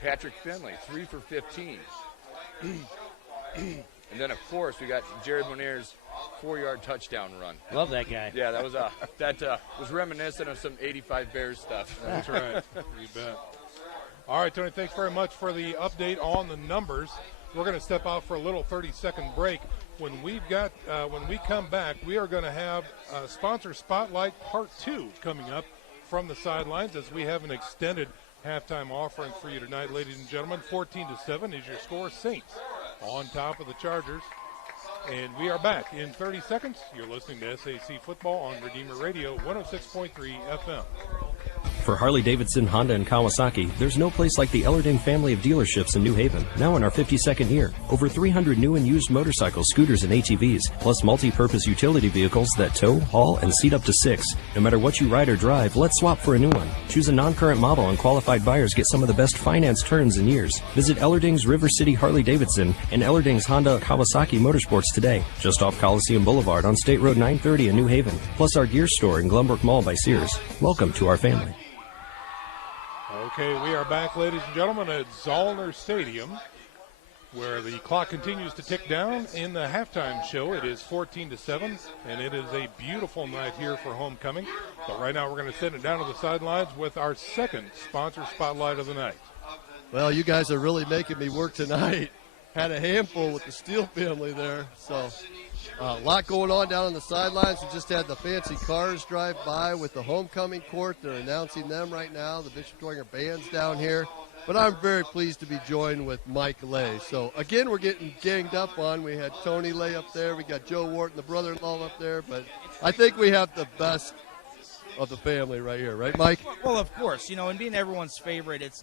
Patrick Finley, 3 for 15. And then, of course, we got Jared Monier's 4-yard touchdown run. Love that guy. Yeah, that was reminiscent of some 85 Bears stuff. That's right. You bet. All right, Tony, thanks very much for the update on the numbers. We're going to step out for a little 30-second break. When we come back, we are going to have Sponsor Spotlight Part 2 coming up from the sidelines as we have an extended halftime offering for you tonight, ladies and gentlemen. 14-7 is your score. Saints on top of the Chargers. And we are back in 30 seconds. You're listening to SAC Football on Redeemer Radio 106.3 FM. For Harley-Davidson, Honda, and Kawasaki, there's no place like the Ellerding family of dealerships in New Haven, now in our 52nd year. Over 300 new and used motorcycles, scooters, and ATVs, plus multi-purpose utility vehicles that tow, haul, and seat up to 6. No matter what you ride or drive, let's swap for a new one. Choose a non-current model, and qualified buyers get some of the best finance terms in years. Visit Ellerding's River City Harley-Davidson and Ellerding's Honda Kawasaki Motorsports today, just off Coliseum Boulevard on State Road 930 in New Haven, plus our gear store in Glenbrook Mall by Sears. Welcome to our family. Okay, we are back, ladies and gentlemen, at Zollner Stadium, where the clock continues to tick down in the halftime show. It is 14-7, and it is a beautiful night here for homecoming. But right now we're going to send it down to the sidelines with our second sponsor spotlight of the night. Well, you guys are really making me work tonight. Had a handful with the Steele family there, so a lot going on down on the sidelines. We just had the fancy cars drive by with the homecoming court. They're announcing them right now. The Bishop Dwenger band's down here. But I'm very pleased to be joined with Mike Lay. So, again, we're getting ganged up on. We had Tony Lay up there. We got Joe Wharton, the brother-in-law, up there. But I think we have the best of the family right here. Right, Mike? Well, of course. And being everyone's favorite, it's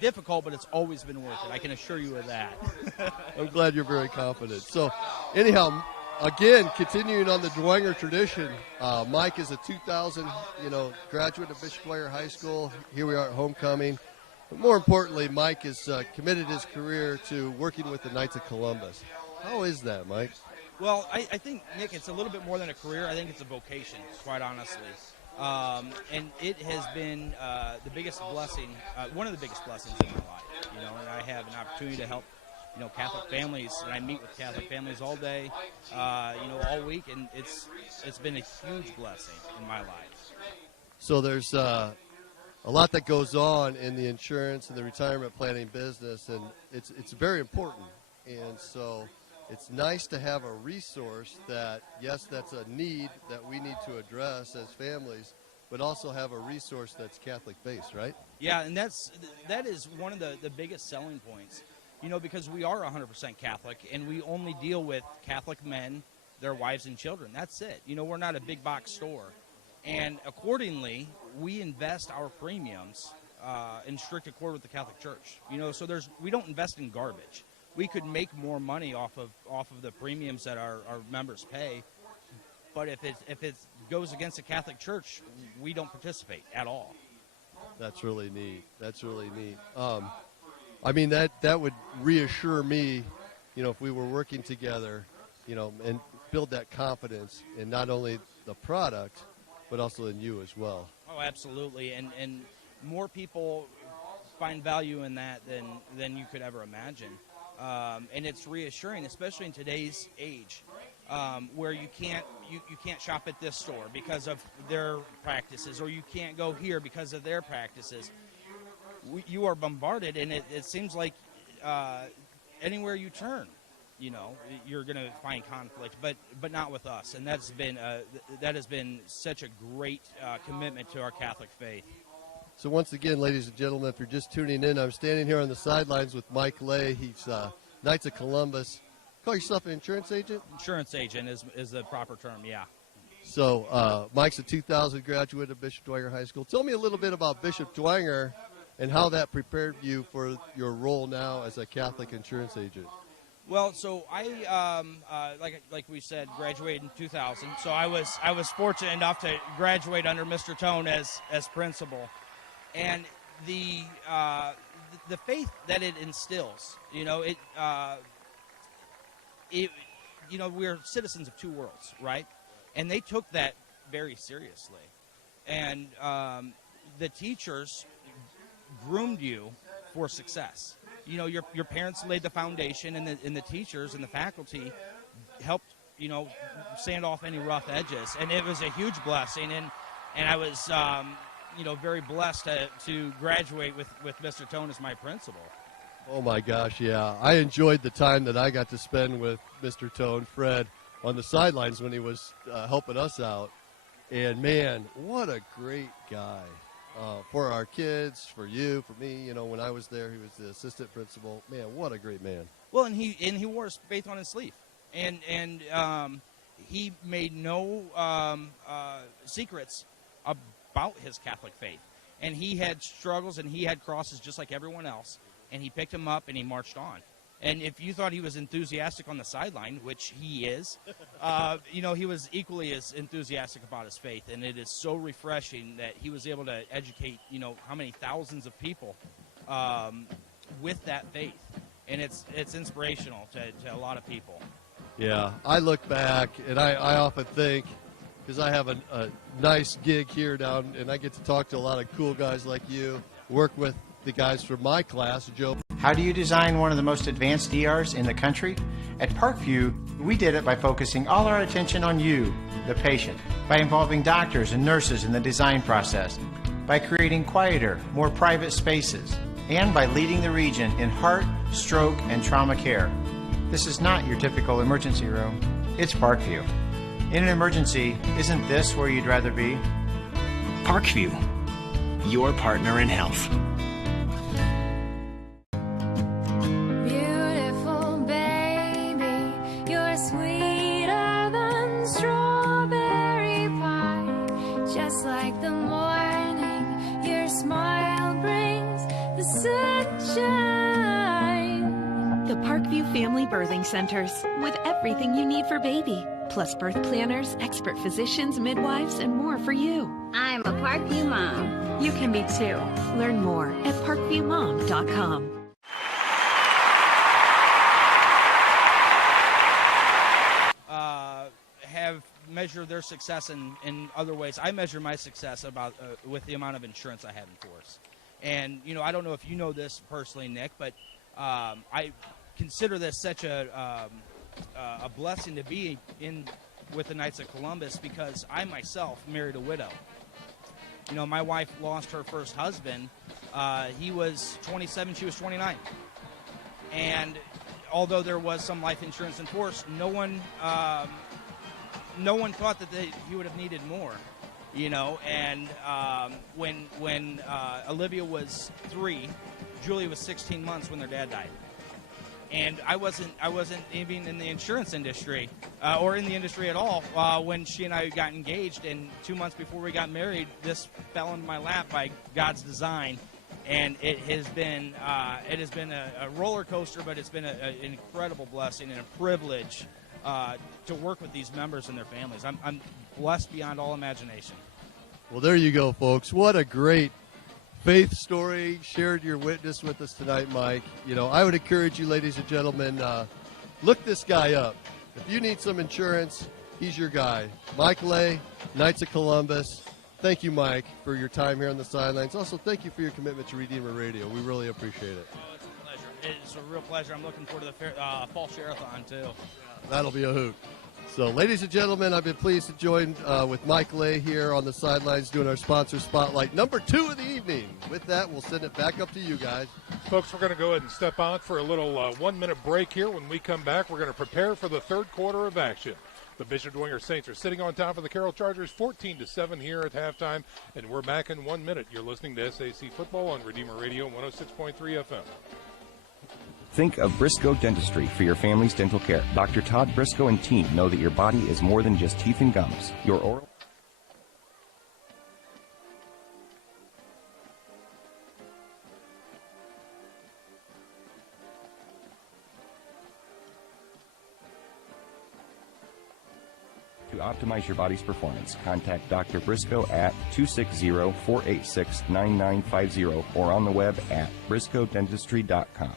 difficult, but it's always been worth it. I can assure you of that. I'm glad you're very confident. So, anyhow, again, continuing on the Dwenger tradition, Mike is a 2000, graduate of Bishop Dwenger High School. Here we are at homecoming. But more importantly, Mike has committed his career to working with the Knights of Columbus. How is that, Mike? Well, I think, Nick, it's a little bit more than a career. I think it's a vocation, quite honestly. And it has been the biggest blessing, one of the biggest blessings in my life. You know, and I have an opportunity to help, you know, Catholic families, and I meet with Catholic families all day, you know, all week, and it's been a huge blessing in my life. So there's a lot that goes on in the insurance and the retirement planning business, and it's very important. And so it's nice to have a resource that, yes, that's a need that we need to address as families, but also have a resource that's Catholic-based, right? Yeah, and that is one of the biggest selling points, you know, because we are 100% Catholic, and we only deal with Catholic men, their wives, and children. That's it. You know, we're not a big box store. And accordingly, we invest our premiums in strict accord with the Catholic Church. You know, so we don't invest in garbage. We could make more money off of the premiums that our members pay, but if it goes against the Catholic Church, we don't participate at all. That's really neat. That's really neat. I mean, that would reassure me, you know, if we were working together, you know, and build that confidence in not only the product, but also in you as well. Oh, absolutely, and more people find value in that than you could ever imagine. And it's reassuring, especially in today's age, where you can't shop at this store because of their practices, or you can't go here because of their practices. You are bombarded, and it seems like anywhere you turn, you know, you're going to find conflict, but not with us. And that has been such a great commitment to our Catholic faith. So once again, ladies and gentlemen, if you're just tuning in, I'm standing here on the sidelines with Mike Lay. He's Knights of Columbus. Call yourself an insurance agent? Insurance agent is the proper term, yeah. So Mike's a 2000 graduate of Bishop Dwenger High School. Tell me a little bit about Bishop Dwenger and how that prepared you for your role now as a Catholic insurance agent. Well, so I, like we said, graduated in 2000. So I was fortunate enough to graduate under Mr. Tone as principal. And the faith that it instills, you know, you know, we're citizens of two worlds, right? And they took that very seriously. And the teachers groomed you for success. You know, your parents laid the foundation, and the teachers and the faculty helped, you know, sand off any rough edges. And it was a huge blessing. And I was you know, very blessed to graduate with Mr. Tone as my principal. Oh, my gosh, yeah. I enjoyed the time that I got to spend with Mr. Tone, Fred, on the sidelines when he was helping us out. And, man, what a great guy. For our kids, for you, for me, you know, when I was there, he was the assistant principal. Man, what a great man. Well, and he wore his faith on his sleeve. And he made no secrets about his Catholic faith. And he had struggles and he had crosses just like everyone else. And he picked them up and he marched on. And if you thought he was enthusiastic on the sideline, which he is, you know, he was equally as enthusiastic about his faith. And it is so refreshing that he was able to educate, you know, how many thousands of people with that faith. And it's inspirational to a lot of people. Yeah, I look back and I often think, because I have a nice gig here down, and I get to talk to a lot of cool guys like you, work with the guys from my class, Joe. How do you design one of the most advanced ERs in the country? At Parkview, we did it by focusing all our attention on you, the patient, by involving doctors and nurses in the design process, by creating quieter, more private spaces, and by leading the region in heart, stroke, and trauma care. This is not your typical emergency room. It's Parkview. In an emergency, isn't this where you'd rather be? Parkview, your partner in health. Beautiful baby, you're sweeter than strawberry pie. Just like the morning, your smile brings the sunshine. The Parkview Family Birthing Centers, with everything you need for baby. plus birth planners, expert physicians, midwives, and more for you. I'm a Parkview mom. You can be too. Learn more at parkviewmom.com. Have measured their success in other ways. I measure my success about with the amount of insurance I have in force. And, you know, I don't know if you know this personally, Nick, but I consider this such a blessing to be in with the Knights of Columbus because I myself married a widow. You know, my wife lost her first husband. He was 27, she was 29. And although there was some life insurance in force, no one thought that he would have needed more, you know. And when Olivia was 3, Julia was 16 months when their dad died. And I wasn't even in the insurance industry or in the industry at all when she and I got engaged. And 2 months before we got married, this fell into my lap by God's design. And it has been a roller coaster, but it's been an incredible blessing and a privilege to work with these members and their families. I'm blessed beyond all imagination. Well, there you go, folks. What a great faith story. Shared your witness with us tonight, Mike. You know, I would encourage you, ladies and gentlemen, look this guy up. If you need some insurance, he's your guy. Mike Lay, Knights of Columbus. Thank you, Mike, for your time here on the sidelines. Also, thank you for your commitment to Redeemer Radio. We really appreciate it. Oh, it's a pleasure. It's a real pleasure. I'm looking forward to the fall share-a-thon, too. That'll be a hoot. So, ladies and gentlemen, I've been pleased to join with Mike Lay here on the sidelines doing our sponsor spotlight number 2 of the evening. With that, we'll send it back up to you guys. Folks, we're going to go ahead and step out for a little 1-minute break here. When we come back, we're going to prepare for the third quarter of action. The Bishop Dwenger Saints are sitting on top of the Carroll Chargers 14-7 here at halftime, and we're back in 1 minute. You're listening to SAC Football on Redeemer Radio 106.3 FM. Think of Briscoe Dentistry for your family's dental care. Dr. Todd Briscoe and team know that your body is more than just teeth and gums. Your oral... To optimize your body's performance, contact Dr. Briscoe at 260-486-9950 or on the web at briscoedentistry.com.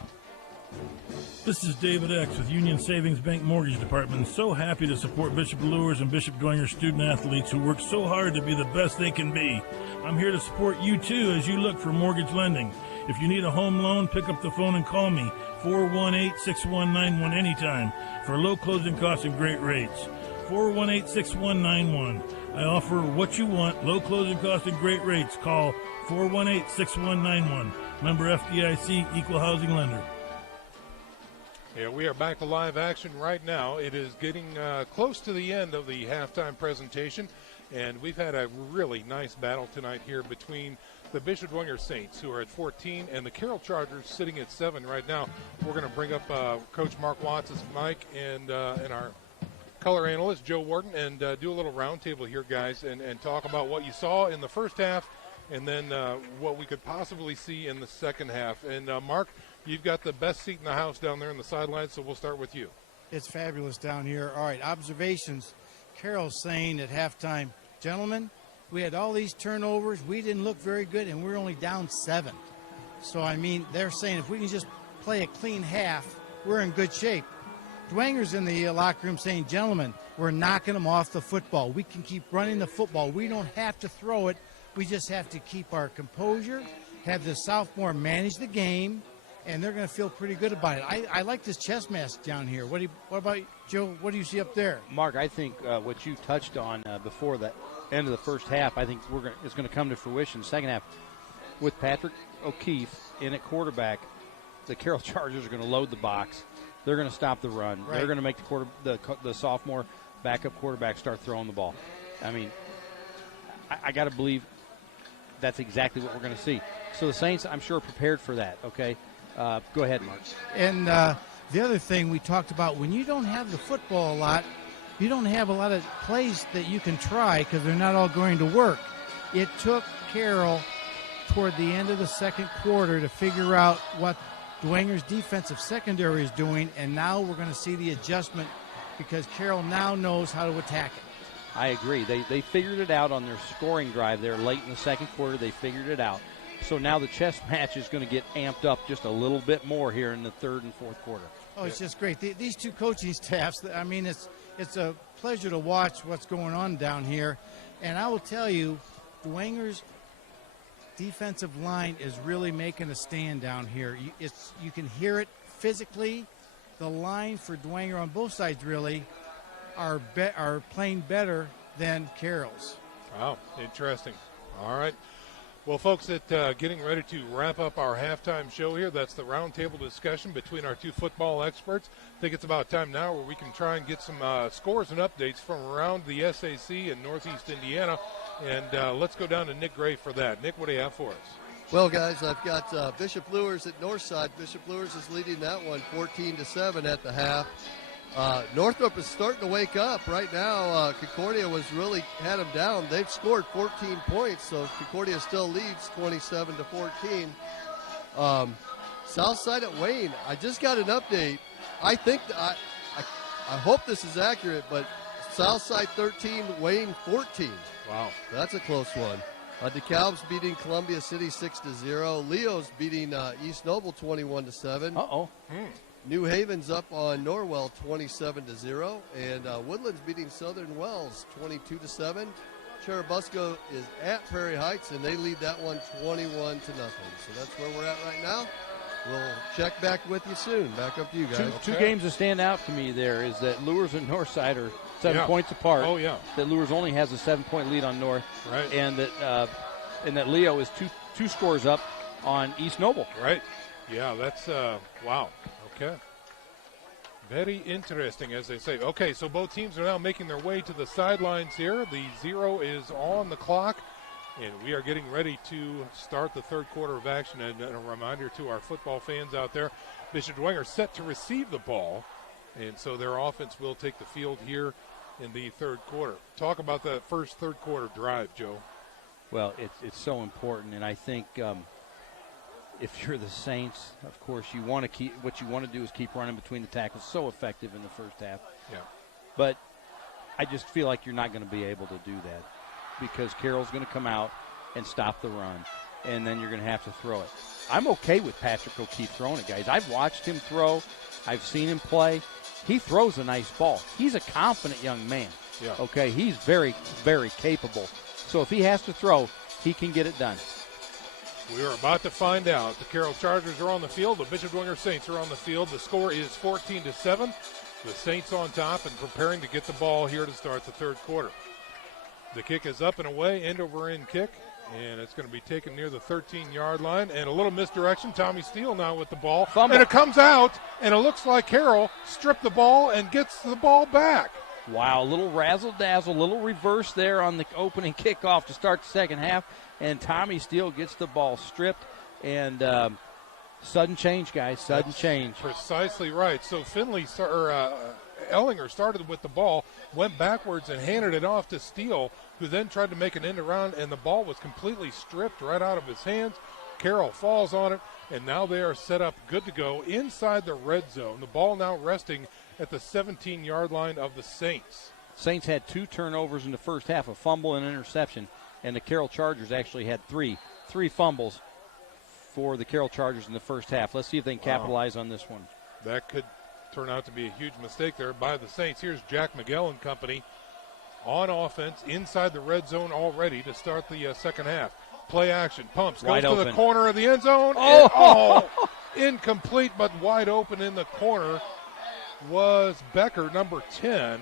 This is David X with Union Savings Bank Mortgage Department. So happy to support Bishop Lures and Bishop Dwenger student athletes who work so hard to be the best they can be. I'm here to support you too as you look for mortgage lending. If you need a home loan, pick up the phone and call me, 418-6191 anytime for low closing costs and great rates. 418-6191. I offer what you want, low closing costs and great rates. Call 418-6191. Member FDIC, Equal Housing Lender. Yeah, we are back to live action right now. It is getting close to the end of the halftime presentation, and we've had a really nice battle tonight here between the Bishop Dwenger Saints, who are at 14, and the Carroll Chargers sitting at 7 right now. We're going to bring up Coach Mark Watts as Mike and our color analyst, Joe Warden, and do a little roundtable here, guys, and talk about what you saw in the first half and then what we could possibly see in the second half. And, Mark, you've got the best seat in the house down there in the sidelines, so we'll start with you. It's fabulous down here. All right, observations. Carroll's saying at halftime, gentlemen, we had all these turnovers. We didn't look very good, and we're only down 7. So, I mean, they're saying if we can just play a clean half, we're in good shape. Dwenger's in the locker room saying, gentlemen, we're knocking them off the football. We can keep running the football. We don't have to throw it. We just have to keep our composure, have the sophomore manage the game, and they're going to feel pretty good about it. I like this chest mask down here. What about Joe? What do you see up there? Mark, I think what you touched on before the end of the first half, I think it's going to come to fruition. Second half, with Patrick O'Keefe in at quarterback, the Carroll Chargers are going to load the box. They're going to stop the run. Right. They're going to make the sophomore backup quarterback start throwing the ball. I mean, I got to believe that's exactly what we're going to see. So the Saints, I'm sure, prepared for that. Okay, go ahead, Mark. And the other thing we talked about, when you don't have the football a lot, you don't have a lot of plays that you can try because they're not all going to work. It took Carroll toward the end of the second quarter to figure out what Dwenger's defensive secondary is doing, and now we're going to see the adjustment because Carroll now knows how to attack it. I agree. They figured it out on their scoring drive there late in the second quarter. They figured it out. So now the chess match is going to get amped up just a little bit more here in the third and fourth quarter. Oh, it's just great. These two coaching staffs, I mean, it's a pleasure to watch what's going on down here. And I will tell you, Dwenger's defensive line is really making a stand down here. You can hear it physically. The line for Dwenger on both sides really are playing better than Carroll's. Wow, interesting. All right. Well, folks, getting ready to wrap up our halftime show here. That's the roundtable discussion between our two football experts. I think it's about time now where we can try and get some scores and updates from around the SAC in Northeast Indiana. And let's go down to Nick Gray for that. Nick, what do you have for us? Well, guys, I've got Bishop Luers at Northside. Bishop Luers is leading that one 14-7 at the half. Northrop is starting to wake up right now. Concordia really had them down. They've scored 14 points, so Concordia still leads 27-14. Southside at Wayne. I just got an update. I think I hope this is accurate, but Southside 13, Wayne 14. Wow, that's a close one. DeKalb's beating Columbia City 6-0. Leo's beating East Noble 21-7. New Haven's up on Norwell 27-0, and Woodland's beating Southern Wells 22-7. Cherubusco is at Prairie Heights, and they lead that one 21-0. So that's where we're at right now. We'll check back with you soon. Back up to you guys. Two games that stand out to me there is that Luers and Northside are 7 points apart. Oh, yeah. That Luers only has a 7-point lead on North. Right. And that Leo is two scores up on East Noble. Right. Yeah, that's wow. Okay. Very interesting, as they say. Okay, so both teams are now making their way to the sidelines here. The 0 is on the clock, and we are getting ready to start the third quarter of action. And a reminder to our football fans out there, Bishop Dwenger set to receive the ball, and so their offense will take the field here in the third quarter. Talk about that first third quarter drive, Joe. Well, it's so important, and I think if you're the Saints, of course, what you want to do is keep running between the tackles. So effective in the first half. Yeah. But I just feel like you're not going to be able to do that because Carroll's going to come out and stop the run, and then you're going to have to throw it. I'm okay with Patrick O'Keefe throwing it, guys. I've watched him throw. I've seen him play. He throws a nice ball. He's a confident young man. Yeah. Okay, he's very, very capable. So if he has to throw, he can get it done. We are about to find out. The Carroll Chargers are on the field. The Bishop Dwenger Saints are on the field. The score is 14-7. The Saints on top and preparing to get the ball here to start the third quarter. The kick is up and away, end-over-end kick, and it's going to be taken near the 13-yard line. And a little misdirection. Tommy Steele now with the ball. Fumble. And it comes out, and it looks like Carroll stripped the ball and gets the ball back. Wow, a little razzle-dazzle, little reverse there on the opening kickoff to start the second half. And Tommy Steele gets the ball stripped, and sudden change, guys, sudden change. Precisely right. So Ellinger started with the ball, went backwards and handed it off to Steele, who then tried to make an end around, and the ball was completely stripped right out of his hands. Carroll falls on it, and now they are set up good to go inside the red zone. The ball now resting at the 17-yard line of the Saints. Saints had 2 turnovers in the first half, a fumble and an interception. And the Carroll Chargers actually had three fumbles for the Carroll Chargers in the first half. Let's see if they can capitalize on this one. That could turn out to be a huge mistake there by the Saints. Here's Jack Miguel and company on offense inside the red zone already to start the second half. Play action, pumps, goes to the corner of the end zone. Incomplete, but wide open in the corner was Becker, number 10.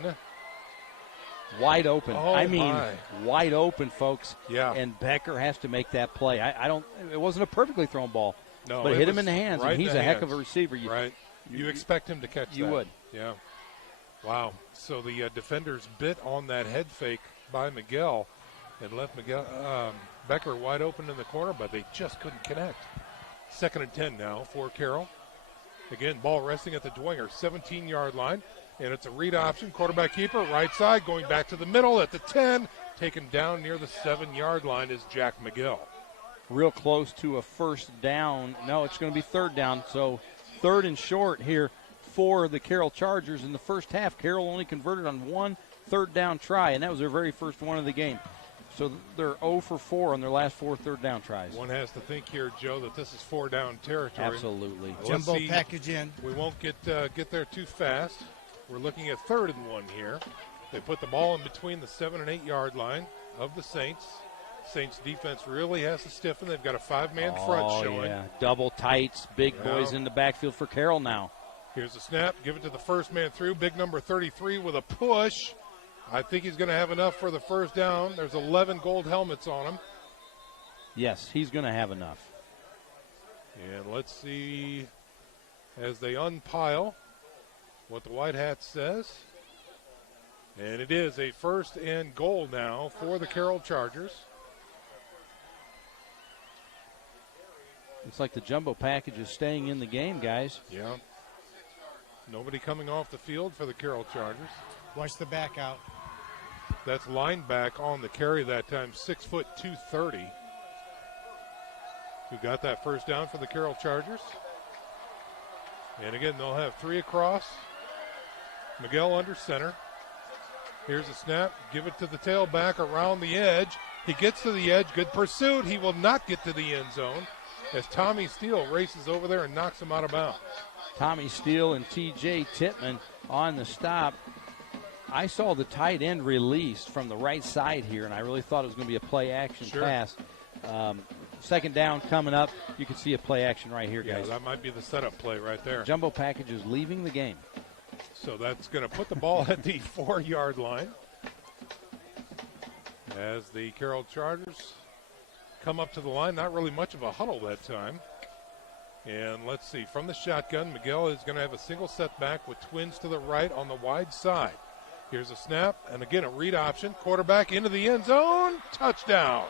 Wide open. My. Wide open, folks. Yeah. And Becker has to make that play. It wasn't a perfectly thrown ball. No, but it hit him in the hands, right, and he's a heck of a receiver. You expect him to catch that. You would. Yeah. Wow. So the defenders bit on that head fake by Miguel and left Becker wide open in the corner, but they just couldn't connect. 2nd and 10 now for Carroll. Again, ball resting at the Dwenger 17-yard line. And it's a read option, quarterback keeper, right side, going back to the middle at the 10. Taken down near the 7-yard line is Jack Miguel. Real close to a first down. No, it's going to be third down. So 3rd and short here for the Carroll Chargers in the first half. Carroll only converted on one third-down try, and that was their very first one of the game. So they're 0 for 4 on their last 4 third-down tries. One has to think here, Joe, that this is 4-down territory. Absolutely. Jumbo package in. We won't get there too fast. We're looking at 3rd and 1 here. They put the ball in between the 7 and 8 yard line of the Saints. Saints defense really has to stiffen. They've got a 5-man front showing. Yeah. Double tights, big boys in the backfield for Carroll now. Here's the snap. Give it to the first man through. Big number 33 with a push. I think he's going to have enough for the first down. There's 11 gold helmets on him. Yes, he's going to have enough. And let's see as they unpile what the White Hat says. And it is a 1st and goal now for the Carroll Chargers. Looks like the jumbo package is staying in the game, guys. Yeah. Nobody coming off the field for the Carroll Chargers. Watch the back out. That's lineback on the carry that time, 6 foot 230. Who got that first down for the Carroll Chargers. And again, they'll have 3 across. Miguel under center. Here's a snap. Give it to the tailback around the edge. He gets to the edge. Good pursuit. He will not get to the end zone as Tommy Steele races over there and knocks him out of bounds. Tommy Steele and T.J. Tittman on the stop. I saw the tight end released from the right side here, and I really thought it was going to be a play-action pass. 2nd down coming up. You can see a play-action right here, guys. Yeah, that might be the setup play right there. Jumbo package is leaving the game. So that's going to put the ball at the 4-yard line as the Carroll Chargers come up to the line. Not really much of a huddle that time. And let's see, from the shotgun, Miguel is going to have a single setback with twins to the right on the wide side. Here's a snap, and again a read option. Quarterback into the end zone, touchdown.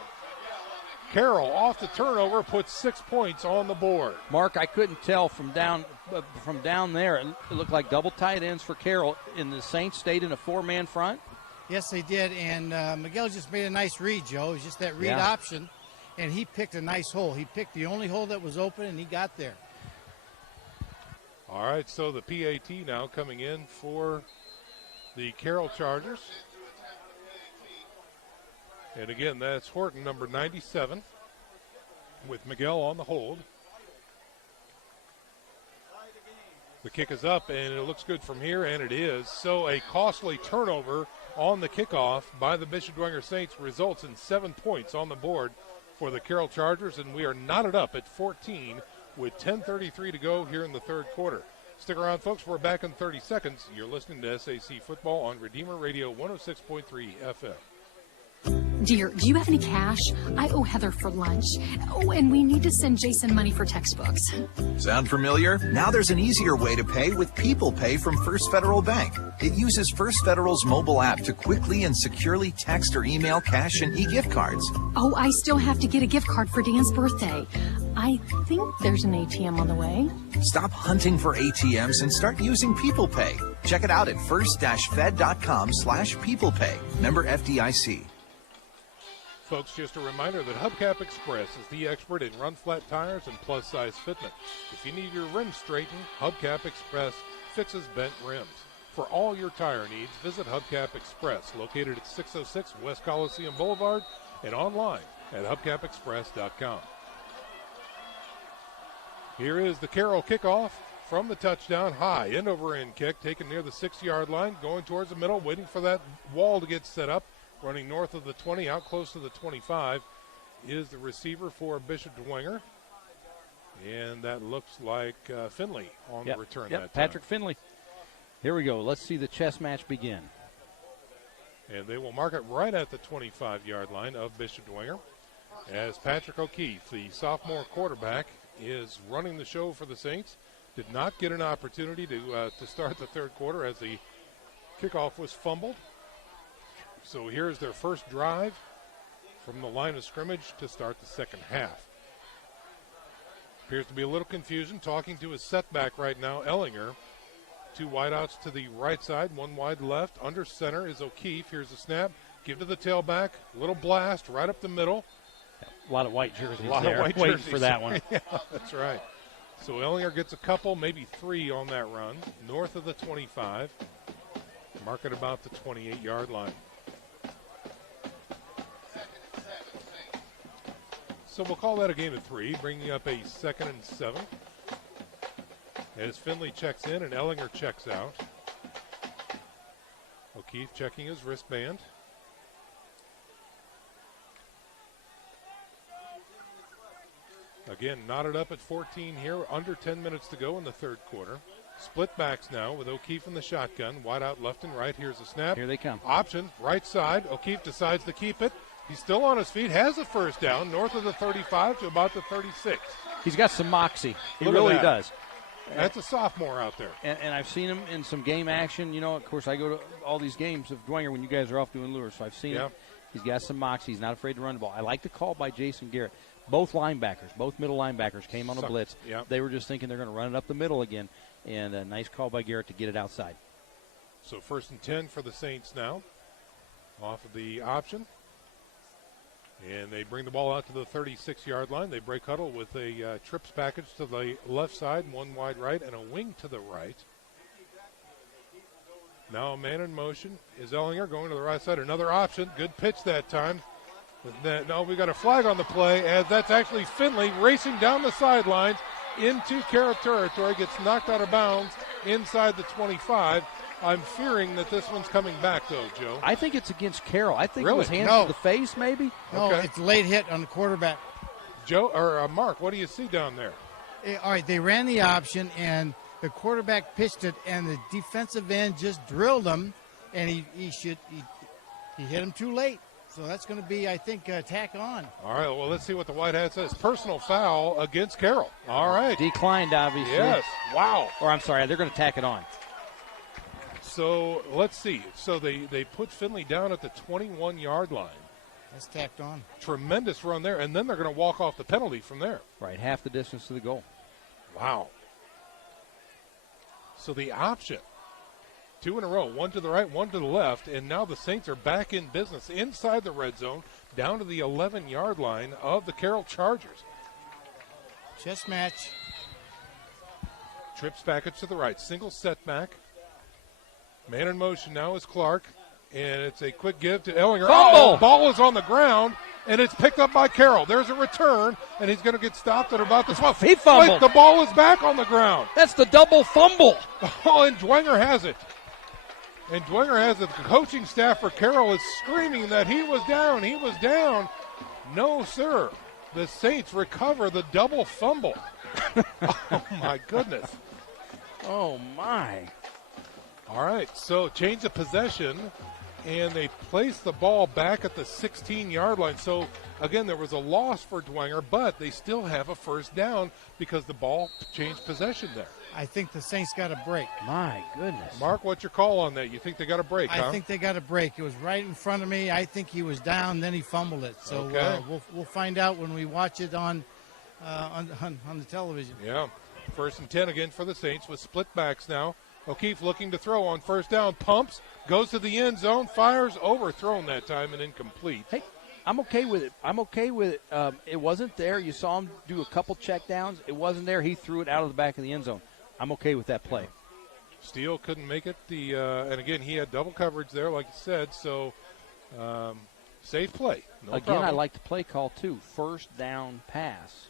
Carroll off the turnover puts 6 points on the board. Mark, I couldn't tell from down there. It looked like double tight ends for Carroll, and the Saints stayed in a 4-man front. Yes, they did, and Miguel just made a nice read, Joe. It was just that read option, and he picked a nice hole. He picked the only hole that was open, and he got there. All right, so the PAT now coming in for the Carroll Chargers. And again, that's Horton, number 97, with Miguel on the hold. The kick is up, and it looks good from here, and it is. So a costly turnover on the kickoff by the Bishop Dwenger Saints results in 7 points on the board for the Carroll Chargers, and we are knotted up at 14 with 10:33 to go here in the 3rd quarter. Stick around, folks. We're back in 30 seconds. You're listening to SAC Football on Redeemer Radio 106.3 FM. Dear, do you have any cash? I owe Heather for lunch. Oh, and we need to send Jason money for textbooks. Sound familiar? Now there's an easier way to pay with People Pay from First Federal Bank. It uses First Federal's mobile app to quickly and securely text or email cash and e-gift cards. Oh, I still have to get a gift card for Dan's birthday. I think there's an ATM on the way. Stop hunting for ATMs and start using People Pay. Check it out at first-fed.com/peoplepay. Member FDIC. Folks, just a reminder that Hubcap Express is the expert in run-flat tires and plus-size fitment. If you need your rims straightened, Hubcap Express fixes bent rims. For all your tire needs, visit Hubcap Express, located at 606 West Coliseum Boulevard, and online at hubcapexpress.com. Here is the Carroll kickoff from the touchdown. High end-over-end kick taken near the 6-yard line, going towards the middle, waiting for that wall to get set up. Running north of the 20, out close to the 25, is the receiver for Bishop Dwenger. And that looks like Finley on the return that time. Patrick Finley. Here we go. Let's see the chess match begin. And they will mark it right at the 25-yard line of Bishop Dwenger as Patrick O'Keefe, the sophomore quarterback, is running the show for the Saints. Did not get an opportunity to start the 3rd quarter as the kickoff was fumbled. So here's their first drive from the line of scrimmage to start the 2nd half. Appears to be a little confusion. Talking to his setback right now, Ellinger. 2 wideouts to the right side, 1 wide left. Under center is O'Keefe. Here's the snap. Give to the tailback. Little blast right up the middle. A lot of white jerseys a lot there. of white waiting jerseys for that one. Yeah, that's right. So Ellinger gets a couple, maybe 3 on that run, north of the 25. Mark at about the 28-yard line. So we'll call that a gain of 3, bringing up a 2nd and 7. As Finley checks in and Ellinger checks out. O'Keefe checking his wristband. Again, knotted up at 14 here, under 10 minutes to go in the third quarter. Split backs now with O'Keefe in the shotgun, wide out left and right. Here's the snap. Here they come. Option, right side. O'Keefe decides to keep it. He's still on his feet, has a first down, north of the 35 to about the 36. He's got some moxie. He Look at really that. does. That's a sophomore out there. And I've seen him in some game action. You know, of course, I go to all these games of Dwenger when you guys are off doing lures, so I've seen him. He's got some moxie. He's not afraid to run the ball. I like the call by Jason Garrett. Both linebackers, both middle linebackers came on a blitz. They were just thinking they're going to run it up the middle again, and a nice call by Garrett to get it outside. So 1st and 10 for the Saints now, off of the option. And they bring the ball out to the 36-yard line. They break huddle with a trips package to the left side, 1 wide right, and a wing to the right. Now a man in motion is Ellinger going to the right side. Another option. Good pitch that time. No, we got a flag on the play, as that's actually Finley racing down the sidelines into Carroll territory, gets knocked out of bounds inside the 25. I'm fearing that this one's coming back, though, Joe. I think it's against Carroll. I think Really? it was hands No. to the face, maybe. No, it's late hit on the quarterback. Joe or Mark, what do you see down there? All right, they ran the option, and the quarterback pitched it, and the defensive end just drilled him, and he hit him too late. So that's going to be, I think, tack on. All right, well, let's see what the white hat says. Personal foul against Carroll. All right. Declined, obviously. Yes. Wow. Or I'm sorry, they're going to tack it on. So let's see. So they put Finley down at the 21-yard line. That's tacked on. Tremendous run there, and then they're going to walk off the penalty from there. Right, half the distance to the goal. Wow. So the option, 2 in a row, 1 to the right, 1 to the left, and now the Saints are back in business inside the red zone, down to the 11-yard line of the Carroll Chargers. Chest match. Trips package to the right, single setback. Man in motion now is Clark, and it's a quick give to Ellinger. Fumble! Ball is on the ground, and it's picked up by Carroll. There's a return, and he's going to get stopped at about the 12. He fumbled. Wait, the ball is back on the ground. That's the double fumble. Oh, and Dwenger has it. And Dwenger has it. The coaching staff for Carroll is screaming that he was down. He was down. No, sir. The Saints recover the double fumble. Oh, my goodness. Oh, my. All right, so change of possession, and they place the ball back at the 16-yard line. So, again, there was a loss for Dwenger, but they still have a first down because the ball changed possession there. I think the Saints got a break. My goodness. Mark, what's your call on that? You think they got a break, huh? I think they got a break. It was right in front of me. I think he was down, then he fumbled it. So Okay. we'll find out when we watch it on the television. Yeah. 1st and 10 again for the Saints with split backs now. O'Keefe looking to throw on first down, pumps, goes to the end zone, fires, overthrown that time and incomplete. Hey, I'm okay with it. It wasn't there. You saw him do a couple check downs. It wasn't there. He threw it out of the back of the end zone. I'm okay with that play. Steele couldn't make it. And again, he had double coverage there, like you said, so safe play. No problem. I like the play call, too. First down pass.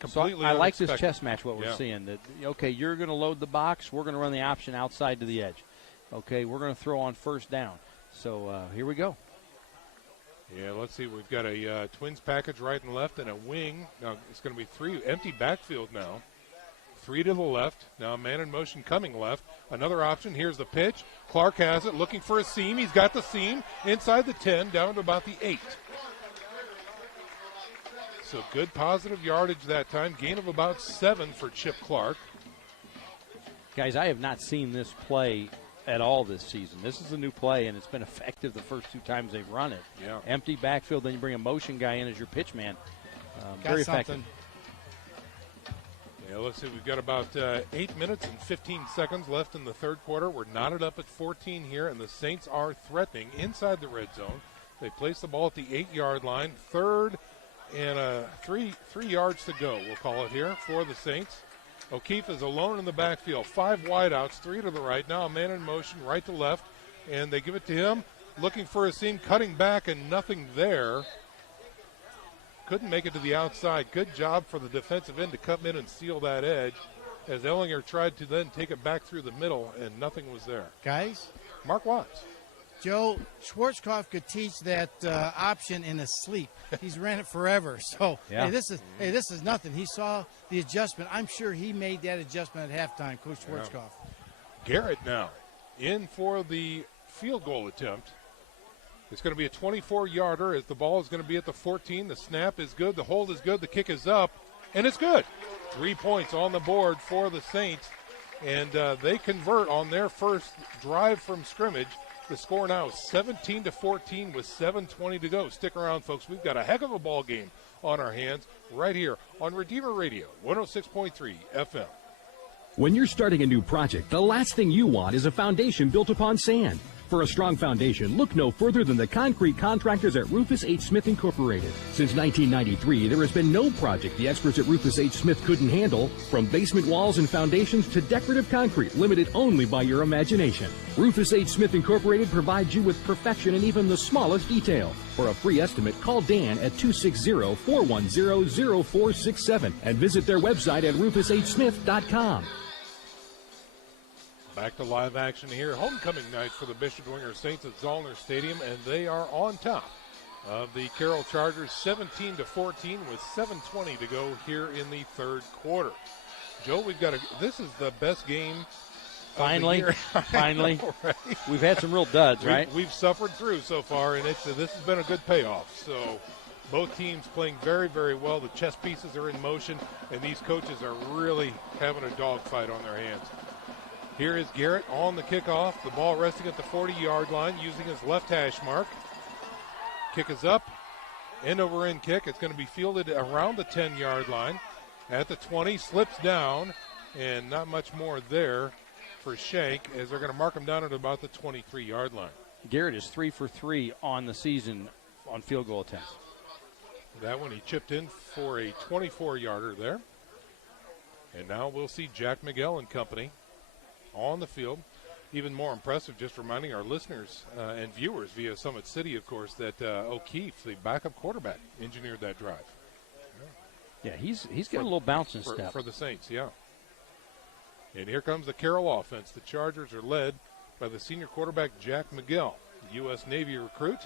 Completely So I like this unexpected. chess match, what we're seeing. That, okay, you're going to load the box. We're going to run the option outside to the edge. Okay, we're going to throw on first down. So here we go. Yeah, let's see. We've got a Twins package right and left and a wing. Now it's going to be 3 empty backfield now. 3 to the left. Now man in motion coming left. Another option. Here's the pitch. Clark has it, looking for a seam. He's got the seam inside the 10, down to about the 8. So good positive yardage that time. Gain of about 7 for Chip Clark. Guys, I have not seen this play at all this season. This is a new play, and it's been effective the first 2 times they've run it. Yeah. Empty backfield, then you bring a motion guy in as your pitch man. Got Very something. effective. Yeah, let's see. We've got about 8 minutes and 15 seconds left in the third quarter. We're knotted up at 14 here, and the Saints are threatening inside the red zone. They place the ball at the 8-yard line. 3rd and 3 yards to go, we'll call it here, for the Saints. O'Keefe is alone in the backfield. 5 wideouts, 3 to the right. Now a man in motion, right to left, and they give it to him. Looking for a seam, cutting back, and nothing there. Couldn't make it to the outside. Good job for the defensive end to come in and seal that edge, as Ellinger tried to then take it back through the middle, and nothing was there. Guys? Mark Watts. Joe, Schwarzkopf could teach that option in his sleep. He's ran it forever. So, yeah. Hey, this is nothing. He saw the adjustment. I'm sure he made that adjustment at halftime, Coach Schwarzkopf. Garrett now in for the field goal attempt. It's going to be a 24-yarder as the ball is going to be at the 14. The snap is good. The hold is good. The kick is up, and it's good. 3 points on the board for the Saints, and they convert on their first drive from scrimmage. The score now is 17-14 with 7:20 to go. Stick around, folks. We've got a heck of a ball game on our hands right here on Redeemer Radio, 106.3 FM. When you're starting a new project, the last thing you want is a foundation built upon sand. For a strong foundation, look no further than the concrete contractors at Rufus H. Smith Incorporated. Since 1993, there has been no project the experts at Rufus H. Smith couldn't handle, from basement walls and foundations to decorative concrete, limited only by your imagination. Rufus H. Smith Incorporated provides you with perfection in even the smallest detail. For a free estimate, call Dan at 260-410-0467 and visit their website at rufushsmith.com. Back to live action here. Homecoming night for the Bishop Dwenger Saints at Zollner Stadium, and they are on top of the Carroll Chargers 17-14 with 7:20 to go here in the third quarter. Joe, this is the best game finally. of the year. Finally. Know, right? We've had some real duds, right? We've suffered through so far, and this has been a good payoff. So both teams playing very, very well. The chess pieces are in motion, and these coaches are really having a dogfight on their hands. Here is Garrett on the kickoff. The ball resting at the 40-yard line using his left hash mark. Kick is up. End-over-end kick. It's going to be fielded around the 10-yard line. At the 20, slips down, and not much more there for Shank, as they're going to mark him down at about the 23-yard line. Garrett is 3 for 3 on the season on field goal attempts. That one he chipped in for a 24-yarder there. And now we'll see Jack Miguel and company on the field. Even more impressive, just reminding our listeners and viewers via Summit City, of course, that O'Keefe, the backup quarterback, engineered that drive. Yeah, he's getting a little bounce and step. For the Saints, yeah. And here comes the Carroll offense. The Chargers are led by the senior quarterback, Jack Miguel, U.S. Navy recruit.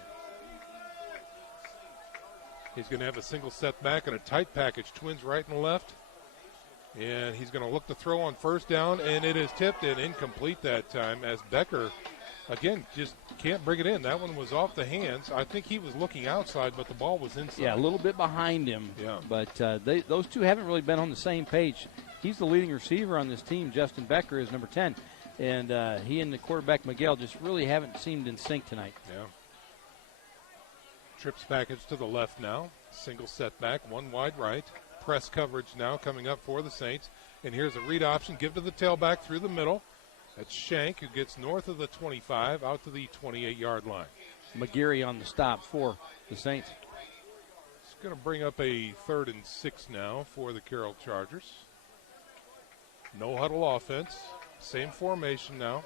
He's going to have a single setback and a tight package, twins right and left. And he's going to look to throw on first down, and it is tipped and incomplete that time as Becker, again, just can't bring it in. That one was off the hands. I think he was looking outside, but the ball was inside. Yeah, a little bit behind him. Yeah. But those two haven't really been on the same page. He's the leading receiver on this team. Justin Becker is number 10. And he and the quarterback, Miguel, just really haven't seemed in sync tonight. Yeah. Trips package to the left now. Single setback, one wide right. Press coverage now coming up for the Saints. And here's a read option. Give to the tailback through the middle. That's Shank, who gets north of the 25 out to the 28-yard line. McGarry on the stop for the Saints. It's going to bring up a 3rd and 6 now for the Carroll Chargers. No huddle offense. Same formation now.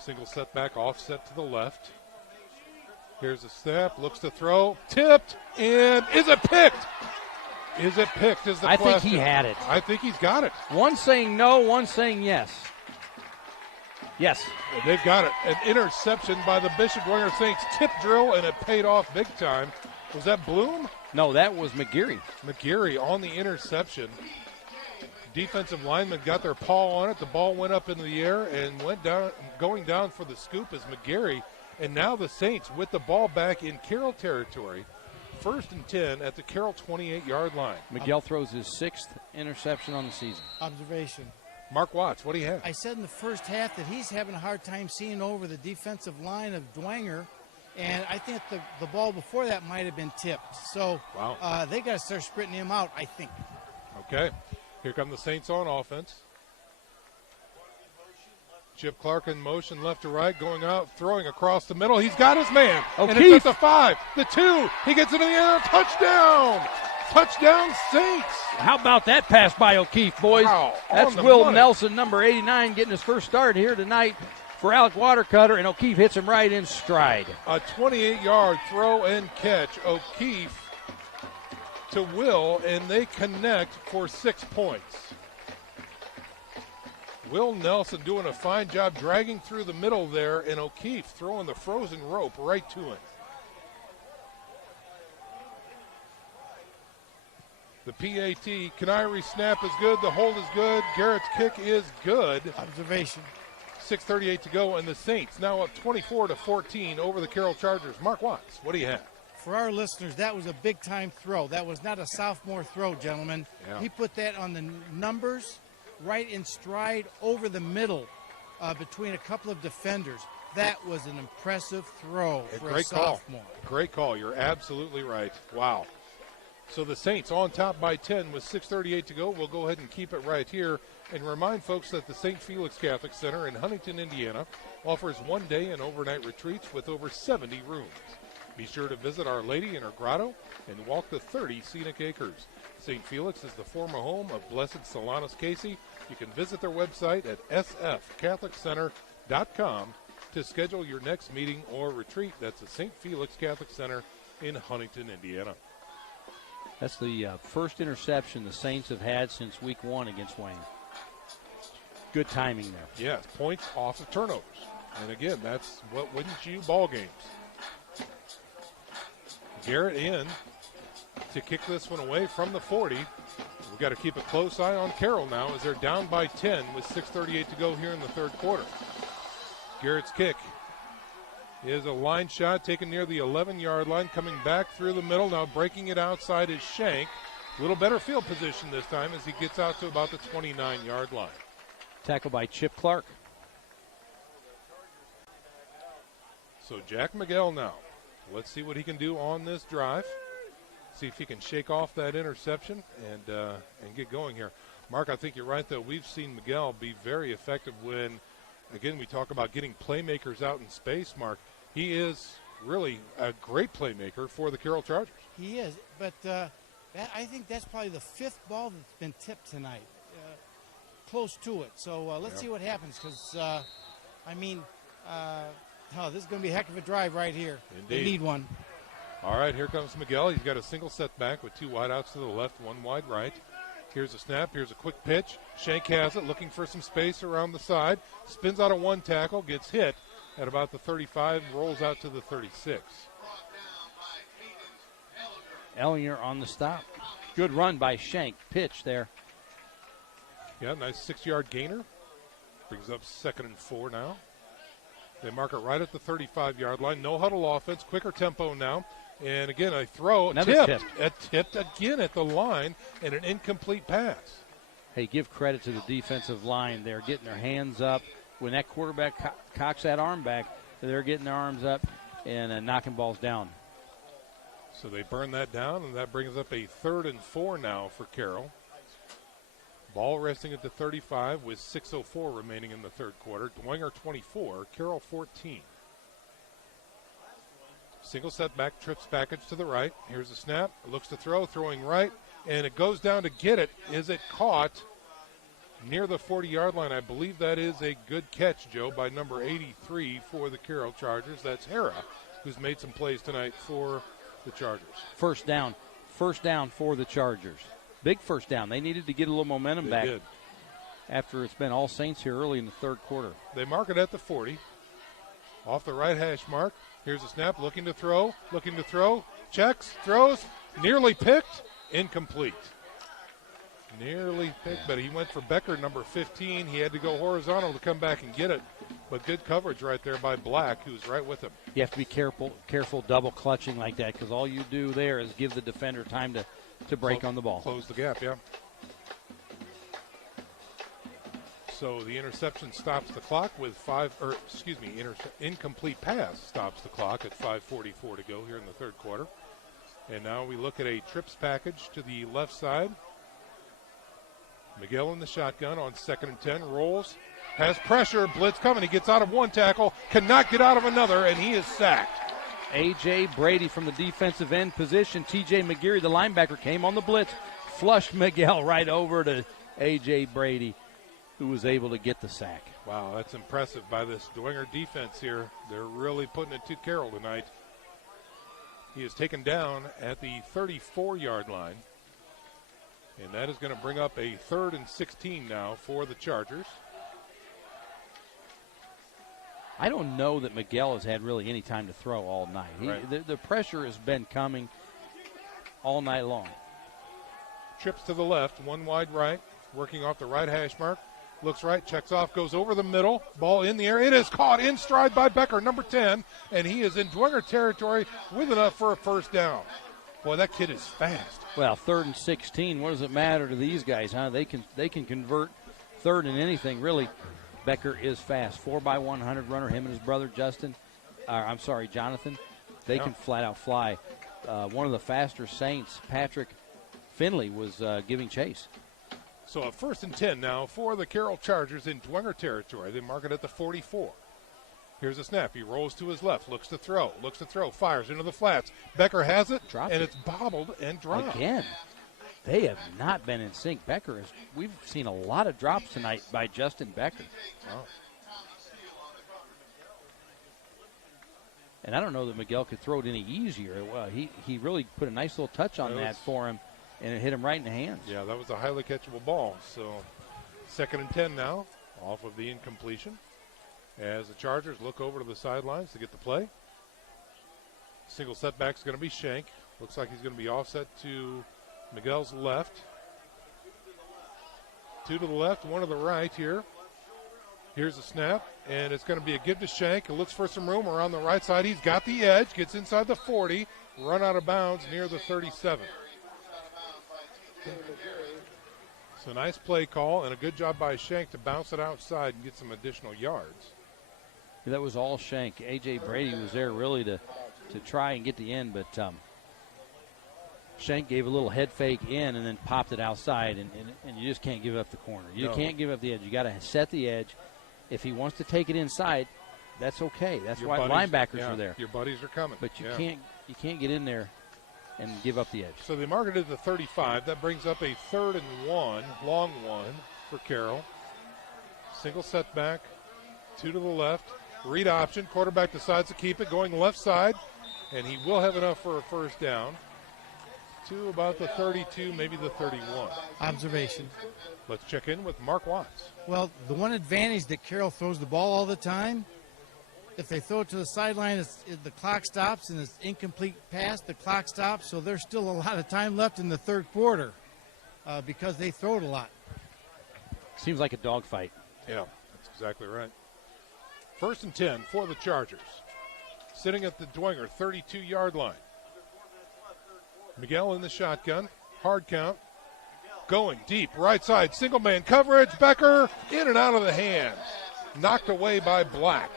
Single setback, offset to the left. Here's a snap, looks to throw, tipped, and is it picked? Is it picked is the question. I think he had it. I think he's got it. One saying no, one saying yes. Yes. And they've got it. An interception by the Bishop Dwenger Saints tip drill, and it paid off big time. Was that Bloom? No, that was McGarry. McGarry on the interception. Defensive lineman got their paw on it. The ball went up into the air and went down. Going down for the scoop is McGarry. And now the Saints with the ball back in Carroll territory. 1st and 10 at the Carroll 28-yard line. Miguel throws his 6th interception on the season. Observation. Mark Watts, what do you have? I said in the first half that he's having a hard time seeing over the defensive line of Dwenger, and I think the ball before that might have been tipped. So wow. They got to start sprinting him out, I think. Okay. Here come the Saints on offense. Chip Clark in motion left to right, going out, throwing across the middle. He's got his man. O'Keefe. And it's at the 5, the 2. He gets it in the air. Touchdown. Touchdown, Saints. How about that pass by O'Keefe, boys? Wow, That's on the Will money. Nelson, number 89, getting his first start here tonight for Alec Watercutter, and O'Keefe hits him right in stride. A 28-yard throw and catch. O'Keefe to Will, and they connect for 6 points. Will Nelson doing a fine job dragging through the middle there, and O'Keefe throwing the frozen rope right to him. The PAT, Canary snap is good, the hold is good, Garrett's kick is good. Observation. 6:38 to go, and the Saints now up 24-14 over the Carroll Chargers. Mark Watts, what do you have? For our listeners, that was a big-time throw. That was not a sophomore throw, gentlemen. Yeah. He put that on the numbers right in stride over the middle between a couple of defenders. That was an impressive throw for a sophomore. Great call. You're absolutely right. Wow. So the Saints on top by 10 with 6:38 to go. We'll go ahead and keep it right here and remind folks that the St. Felix Catholic Center in Huntington, Indiana offers one-day and overnight retreats with over 70 rooms. Be sure to visit Our Lady in her grotto and walk the 30 scenic acres. St. Felix is the former home of Blessed Solanus Casey. You can visit their website at sfcatholiccenter.com to schedule your next meeting or retreat. That's the St. Felix Catholic Center in Huntington, Indiana. That's the first interception the Saints have had since week 1 against Wayne. Good timing there. Yes, points off of turnovers. And again, that's what wins you ball games. Garrett in to kick this one away from the 40. We've got to keep a close eye on Carroll now as they're down by 10 with 6:38 to go here in the third quarter. Garrett's kick is a line shot taken near the 11-yard line, coming back through the middle. Now breaking it outside is Shank. A little better field position this time as he gets out to about the 29-yard line. Tackle by Chip Clark. So Jack Miguel now. Let's see what he can do on this drive. See if he can shake off that interception and get going here. Mark, I think you're right, though. We've seen Miguel be very effective when, again, we talk about getting playmakers out in space, Mark. He is really a great playmaker for the Carroll Chargers. He is, but I think that's probably the 5th ball that's been tipped tonight. Close to it. So let's see what happens because, this is going to be a heck of a drive right here. Indeed. They need one. All right, here comes Miguel. He's got a single setback with 2 wideouts to the left, 1 wide right. Here's a snap. Here's a quick pitch. Shank has it, looking for some space around the side. Spins out of 1 tackle, gets hit at about the 35, rolls out to the 36. Ellinger on the stop. Good run by Shank. Pitch there. Yeah, nice 6-yard gainer. Brings up 2nd and 4 now. They mark it right at the 35-yard line. No huddle offense, quicker tempo now. And again, a throw, tipped again at the line, and an incomplete pass. Hey, give credit to the defensive line. They're getting their hands up. When that quarterback cocks that arm back, they're getting their arms up and knocking balls down. So they burn that down, and that brings up a 3rd and 4 now for Carroll. Ball resting at the 35 with 6:04 remaining in the third quarter. Dwenger 24, Carroll 14. Single setback, trips package to the right. Here's a snap, looks to throw, throwing right, and it goes down to get it. Is it caught near the 40-yard line? I believe that is a good catch, Joe, by number 83 for the Carroll Chargers. That's Hera, who's made some plays tonight for the Chargers. First down for the Chargers. Big first down. They needed to get a little momentum back after it's been all Saints here early in the third quarter. They mark it at the 40. Off the right hash mark. Here's a snap, looking to throw, checks, throws, nearly picked, incomplete. Nearly picked, but he went for Becker, number 15. He had to go horizontal to come back and get it. But good coverage right there by Black, who's right with him. You have to be careful double clutching like that because all you do there is give the defender time to break on the ball. Close the gap, yeah. So the interception stops the clock with incomplete pass stops the clock at 5:44 to go here in the third quarter. And now we look at a trips package to the left side. Miguel in the shotgun on 2nd and 10, rolls, has pressure, blitz coming. He gets out of one tackle, cannot get out of another, and he is sacked. A.J. Brady from the defensive end position. T.J. McGeary, the linebacker, came on the blitz, flushed Miguel right over to A.J. Brady, who was able to get the sack. Wow, that's impressive by this Dwenger defense here. They're really putting it to Carroll tonight. He is taken down at the 34-yard line. And that is going to bring up a 3rd and 16 now for the Chargers. I don't know that Miguel has had really any time to throw all night. Right. The pressure has been coming all night long. Trips to the left, one wide right, working off the right hash mark. Looks right, checks off, goes over the middle. Ball in the air. It is caught in stride by Becker, number 10, and he is in Dwenger territory with enough for a first down. Boy, that kid is fast. Well, 3rd and 16. What does it matter to these guys, huh? They can convert 3rd and anything, really. Becker is fast. 4x100 runner, him and his brother Jonathan. They can flat out fly. One of the faster Saints, Patrick Finley, was giving chase. So a 1st and 10 now for the Carroll Chargers in Dwenger territory. They mark it at the 44. Here's a snap. He rolls to his left, looks to throw, fires into the flats. Becker has it, it's bobbled and dropped. Again, they have not been in sync. We've seen a lot of drops tonight by Justin Becker. Wow. And I don't know that Miguel could throw it any easier. Well, he really put a nice little touch on that for him, and it hit him right in the hands. Yeah, that was a highly catchable ball. So 2nd and 10 now, off of the incompletion, as the Chargers look over to the sidelines to get the play. Single setback is going to be Shank. Looks like he's going to be offset to Miguel's left. 2 to the left, 1 to the right here. Here's a snap, and it's going to be a give to Shank. It looks for some room around the right side. He's got the edge, gets inside the 40, run out of bounds near the 37. So nice play call and a good job by Shank to bounce it outside and get some additional yards. Yeah, that was all Shank. A.J. Brady was there really to try and get the end, but Shank gave a little head fake in and then popped it outside, and you just can't give up the corner. You can't give up the edge. You got to set the edge. If he wants to take it inside, that's okay. That's why linebackers are there. Your buddies are coming. But you can't get in there and give up the edge. So they mark it at the 35. That brings up a 3rd and 1, long one for Carroll. Single setback, 2 to the left. Read option, quarterback decides to keep it, going left side, and he will have enough for a first down. To about the 32, maybe the 31. Observation. Let's check in with Mark Watts. Well, the one advantage that Carroll throws the ball all the time, if they throw it to the sideline, the clock stops, and it's incomplete pass, the clock stops, so there's still a lot of time left in the 3rd quarter because they throw it a lot. Seems like a dogfight. Yeah, that's exactly right. 1st and 10 for the Chargers. Sitting at the Dwenger 32-yard line. Miguel in the shotgun, hard count, going deep, right side, single man coverage, Becker in and out of the hands, knocked away by Black.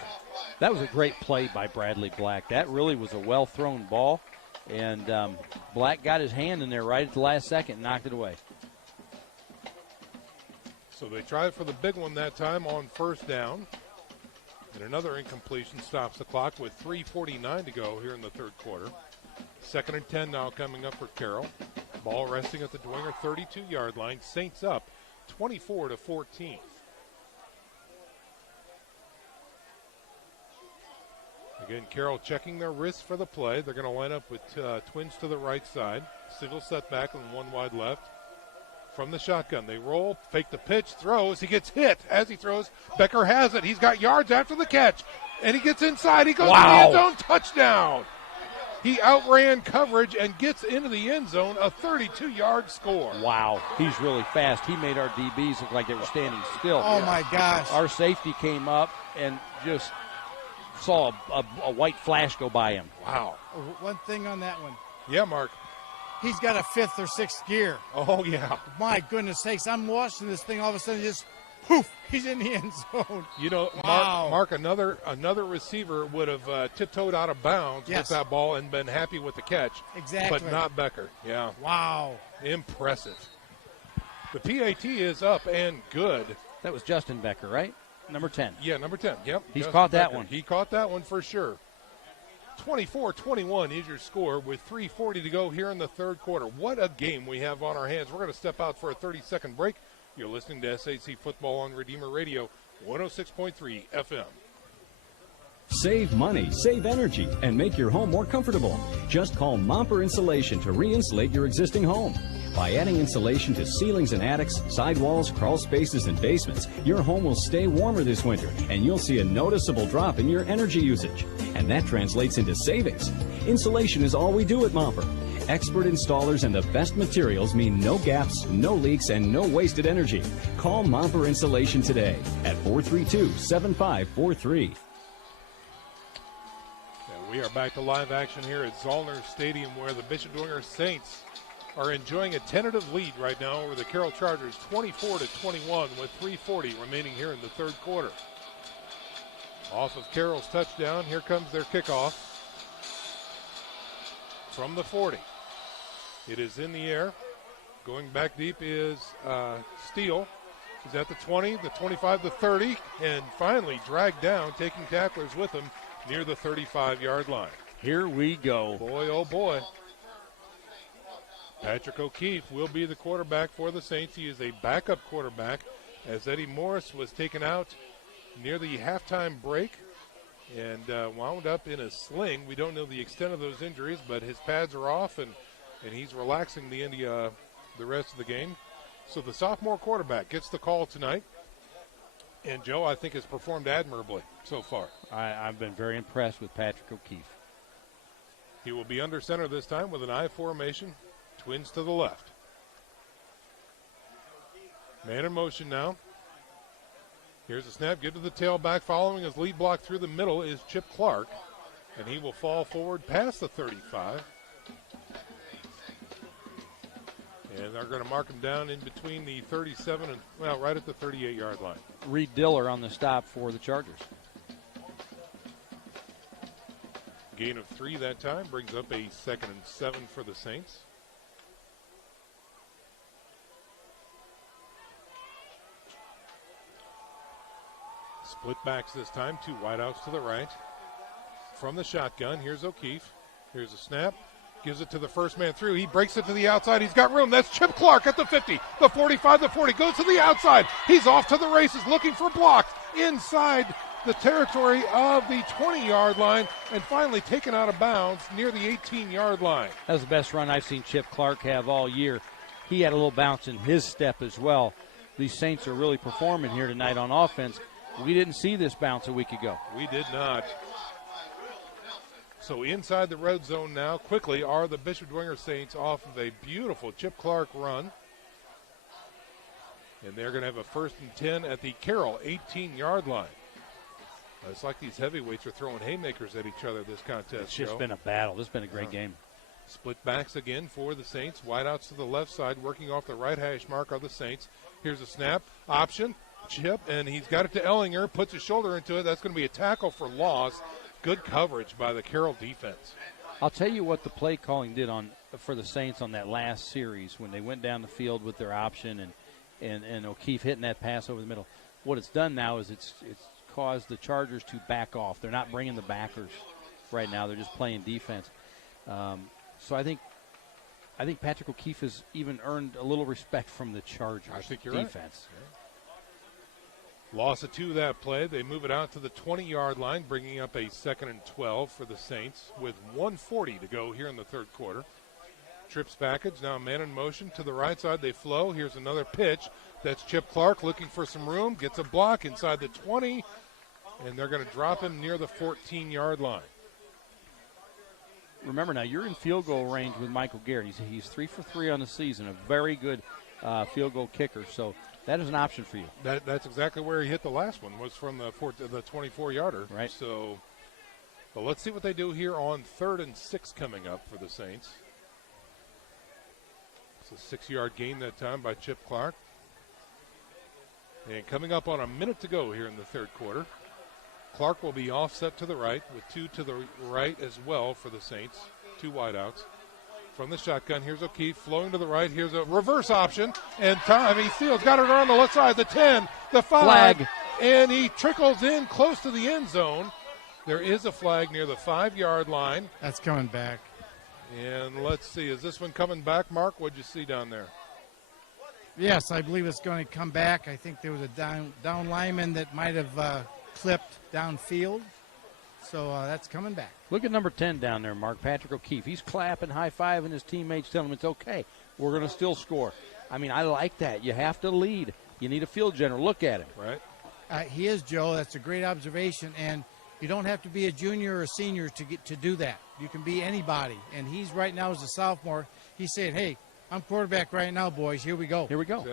That was a great play by Bradley Black. That really was a well-thrown ball, and Black got his hand in there right at the last second and knocked it away. So they tried for the big one that time on 1st down, and another incompletion stops the clock with 3:49 to go here in the 3rd quarter. 2nd and 10 now coming up for Carroll. Ball resting at the Dwenger 32-yard line. Saints up 24-14. Again, Carroll checking their wrists for the play. They're going to line up with twins to the right side. Single setback and 1 wide left. From the shotgun, they roll, fake the pitch, throws. He gets hit as he throws. Becker has it. He's got yards after the catch. And he gets inside. He goes to the end zone. Touchdown. He outran coverage and gets into the end zone, a 32-yard score. Wow, he's really fast. He made our DBs look like they were standing still. Oh, my gosh. Our safety came up and just saw a white flash go by him. Wow. One thing on that one. Yeah, Mark. He's got a 5th or 6th gear. Oh, yeah. My goodness sakes, I'm watching this thing, all of a sudden just poof, he's in the end zone. You know, wow. Mark, another receiver would have tiptoed out of bounds with that ball and been happy with the catch. Exactly. But not Becker. Yeah. Wow. Impressive. The PAT is up and good. That was Justin Becker, right? Number 10. Yeah, number 10. Yep. He's Justin caught that Becker. one. He caught that one for sure. 24-21 is your score with 3:40 to go here in the third quarter. What a game we have on our hands. We're going to step out for a 30-second break. You're listening to SAC Football on Redeemer Radio, 106.3 FM. Save money, save energy, and make your home more comfortable. Just call Momper Insulation to re-insulate your existing home. By adding insulation to ceilings and attics, sidewalls, crawl spaces, and basements, your home will stay warmer this winter, and you'll see a noticeable drop in your energy usage. And that translates into savings. Insulation is all we do at Momper. Expert installers and the best materials mean no gaps, no leaks, and no wasted energy. Call Momper Insulation today at 432-7543. We are back to live action here at Zollner Stadium, where the Bishop Dwenger Saints are enjoying a tentative lead right now over the Carroll Chargers, 24-21, with 3:40 remaining here in the third quarter. Off of Carroll's touchdown, here comes their kickoff from the 40. It is in the air. Going back deep is Steele. He's at the 20, the 25, the 30, and finally dragged down, taking tacklers with him near the 35-yard line. Here we go. Boy, oh boy. Patrick O'Keefe will be the quarterback for the Saints. He is a backup quarterback as Eddie Morris was taken out near the halftime break and wound up in a sling. We don't know the extent of those injuries, but his pads are off and he's relaxing the rest of the game. So the sophomore quarterback gets the call tonight. And Joe, I think, has performed admirably so far. I've been very impressed with Patrick O'Keefe. He will be under center this time with an I formation. Twins to the left. Man in motion now. Here's a snap. Get to the tailback. Following his lead block through the middle is Chip Clark. And he will fall forward past the 35. And they're going to mark him down in between the 37 and, well, right at the 38-yard line. Reed Diller on the stop for the Chargers. Gain of 3 that time brings up a 2nd and 7 for the Saints. Split backs this time, 2 wideouts to the right. From the shotgun, here's O'Keefe. Here's a snap. Gives it to the first man through. He breaks it to the outside. He's got room. That's Chip Clark at the 50, the 45, the 40. Goes to the outside. He's off to the races looking for blocks inside the territory of the 20-yard line and finally taken out of bounds near the 18-yard line. That was the best run I've seen Chip Clark have all year. He had a little bounce in his step as well. These Saints are really performing here tonight on offense. We didn't see this bounce a week ago. We did not. So inside the red zone now, quickly, are the Bishop Dwenger Saints off of a beautiful Chip Clark run. And they're going to have a 1st and 10 at the Carroll 18-yard line. It's like these heavyweights are throwing haymakers at each other this contest. It's just been a battle. This has been a great game. Split backs again for the Saints. Wideouts to the left side, working off the right hash mark are the Saints. Here's a snap. Option. Chip, and he's got it to Ellinger. Puts his shoulder into it. That's going to be a tackle for loss. Good coverage by the Carroll defense. I'll tell you what the play calling did for the Saints on that last series when they went down the field with their option and O'Keefe hitting that pass over the middle. What it's done now is it's caused the Chargers to back off. They're not bringing the backers right now. They're just playing defense. So I think Patrick O'Keefe has even earned a little respect from the Chargers defense. Right. Loss of 2 that play. They move it out to the 20-yard line, bringing up a 2nd and 12 for the Saints with 1:40 to go here in the third quarter. Trips package, now man in motion to the right side. They flow. Here's another pitch. That's Chip Clark looking for some room. Gets a block inside the 20, and they're going to drop him near the 14-yard line. Remember now, you're in field goal range with Michael Garrett. He's 3 for 3 on the season, a very good field goal kicker. So that is an option for you. That's exactly where he hit the last one, was from the 24-yarder. Right. So, but let's see what they do here on 3rd and 6 coming up for the Saints. It's a 6-yard gain that time by Chip Clark. And coming up on a minute to go here in the third quarter. Clark will be offset to the right with 2 to the right as well for the Saints. 2 wideouts. From the shotgun, here's O'Keefe flowing to the right. Here's a reverse option, and Tommy Steele's got it on the left side. The 10, the 5, flag. and he trickles in close to the end zone. There is a flag near the 5-yard line. That's coming back. And let's see, is this one coming back, Mark? What'd you see down there? Yes, I believe it's going to come back. I think there was a down lineman that might have clipped downfield. So that's coming back. Look at number 10 down there, Mark, Patrick O'Keefe. He's clapping, high-fiving his teammates, telling him it's okay. We're going to still score. I mean, I like that. You have to lead. You need a field general. Look at him. Right. He is, Joe. That's a great observation. And you don't have to be a junior or a senior to do that. You can be anybody. And he's right now as a sophomore. He's saying, hey, I'm quarterback right now, boys. Here we go. Here we go.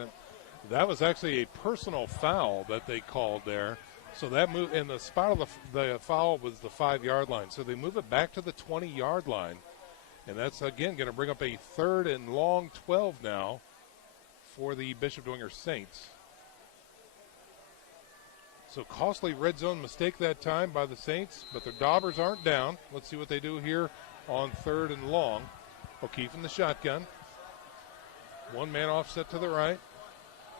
That was actually a personal foul that they called there. So that move, and the spot of the foul was the 5-yard line. So they move it back to the 20-yard line. And that's, again, going to bring up a 3rd and long 12 now for the Bishop Dwenger Saints. So costly red zone mistake that time by the Saints, but their Daubers aren't down. Let's see what they do here on 3rd and long. O'Keefe in the shotgun. One man offset to the right.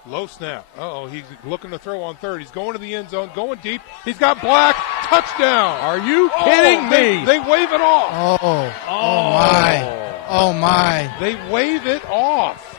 Low snap. He's looking to throw on 3rd. He's going to the end zone, going deep. He's got Black. Touchdown. Are you kidding me? They wave it off. Oh, my. They wave it off.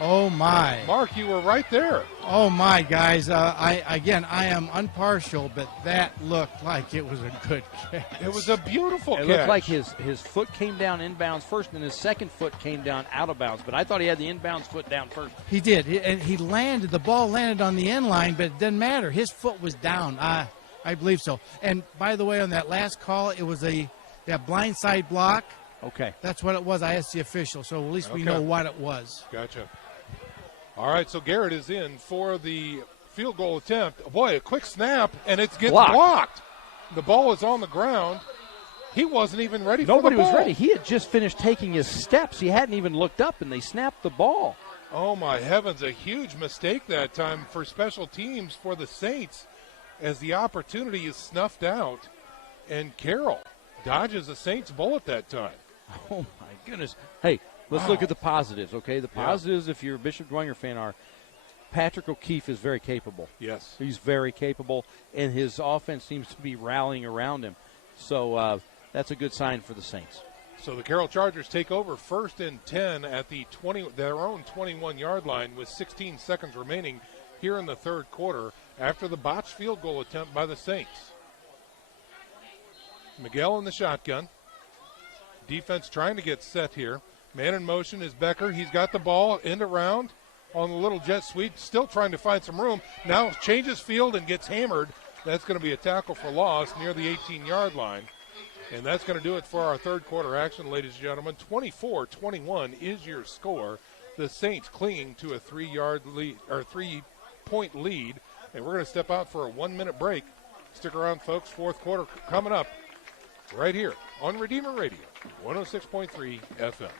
Oh, my. Mark, you were right there. Oh, my, guys. I am impartial, but that looked like it was a good catch. It was a beautiful catch. It looked like his foot came down inbounds first, and his second foot came down out of bounds. But I thought he had the inbounds foot down first. He did. And he landed. The ball landed on the end line, but it didn't matter. His foot was down. I believe so. And, by the way, on that last call, it was that blindside block. Okay. That's what it was. I asked the official, so at least we know what it was. Gotcha. All right, so Garrett is in for the field goal attempt. Boy, a quick snap, and it gets blocked. The ball is on the ground. He wasn't even ready for the ball. Nobody was ready. He had just finished taking his steps. He hadn't even looked up, and they snapped the ball. Oh, my heavens, a huge mistake that time for special teams for the Saints as the opportunity is snuffed out, and Carroll dodges a Saints bullet that time. Oh, my goodness. Hey, let's look at the positives, okay? The positives, if you're a Bishop Dwenger fan, are Patrick O'Keefe is very capable. Yes. He's very capable, and his offense seems to be rallying around him. So that's a good sign for the Saints. So the Carroll Chargers take over 1st and 10 at their own 21-yard line with 16 seconds remaining here in the 3rd quarter after the botched field goal attempt by the Saints. Miguel in the shotgun. Defense trying to get set here. Man in motion is Becker. He's got the ball end around on the little jet sweep, still trying to find some room. Now changes field and gets hammered. That's going to be a tackle for loss near the 18-yard line. And that's going to do it for our 3rd quarter action, ladies and gentlemen. 24-21 is your score. The Saints clinging to a 3-point lead. And we're going to step out for a 1-minute break. Stick around, folks. 4th quarter coming up right here on Redeemer Radio, 106.3 FM.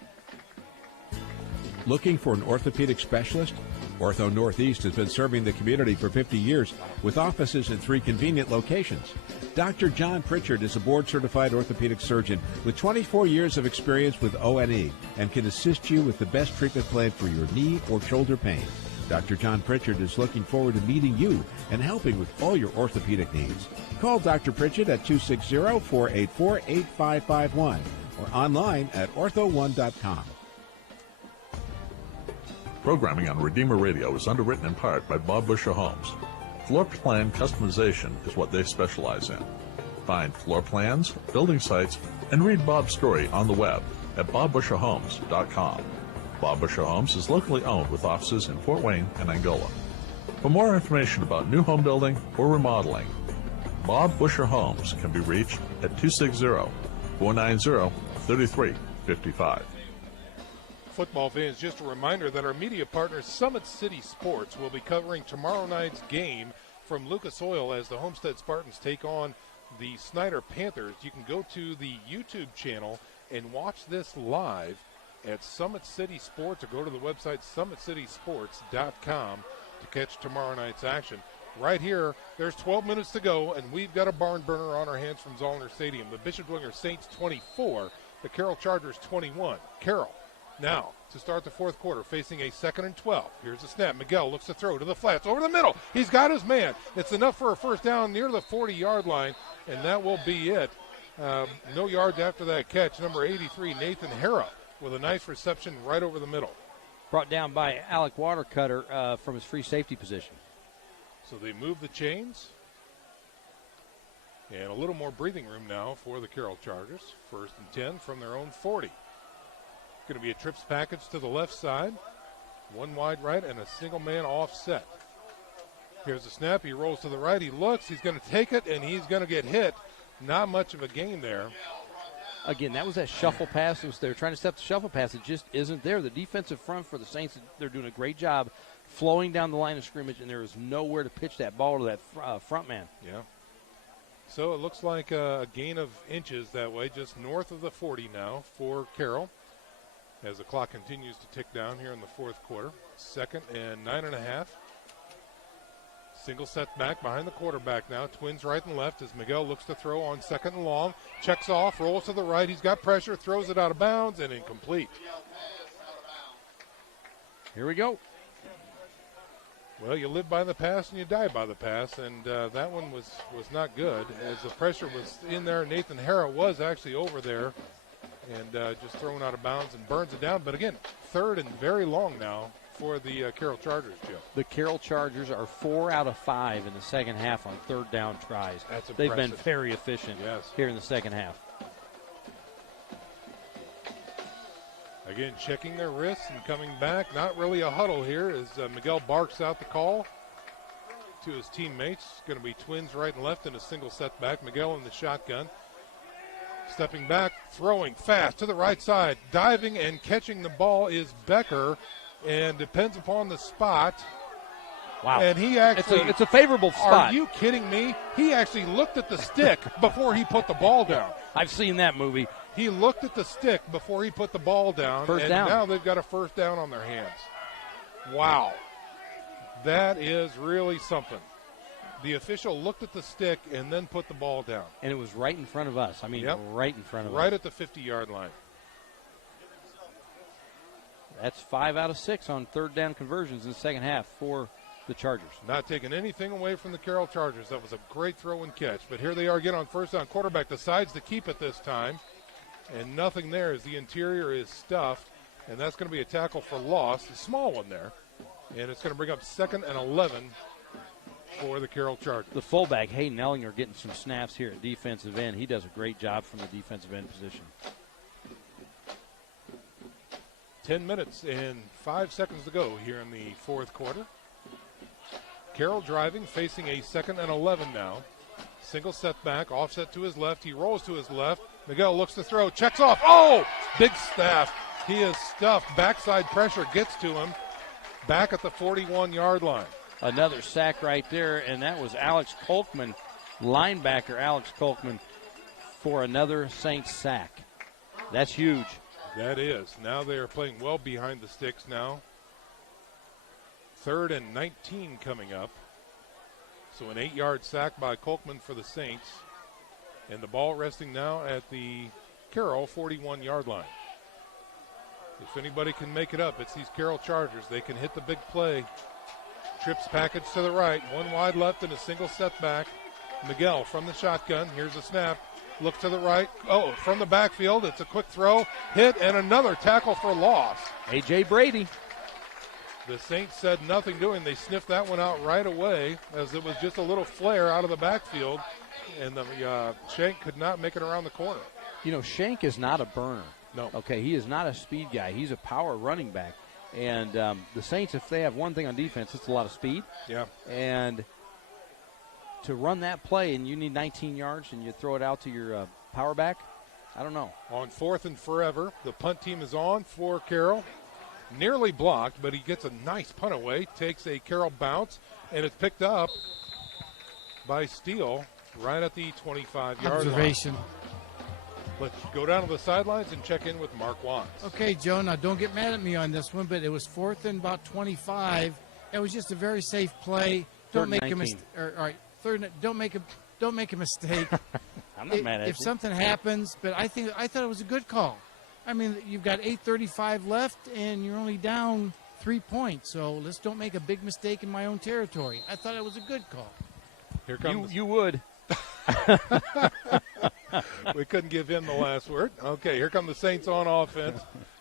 Looking for an orthopedic specialist? Ortho Northeast has been serving the community for 50 years with offices in 3 convenient locations. Dr. John Pritchard is a board-certified orthopedic surgeon with 24 years of experience with O&E and can assist you with the best treatment plan for your knee or shoulder pain. Dr. John Pritchard is looking forward to meeting you and helping with all your orthopedic needs. Call Dr. Pritchard at 260-484-8551 or online at ortho1.com. Programming on Redeemer Radio is underwritten in part by Bob Busher Homes. Floor plan customization is what they specialize in. Find floor plans, building sites, and read Bob's story on the web at bobbusherhomes.com. Bob Busher Homes is locally owned with offices in Fort Wayne and Angola. For more information about new home building or remodeling, Bob Busher Homes can be reached at 260-490-3355. Football fans, just a reminder that our media partner Summit City Sports will be covering tomorrow night's game from Lucas Oil as the Homestead Spartans take on the Snyder Panthers. You can go to the YouTube channel and watch this live at Summit City Sports, or go to the website SummitCitySports.com to catch tomorrow night's action. Right here, there's 12 minutes to go, and we've got a barn burner on our hands from Zollner Stadium. The Bishop Dwenger Saints 24, the Carroll Chargers 21. Carroll, Now, to start the fourth quarter, facing a 2nd and 12. Here's the snap. Miguel looks to throw to the flats, over the middle. He's got his man. It's enough for a first down near the 40-yard line, and that will be it. No yards after that catch. Number 83, Nathan Hara, with a nice reception right over the middle. Brought down by Alec Watercutter from his free safety position. So they move the chains. And a little more breathing room now for the Carroll Chargers. 1st and 10 from their own 40. Going to be a trips package to the left side. One wide right and a single man offset. Here's the snap. He rolls to the right. He looks. He's going to take it, and he's going to get hit. Not much of a gain there. Again, that was that shuffle pass. They're trying to step the shuffle pass. It just isn't there. The defensive front for the Saints, they're doing a great job flowing down the line of scrimmage, and there is nowhere to pitch that ball to that front man. Yeah. So it looks like a gain of inches that way, just north of the 40 now for Carroll, as the clock continues to tick down here in the fourth quarter. 2nd and 9.5. Single set back behind the quarterback now. Twins right and left as Miguel looks to throw on 2nd and long. Checks off, rolls to the right. He's got pressure, throws it out of bounds, and incomplete. Here we go. Well, you live by the pass and you die by the pass, and that one was not good. As the pressure was in there, Nathan Hara was actually over there and just thrown out of bounds and burns it down. But again, 3rd and very long now for the Carroll Chargers, Joe. The Carroll Chargers are 4 out of 5 in the second half on 3rd down tries. That's impressive. They've been very efficient here in the second half. Again, checking their wrists and coming back. Not really a huddle here as Miguel barks out the call to his teammates. It's going to be twins right and left in a single setback. Miguel in the shotgun. Stepping back, throwing fast to the right side. Diving and catching the ball is Becker, and depends upon the spot. Wow. And he actually... It's a favorable spot. Are you kidding me? He actually looked at the stick before he put the ball down. I've seen that movie. He looked at the stick before he put the ball down. First down. Now they've got a first down on their hands. Wow. That is really something. The official looked at the stick and then put the ball down. And it was right in front of us. I mean, right in front of us. Right at the 50-yard line. That's 5 out of 6 on 3rd down conversions in the second half for the Chargers. Not taking anything away from the Carroll Chargers. That was a great throw and catch. But here they are again on first down. Quarterback decides to keep it this time. And nothing there as the interior is stuffed. And that's going to be a tackle for loss. A small one there. And it's going to bring up 2nd and 11 for the Carroll Chargers. The fullback, Hayden Ellinger, getting some snaps here at defensive end. He does a great job from the defensive end position. 10 minutes and 5 seconds to go here in the fourth quarter. Carroll driving, facing a 2nd and 11 now. Single setback, offset to his left. He rolls to his left. Miguel looks to throw, checks off. Oh, big staff. He is stuffed. Backside pressure gets to him. Back at the 41-yard line. Another sack right there, and that was Alex Kolkman, linebacker Alex Kolkman, for another Saints sack. That's huge. That is. Now they are playing well behind the sticks now. 3rd and 19 coming up. So an 8-yard sack by Kolkman for the Saints. And the ball resting now at the Carroll 41-yard line. If anybody can make it up, it's these Carroll Chargers. They can hit the big play. Trips package to the right. One wide left and a single setback. Miguel from the shotgun. Here's a snap. Look to the right. Oh, from the backfield. It's a quick throw. Hit and another tackle for loss. A.J. Brady. The Saints said nothing doing. They sniffed that one out right away as it was just a little flare out of the backfield. And the Shank could not make it around the corner. You know, Shank is not a burner. No. Okay, he is not a speed guy. He's a power running back. And the Saints, if they have one thing on defense, it's a lot of speed. Yeah. And to run that play and you need 19 yards and you throw it out to your power back, I don't know. On 4th and forever, the punt team is on for Carroll. Nearly blocked, but he gets a nice punt away. Takes a Carroll bounce, and it's picked up by Steele right at the 25-yard line. Observation. Let's go down to the sidelines and check in with Mark Watts. Okay, Joe, now don't get mad at me on this one, but it was 4th and about 25. It was just a very safe play. Don't make a mistake. All right, don't make a mistake. I'm not mad at you. If something happens, but I thought it was a good call. I mean, you've got 8:35 left, and you're only down 3 points. So let's don't make a big mistake in my own territory. I thought it was a good call. Here comes you would. We couldn't give him the last word. Okay, here come the Saints on offense.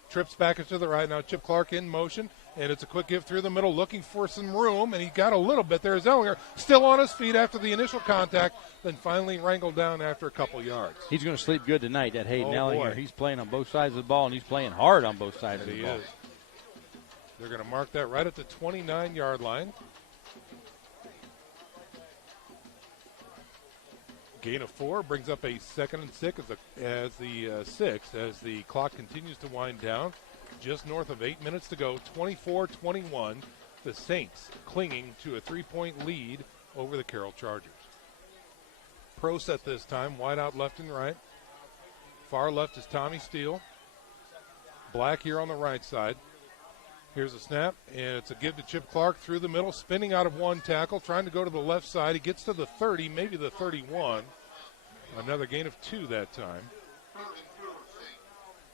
Trips back to the right. Now Chip Clark in motion, and it's a quick give through the middle, looking for some room, and he got a little bit there. Zellinger still on his feet after the initial contact, then finally wrangled down after a couple yards. He's going to sleep good tonight, that Hayden Ellinger. Boy. He's playing on both sides of the ball, and he's playing hard on both sides of the ball. He is. They're going to mark that right at the 29-yard line. Gain of 4 brings up a 2nd and 6 as the clock continues to wind down. Just north of 8 minutes to go, 24-21. The Saints clinging to a 3-point lead over the Carroll Chargers. Pro set this time, wide out left and right. Far left is Tommy Steele. Black here on the right side. Here's a snap, and it's a give to Chip Clark through the middle, spinning out of one tackle, trying to go to the left side. He gets to the 30, maybe the 31. Another gain of 2 that time.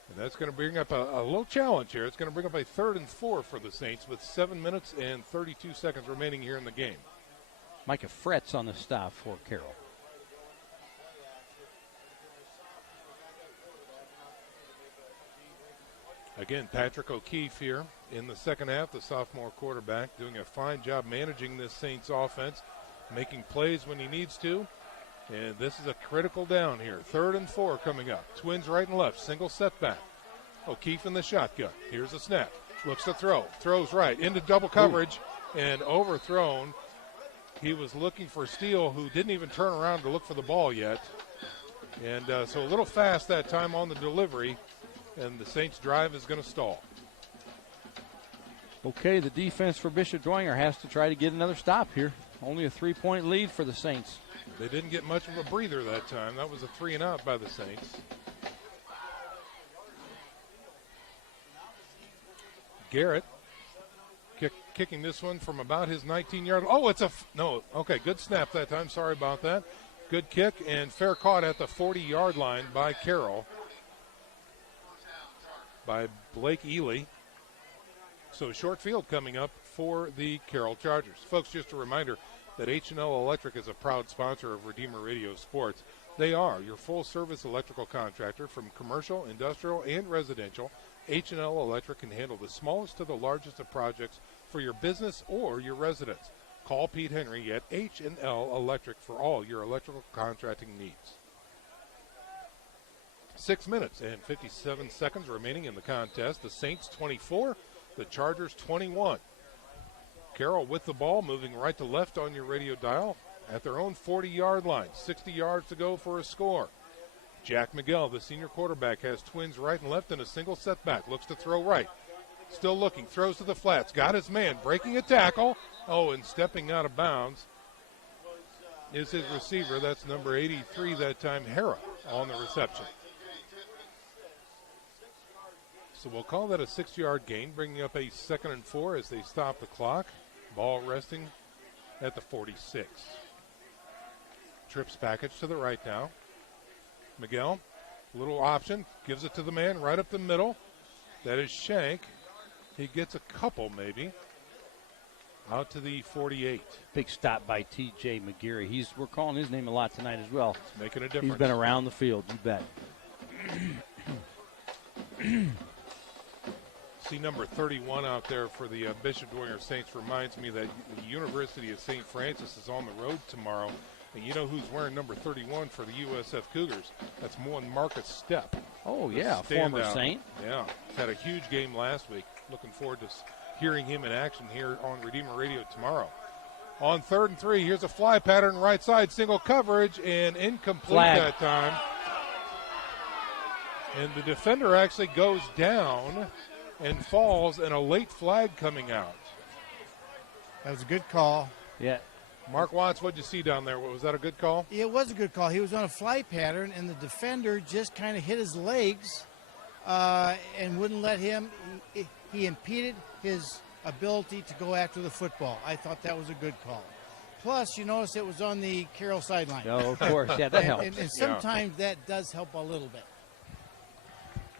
And that's going to bring up a little challenge here. It's going to bring up a 3rd and 4 for the Saints with 7 minutes and 32 seconds remaining here in the game. Micah Fretz on the stop for Carroll. Again, Patrick O'Keefe here in the second half, the sophomore quarterback, doing a fine job managing this Saints offense, making plays when he needs to. And this is a critical down here. 3rd and 4 coming up. Twins right and left, single setback. O'Keefe in the shotgun. Here's a snap. Looks to throw. Throws right into double coverage and overthrown. He was looking for Steele, who didn't even turn around to look for the ball yet. And so a little fast that time on the delivery. And the Saints' drive is going to stall. Okay, the defense for Bishop Dwenger has to try to get another stop here. Only a 3-point lead for the Saints. They didn't get much of a breather that time. That was a 3 and out by the Saints. Garrett kicking this one from about his 19-yard. Oh, it's okay, good snap that time. Sorry about that. Good kick and fair caught at the 40-yard line by Carroll. By Blake Ely. So short field coming up for the Carroll Chargers. Folks, just a reminder that H&L Electric is a proud sponsor of Redeemer Radio Sports. They are your full-service electrical contractor from commercial, industrial, and residential. H&L Electric can handle the smallest to the largest of projects for your business or your residence. Call Pete Henry at H&L Electric for all your electrical contracting needs. 6 minutes and 57 seconds remaining in the contest. The Saints 24, the Chargers 21. Carroll with the ball, moving right to left on your radio dial at their own 40-yard line. 60 yards to go for a score. Jack Miguel, the senior quarterback, has twins right and left in a single setback. Looks to throw right. Still looking, throws to the flats. Got his man, breaking a tackle. Oh, and stepping out of bounds is his receiver. That's number 83 that time, Hera, on the reception. So we'll call that a 6-yard gain, bringing up a 2nd and 4 as they stop the clock. Ball resting at the 46. Trips package to the right now. Miguel, little option, gives it to the man right up the middle. That is Shank. He gets a couple maybe. Out to the 48. Big stop by T.J. McGarry. We're calling his name a lot tonight as well. It's making a difference. He's been around the field, you bet. See number 31 out there for the Bishop Dwenger Saints. Reminds me that the University of St. Francis is on the road tomorrow. And you know who's wearing number 31 for the USF Cougars? That's Marcus Stepp. Oh, yeah, former Saint. Yeah, had a huge game last week. Looking forward to hearing him in action here on Redeemer Radio tomorrow. On 3rd and 3, here's a fly pattern right side, single coverage, and incomplete that time. And the defender actually goes down and falls, and a late flag coming out. That was a good call. Yeah. Mark Watts, what'd you see down there? Was that a good call? It was a good call. He was on a fly pattern, and the defender just kind of hit his legs and wouldn't let him. He impeded his ability to go after the football. I thought that was a good call. Plus, you notice it was on the Carroll sideline. Oh, of course. Yeah, that helps. And sometimes that does help a little bit.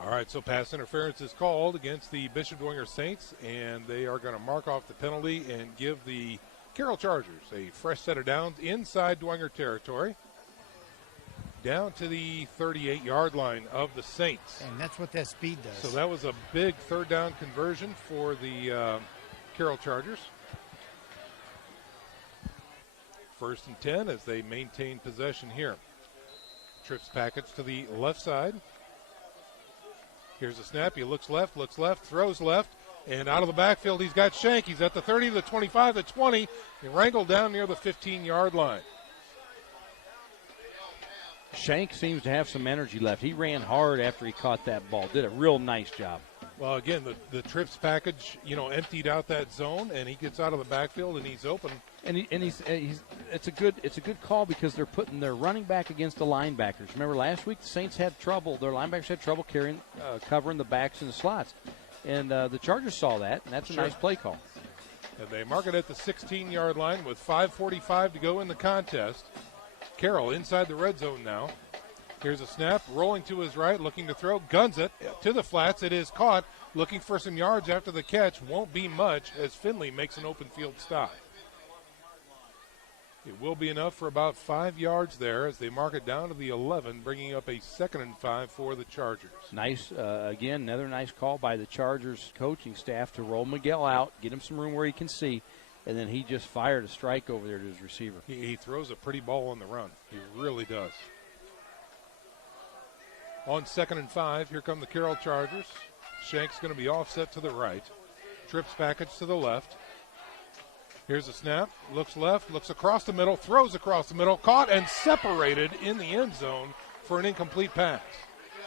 All right, so pass interference is called against the Bishop Dwenger Saints, and they are going to mark off the penalty and give the Carroll Chargers a fresh set of downs inside Dwenger territory, down to the 38-yard line of the Saints. And that's what that speed does. So that was a big third down conversion for the Carroll Chargers. 1st and 10 as they maintain possession here. Trips package to the left side. Here's a snap. He looks left, throws left, and out of the backfield he's got Shank. He's at the 30, the 25, the 20. He wrangled down near the 15-yard line. Shank seems to have some energy left. He ran hard after he caught that ball. Did a real nice job. Well, again, the trips package, emptied out that zone, and he gets out of the backfield and he's open. And it's a good call because they're putting their running back against the linebackers. Remember last week the Saints had trouble. Their linebackers had trouble covering the backs and the slots, and the Chargers saw that, and that's a nice play call. And they mark it at the 16-yard line with 5:45 to go in the contest. Carroll inside the red zone now. Here's a snap, rolling to his right, looking to throw, guns it to the flats. It is caught, looking for some yards after the catch. Won't be much as Finley makes an open field stop. It will be enough for about 5 yards there as they mark it down to the 11, bringing up a 2nd and 5 for the Chargers. Nice, again, another nice call by the Chargers coaching staff to roll Miguel out, get him some room where he can see, and then he just fired a strike over there to his receiver. He throws a pretty ball on the run. He really does. On 2nd and 5, here come the Carroll Chargers. Shank's going to be offset to the right. Trips package to the left. Here's a snap. Looks left, looks across the middle, throws across the middle, caught and separated in the end zone for an incomplete pass.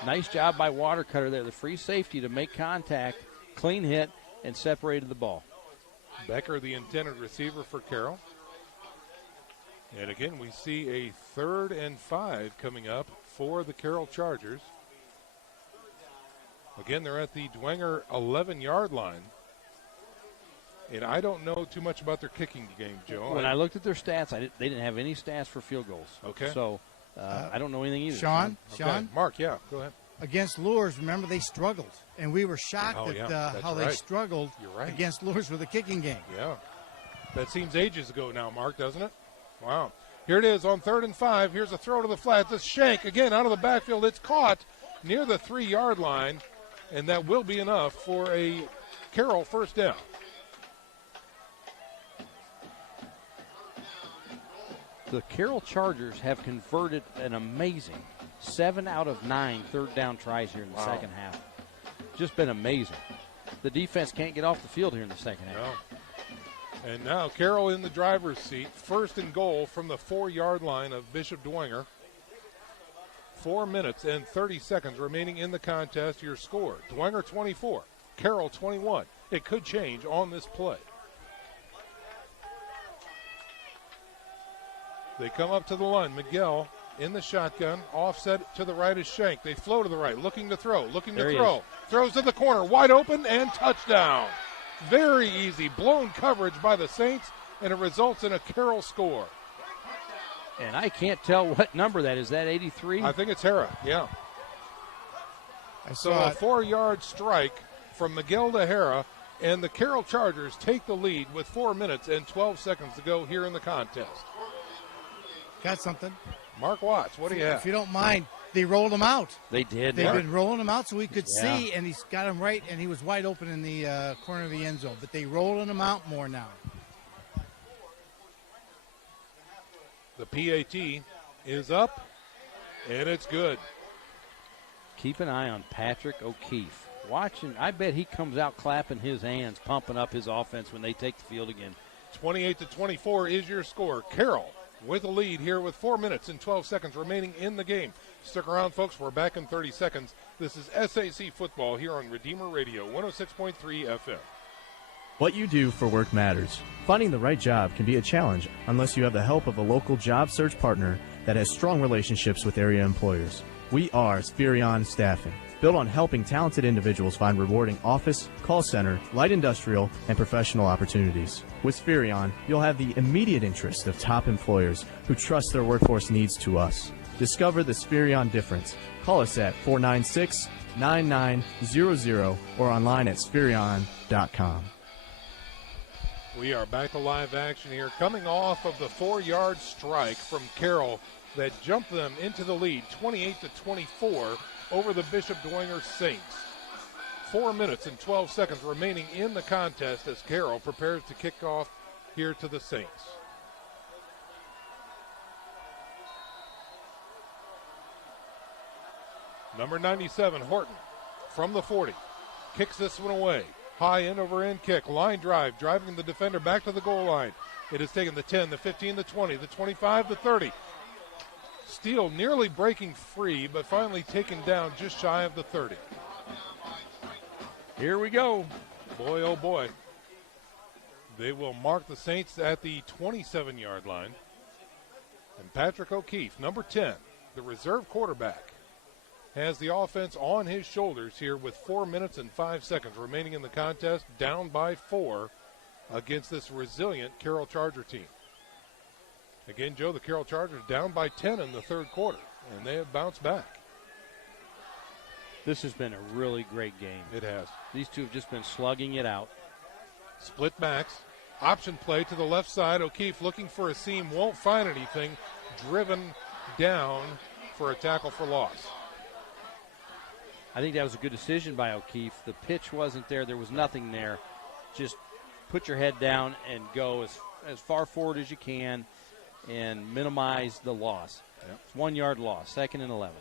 Nice job by Watercutter there. The free safety to make contact, clean hit, and separated the ball. Becker, the intended receiver for Carroll. And again, we see a 3rd and 5 coming up for the Carroll Chargers. Again, they're at the Dwenger 11-yard line. And I don't know too much about their kicking game, Joe. When I looked at their stats, they didn't have any stats for field goals. Okay. So I don't know anything either. Sean? Mark, yeah, go ahead. Against Lures, remember, they struggled. And we were shocked at how they struggled against Lures with the kicking game. Yeah. That seems ages ago now, Mark, doesn't it? Wow. Here it is on 3rd and 5. Here's a throw to the flats. This Shank, again, out of the backfield. It's caught near the 3-yard line, and that will be enough for a Carroll first down. The Carroll Chargers have converted an amazing 7 out of 9 third down tries here in the second half. Just been amazing. The defense can't get off the field here in the second half. No. And now Carroll in the driver's seat. 1st and goal from the 4-yard line of Bishop Dwenger. 4 minutes and 30 seconds remaining in the contest. Your score, Dwenger 24, Carroll 21. It could change on this play. They come up to the line. Miguel in the shotgun. Offset to the right is Shank. They flow to the right. Looking to throw. Throws to the corner. Wide open and touchdown. Very easy. Blown coverage by the Saints, and it results in a Carroll score. And I can't tell what number that is. That 83? I think it's Hera, yeah. So a 4-yard strike from Miguel to Hera, and the Carroll Chargers take the lead with 4 minutes and 12 seconds to go here in the contest. Got something. Mark Watts, what do you have? If you don't mind, they rolled him out. They did. They've been rolling him out so we could see, and he's got him right, and he was wide open in the corner of the end zone. But they rolling him out more now. The PAT is up, and it's good. Keep an eye on Patrick O'Keefe. Watching, I bet he comes out clapping his hands, pumping up his offense when they take the field again. 28-24 is your score. Carroll with a lead here with 4 minutes and 12 seconds remaining in the game. Stick around, folks. We're back in 30 seconds. This is SAC football here on Redeemer Radio, 106.3 FM. What you do for work matters. Finding the right job can be a challenge unless you have the help of a local job search partner that has strong relationships with area employers. We are Spherion Staffing, built on helping talented individuals find rewarding office, call center, light industrial, and professional opportunities. With Spherion, you'll have the immediate interest of top employers who trust their workforce needs to us. Discover the Spherion difference. Call us at 888-888-9900 or online at Spherion.com. We are back to live action here, coming off of the 4-yard strike from Carroll that jumped them into the lead, 28-24, over the Bishop Dwenger Saints. 4 minutes and 12 seconds remaining in the contest as Carroll prepares to kick off here to the Saints. Number 97, Horton, from the 40, kicks this one away. High end over end kick, line drive, driving the defender back to the goal line. It has taken the 10, the 15, the 20, the 25, the 30. Steele nearly breaking free, but finally taken down just shy of the 30. Here we go. Boy, oh boy. They will mark the Saints at the 27-yard line. And Patrick O'Keefe, number 10, the reserve quarterback, has the offense on his shoulders here with 4 minutes and 5 seconds remaining in the contest, down by 4 against this resilient Carroll Charger team. Again, Joe, the Carroll Chargers down by 10 in the third quarter, and they have bounced back. This has been a really great game. It has. These two have just been slugging it out. Split backs, option play to the left side. O'Keefe looking for a seam, won't find anything, driven down for a tackle for loss. I think that was a good decision by O'Keefe. The pitch wasn't there. There was nothing there. Just put your head down and go as far forward as you can and minimize the loss. Yep. It's 1 yard loss, 2nd and 11.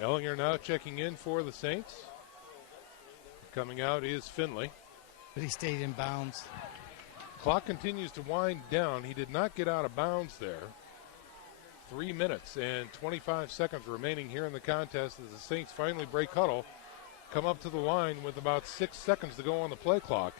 Ellinger now checking in for the Saints. Coming out is Finley. But he stayed in bounds. Clock continues to wind down. He did not get out of bounds there. 3 minutes and 25 seconds remaining here in the contest as the Saints finally break huddle, come up to the line with about 6 seconds to go on the play clock.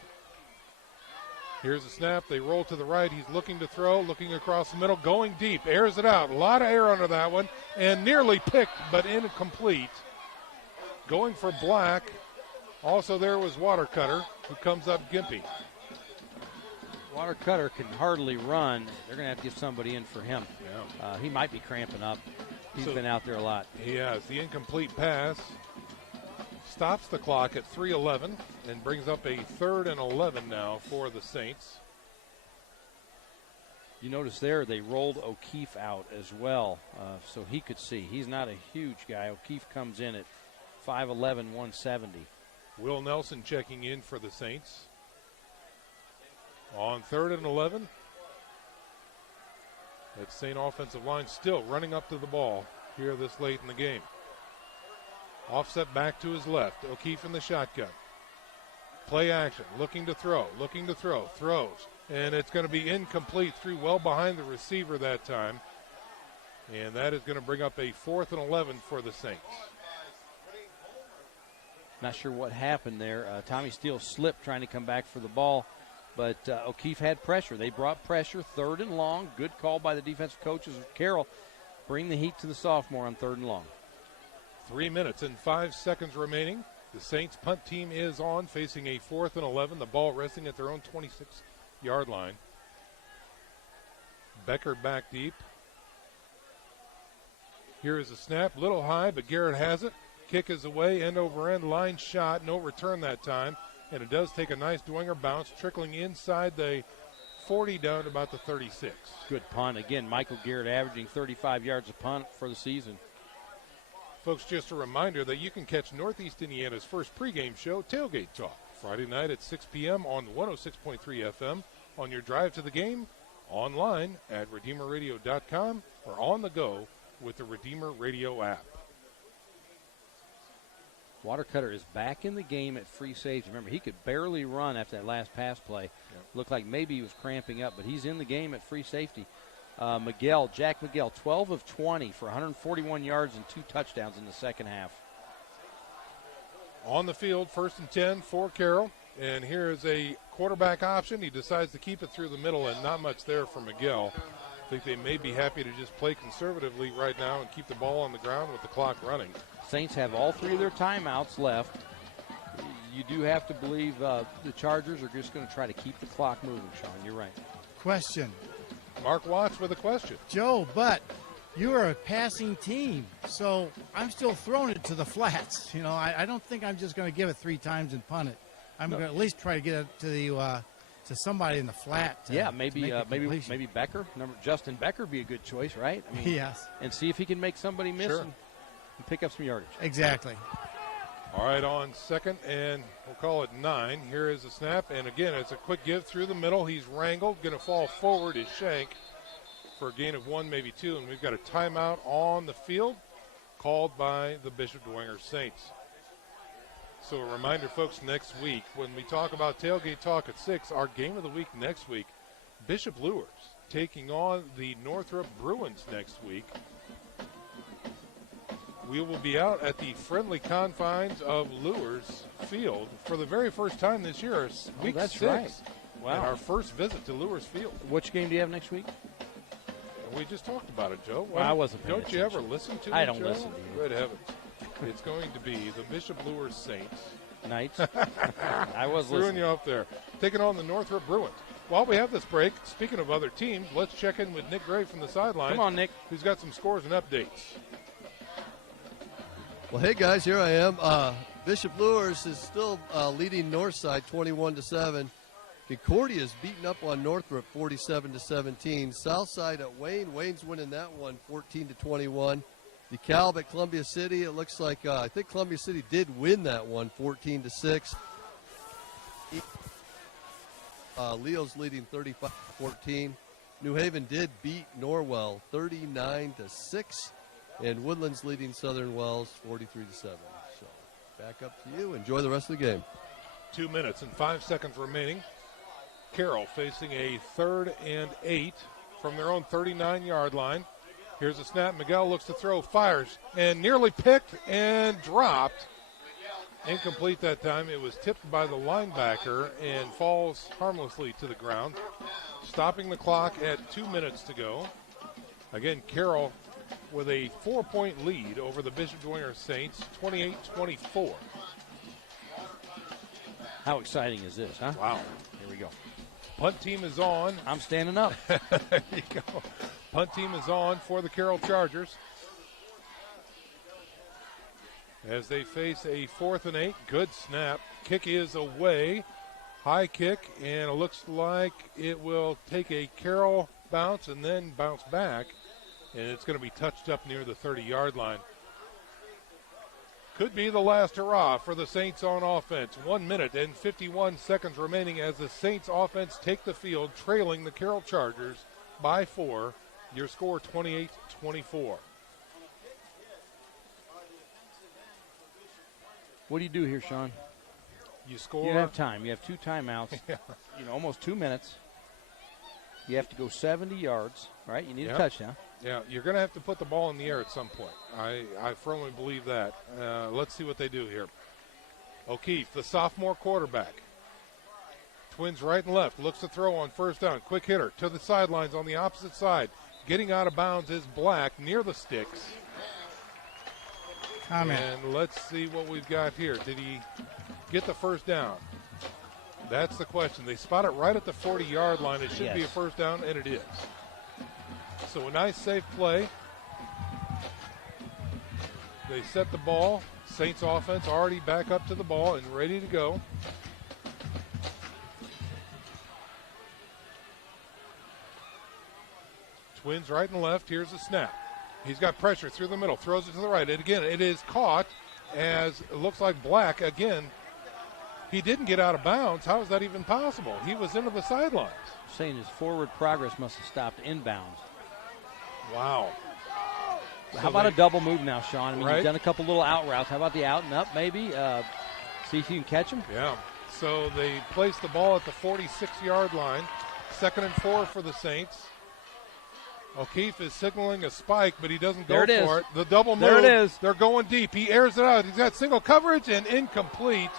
Here's a snap. They roll to the right. He's looking to throw, looking across the middle, going deep, airs it out. A lot of air under that one, and nearly picked, but incomplete. Going for Black. Also there was Watercutter, who comes up gimpy. Watercutter can hardly run. They're going to have to get somebody in for him. Yeah. He might be cramping up. He's been out there a lot. He has. The incomplete pass stops the clock at 3:11 and brings up a 3rd and 11 now for the Saints. You notice there they rolled O'Keefe out as well, so he could see. He's not a huge guy. O'Keefe comes in at 5'11", 170. Will Nelson checking in for the Saints. On 3rd and 11. That Saint offensive line still running up to the ball here this late in the game. Offset back to his left. O'Keefe in the shotgun. Play action. Looking to throw. Throws. And it's going to be incomplete. Threw well behind the receiver that time. And that is going to bring up a 4th and 11 for the Saints. Not sure what happened there. Tommy Steele slipped trying to come back for the ball. But O'Keefe had pressure. They brought pressure, 3rd and long. Good call by the defensive coaches of Carroll. Bring the heat to the sophomore on 3rd and long. 3 minutes and 5 seconds remaining. The Saints punt team is on, facing a 4th and 11. The ball resting at their own 26-yard line. Becker back deep. Here is a snap, little high, but Garrett has it. Kick is away, end over end, line shot, no return that time. And it does take a nice Dwenger bounce, trickling inside the 40 down to about the 36. Good punt. Again, Michael Garrett averaging 35 yards a punt for the season. Folks, just a reminder that you can catch Northeast Indiana's first pregame show, Tailgate Talk, Friday night at 6 p.m. on 106.3 FM, on your drive to the game, online at RedeemerRadio.com, or on the go with the Redeemer Radio app. Watercutter is back in the game at free safety. Remember, he could barely run after that last pass play. Yep. Looked like maybe he was cramping up, but he's in the game at free safety. Jack Miguel, 12 of 20 for 141 yards and 2 touchdowns in the second half. On the field, 1st and 10 for Carroll. And here is a quarterback option. He decides to keep it through the middle, and not much there for Miguel. I think they may be happy to just play conservatively right now and keep the ball on the ground with the clock running. Saints have all 3 of their timeouts left. You do have to believe the Chargers are just going to try to keep the clock moving, Sean. You're right. Question. Mark Watts with a question. Joe, but you are a passing team, so I'm still throwing it to the flats. You know, I don't think I'm just going to give it 3 times and punt it. I'm going to at least try to get it to the to somebody in the flat. Maybe Becker. Justin Becker would be a good choice, right? I mean, yes. And see if he can make somebody miss and pick up some yardage. Exactly. All right, on second, and we'll call it 9. Here is the snap, and again, it's a quick give through the middle. He's wrangled, going to fall forward is Shank for a gain of 1, maybe 2, and we've got a timeout on the field called by the Bishop Dwenger Saints. So a reminder, folks, next week, when we talk about Tailgate Talk at 6, our game of the week next week, Bishop Luers taking on the Northrop Bruins next week. We will be out at the friendly confines of Luers Field for the very first time this year, week 6. Right. Wow. And our first visit to Luers Field. Which game do you have next week? We just talked about it, Joe. Well, I wasn't paying Don't you ever listen to me, I don't Joe? listen to you. Good heavens. It's going to be the Bishop Luers Saints. Knights. I was throwing listening. you up there. Taking on the Northrop Bruins. While we have this break, speaking of other teams, let's check in with Nick Gray from the sideline. Come on, Nick. Who's got some scores and updates. Well, hey, guys, here I am. Bishop Luers is still leading Northside 21-7. Concordia is beating up on Northrop 47-17. Southside at Wayne. Wayne's winning that one 14-21. DeKalb at Columbia City. It looks like I think Columbia City did win that one 14-6. Leo's leading 35-14. New Haven did beat Norwell 39-6. And Woodland's leading Southern Wells 43-7. So back up to you. Enjoy the rest of the game. 2 minutes and 5 seconds remaining. Carroll facing a 3rd and 8 from their own 39-yard line. Here's a snap. Miguel looks to throw, fires, and nearly picked and dropped. Incomplete that time. It was tipped by the linebacker and falls harmlessly to the ground. Stopping the clock at 2 minutes to go. Again, Carroll with a 4-point lead over the Bishop Dwenger Saints, 28-24. How exciting is this, huh? Wow. Here we go. Punt team is on. I'm standing up. There you go. Punt team is on for the Carroll Chargers. As they face a 4th and 8. Good snap. Kick is away. High kick, and it looks like it will take a Carroll bounce and then bounce back. And it's going to be touched up near the 30-yard line. Could be the last hurrah for the Saints on offense. 1 minute and 51 seconds remaining as the Saints offense take the field, trailing the Carroll Chargers by 4. Your score 28-24. What do you do here, Sean? You score. You have time. You have 2 timeouts. Yeah. Almost 2 minutes. You have to go 70 yards, right? You need a touchdown. Yeah, you're going to have to put the ball in the air at some point. I firmly believe that. Let's see what they do here. O'Keefe, the sophomore quarterback. Twins right and left. Looks to throw on first down. Quick hitter to the sidelines on the opposite side. Getting out of bounds is Black near the sticks. Comment. And let's see what we've got here. Did he get the first down? That's the question. They spot it right at the 40-yard line. It should be a first down, and it is. So a nice, safe play. They set the ball. Saints offense already back up to the ball and ready to go. Twins right and left. Here's the snap. He's got pressure through the middle. Throws it to the right. And again, it is caught as it looks like Black again. He didn't get out of bounds. How is that even possible? He was into the sidelines. Saying his forward progress must have stopped inbounds. Wow. How about a double move now, Sean? I mean, Right. You've done a couple little out routes. How about the out and up maybe? See if you can catch him? Yeah. So they place the ball at the 46-yard line. 2nd and 4 for the Saints. O'Keefe is signaling a spike, but he doesn't go for it. The double move. There it is. They're going deep. He airs it out. He's got single coverage and incomplete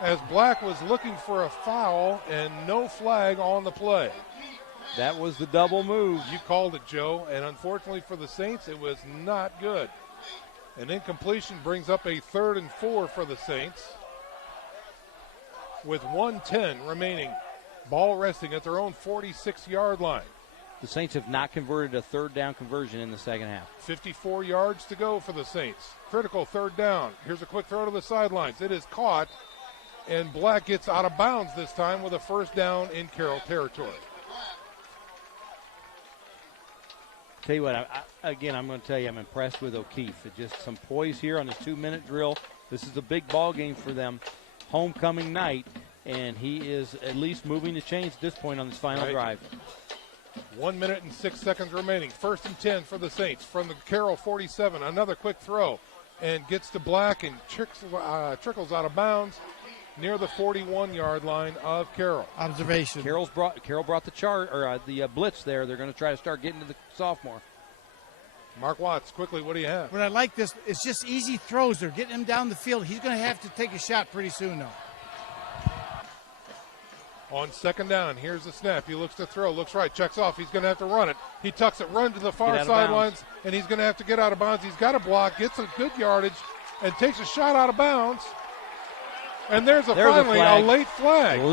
as Black was looking for a foul and no flag on the play. That was the double move. You called it, Joe, and unfortunately for the Saints, it was not good. An incompletion brings up a 3rd and 4 for the Saints with 1:10 remaining. Ball resting at their own 46-yard line. The Saints have not converted a third down conversion in the second half. 54 yards to go for the Saints. Critical third down. Here's a quick throw to the sidelines. It is caught, and Black gets out of bounds this time with a first down in Carroll territory. Tell you what, I'm going to tell you, I'm impressed with O'Keefe. Just some poise here on his 2-minute drill. This is a big ball game for them. Homecoming night, and he is at least moving the chains at this point on this final drive. 1 minute and 6 seconds remaining. 1st and 10 for the Saints from the Carroll 47. Another quick throw, and gets to Black and trickles out of bounds near the 41-yard line of Carroll. Observation. Carroll brought the blitz there. They're going to try to start getting to the sophomore. Mark Watts, quickly, what do you have? What I like this, it's just easy throws. They're getting him down the field. He's going to have to take a shot pretty soon, though. On second down, here's the snap. He looks to throw, looks right, checks off. He's going to have to run it. He tucks it, run to the far sidelines, and he's going to have to get out of bounds. He's got a block, gets a good yardage, and takes a shot out of bounds. And there's finally a late flag. A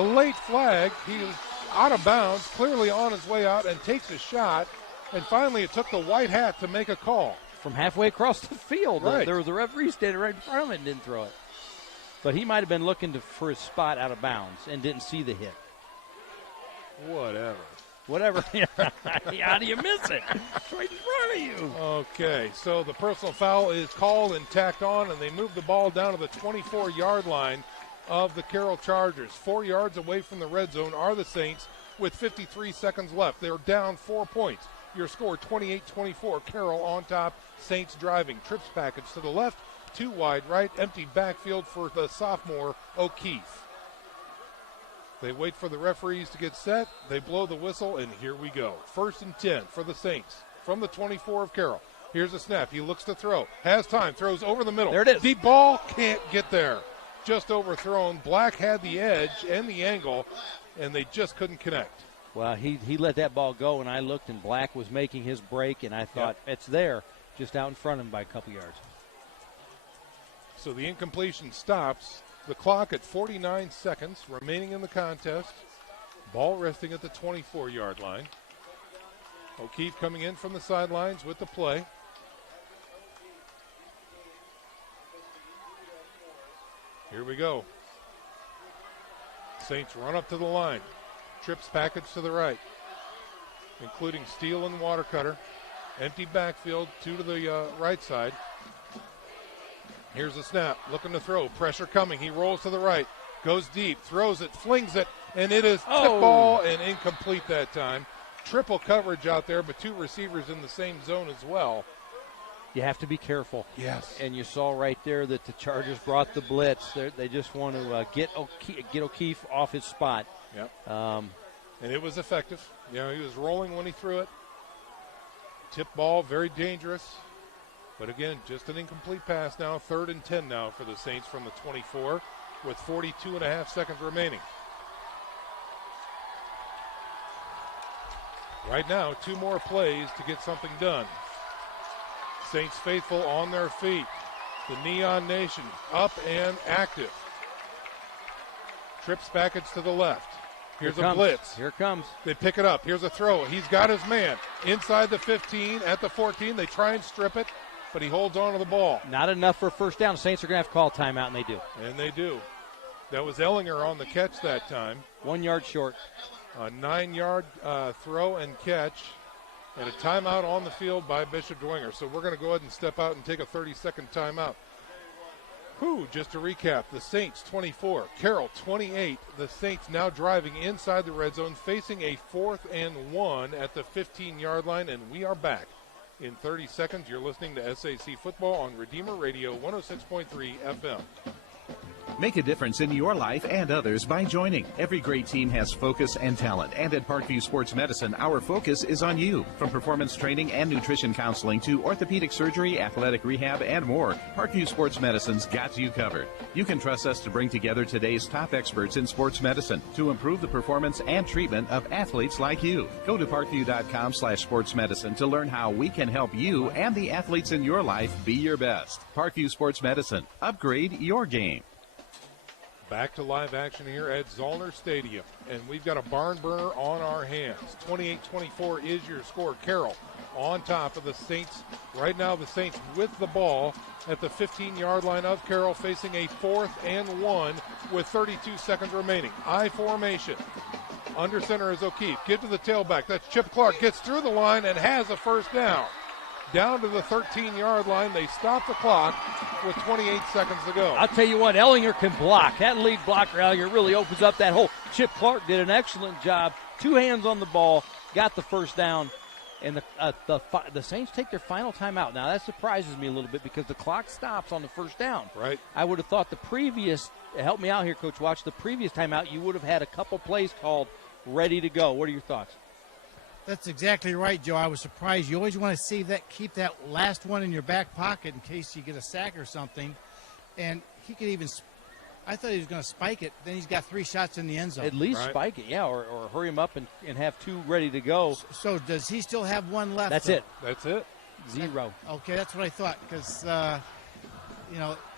late flag. He is out of bounds, clearly on his way out, and takes a shot. And finally, it took the white hat to make a call. From halfway across the field. Right. There was a referee standing right in front of him and didn't throw it. But he might have been looking for his spot out of bounds and didn't see the hit. Whatever. How do you miss it? It's right in front of you. Okay, so the personal foul is called and tacked on, and they move the ball down to the 24-yard line of the Carroll Chargers. 4 yards away from the red zone are the Saints with 53 seconds left. They're down 4 points. Your score, 28-24. Carroll on top, Saints driving. Trips package to the left, 2 wide right, empty backfield for the sophomore O'Keefe. They wait for the referees to get set. They blow the whistle, and here we go. 1st and 10 for the Saints from the 24 of Carroll. Here's a snap. He looks to throw. Has time. Throws over the middle. There it is. Deep ball. Can't get there. Just overthrown. Black had the edge and the angle, and they just couldn't connect. Well, he let that ball go, and I looked, and Black was making his break, and I thought, It's there, just out in front of him by a couple yards. So the incompletion stops. The clock at 49 seconds remaining in the contest. Ball resting at the 24-yard line. O'Keefe coming in from the sidelines with the play. Here we go. Saints run up to the line. Trips package to the right, including Steele and Watercutter. Empty backfield, 2 to the right side. Here's the snap, looking to throw, pressure coming. He rolls to the right, goes deep, throws it, flings it, and it is tip ball and incomplete that time. Triple coverage out there, but 2 receivers in the same zone as well. You have to be careful. Yes. And you saw right there that the Chargers brought the blitz. They just want to get O'Keefe off his spot. Yep. And it was effective. You know, he was rolling when he threw it. Tip ball, very dangerous. But again, just an incomplete pass now. 3rd and 10 now for the Saints from the 24 with 42.5 seconds remaining. Right now, 2 more plays to get something done. Saints faithful on their feet. The Neon Nation up and active. Trips package to the left. Here's a blitz. Here it comes. They pick it up. Here's a throw. He's got his man inside the 15 at the 14. They try and strip it, but he holds on to the ball. Not enough for a first down. The Saints are going to have to call a timeout, and they do. And they do. That was Ellinger on the catch that time. 1 yard short. A 9-yard throw and catch, and a timeout on the field by Bishop Dwenger. So we're going to go ahead and step out and take a 30-second timeout. Just to recap, the Saints 24, Carroll 28. The Saints now driving inside the red zone, facing a 4th and 1 at the 15-yard line, and we are back in 30 seconds. You're listening to SAC Football on Redeemer Radio 106.3 FM. Make a difference in your life and others by joining. Every great team has focus and talent, and at Parkview Sports Medicine, our focus is on you. From performance training and nutrition counseling to orthopedic surgery, athletic rehab, and more, Parkview Sports Medicine's got you covered. You can trust us to bring together today's top experts in sports medicine to improve the performance and treatment of athletes like you. Go to parkview.com/sportsmedicine to learn how we can help you and the athletes in your life be your best. Parkview Sports Medicine. Upgrade your game. Back to live action here at Zollner Stadium, and we've got a barn burner on our hands. 28-24 is your score. Carroll on top of the Saints. Right now the Saints with the ball at the 15-yard line of Carroll, facing a 4th and 1 with 32 seconds remaining. I formation. Under center is O'Keefe. Get to the tailback. That's Chip Clark. Gets through the line and has a first down. Down to the 13-yard line. They stop the clock with 28 seconds to go. I'll tell you what, Ellinger can block. That lead blocker, Ellinger, really opens up that hole. Chip Clark did an excellent job. 2 hands on the ball, got the first down, and the Saints take their final timeout. Now, that surprises me a little bit because the clock stops on the first down. Right. I would have thought the previous, help me out here, Coach Watch, the previous timeout, you would have had a couple plays called ready to go. What are your thoughts? That's exactly right, Joe. I was surprised. You always want to keep that last one in your back pocket in case you get a sack or something. And he could even, I thought he was going to spike it. Then he's got 3 shots in the end zone. At least spike it, yeah, or hurry him up and have 2 ready to go. So does he still have 1 left? That's though? it. That's it. 0. Okay, that's what I thought because,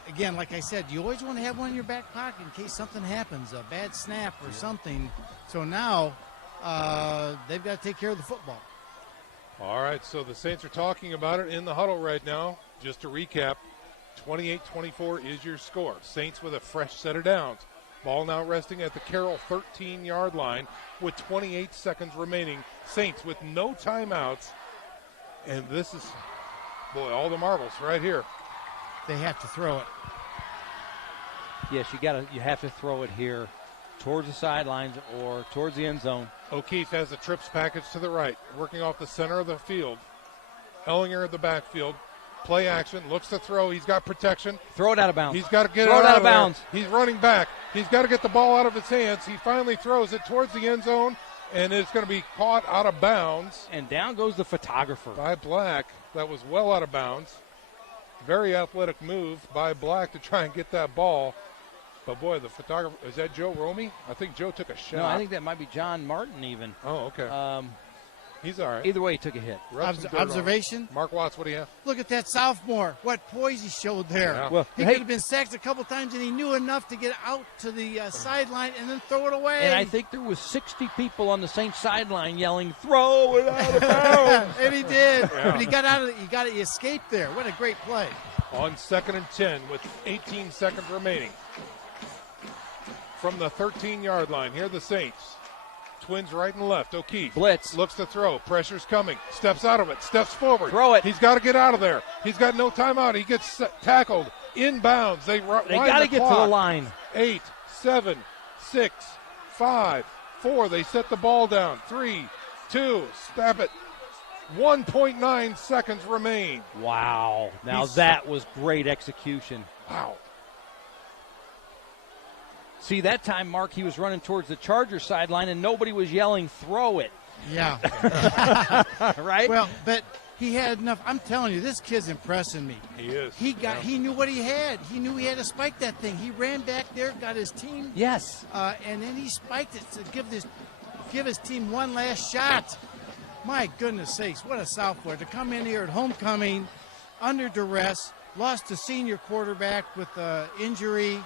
again, like I said, you always want to have one in your back pocket in case something happens, a bad snap or something. So now they've got to take care of the football. All right, so the Saints are talking about it in the huddle right now. Just to recap, 28-24 is your score. Saints with a fresh set of downs. Ball now resting at the Carroll 13-yard line with 28 seconds remaining. Saints with no timeouts. And this is, boy, all the marbles right here. They have to throw it. Yes, you have to throw it here towards the sidelines or towards the end zone. O'Keefe has the trips package to the right, working off the center of the field. Ellinger at the backfield. Play action, looks to throw. He's got protection. Throw it out of bounds. He's got to get it out of bounds. He's running back. He's got to get the ball out of his hands. He finally throws it towards the end zone, and it's going to be caught out of bounds. And down goes the photographer. By Black. That was well out of bounds. Very athletic move by Black to try and get that ball. But, boy, the photographer, is that Joe Romy? I think Joe took a shot. No, I think that might be John Martin even. Oh, okay. He's all right. Either way, he took a hit. Observation? Mark Watts, what do you have? Look at that sophomore. What poise he showed there. Yeah. Well, he could have been sacked a couple times, and he knew enough to get out to the sideline and then throw it away. And I think there was 60 people on the Saints sideline yelling, "Throw it out of bounds!" And he did. Yeah. But he got out of it. He escaped there. What a great play. On 2nd and 10 with 18 seconds remaining. From the 13-yard line, here are the Saints. Twins right and left. O'Keefe. Blitz. Looks to throw. Pressure's coming. Steps out of it. Steps forward. Throw it. He's got to get out of there. He's got no timeout. He gets tackled inbounds. They got to get to the line. 8, 7, 6, 5, 4. They set the ball down. 3, 2. Snap it. 1.9 seconds remain. Wow. Now that was great execution. Wow. See, that time, Mark, he was running towards the Charger sideline, and nobody was yelling, "Throw it." Yeah. Right? Well, but he had enough. I'm telling you, this kid's impressing me. He is. He knew what he had. He knew he had to spike that thing. He ran back there, got his team. Yes. And then he spiked it to give his team one last shot. My goodness sakes, what a sophomore. To come in here at homecoming, under duress, lost a senior quarterback with injury.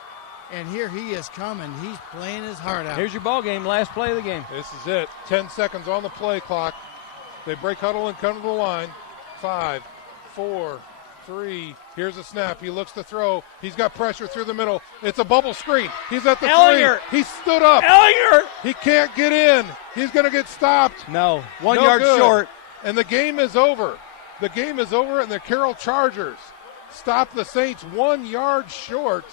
And here he is coming. He's playing his heart out. Here's your ball game, last play of the game. This is it. 10 seconds on the play clock. They break huddle and come to the line. 5, 4, 3. Here's a snap. He looks to throw. He's got pressure through the middle. It's a bubble screen. He's at the Ellinger. 3. He stood up. Ellinger. He can't get in. He's going to get stopped. No. 1 No yard good. short. And the game is over. The game is over, and the Carroll Chargers stop the Saints 1 yard short.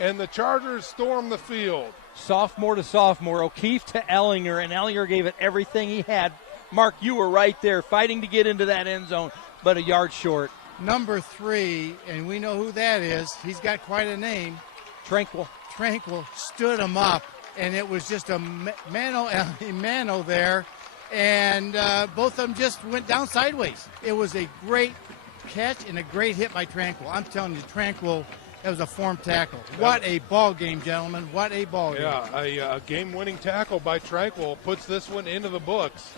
And the Chargers storm the field. Sophomore to sophomore, O'Keefe to Ellinger, and Ellinger gave it everything he had. Mark, you were right there fighting to get into that end zone, but a yard short. Number 3, and we know who that is. He's got quite a name. Tranquil stood him up, and it was just a mano there, and both of them just went down sideways. It was a great catch and a great hit by Tranquil. I'm telling you, Tranquil, that was a form tackle. What a ball game, gentlemen. What a ball game. Yeah, a game-winning tackle by Tranquil puts this one into the books.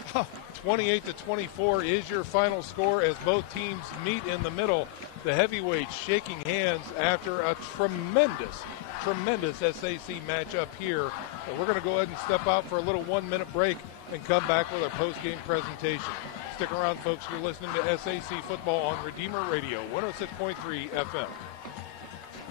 28-24 is your final score as both teams meet in the middle. The heavyweights shaking hands after a tremendous SAC matchup here. And we're going to go ahead and step out for a little 1-minute break and come back with our post-game presentation. Stick around, folks. You're listening to SAC Football on Redeemer Radio, 106.3 FM.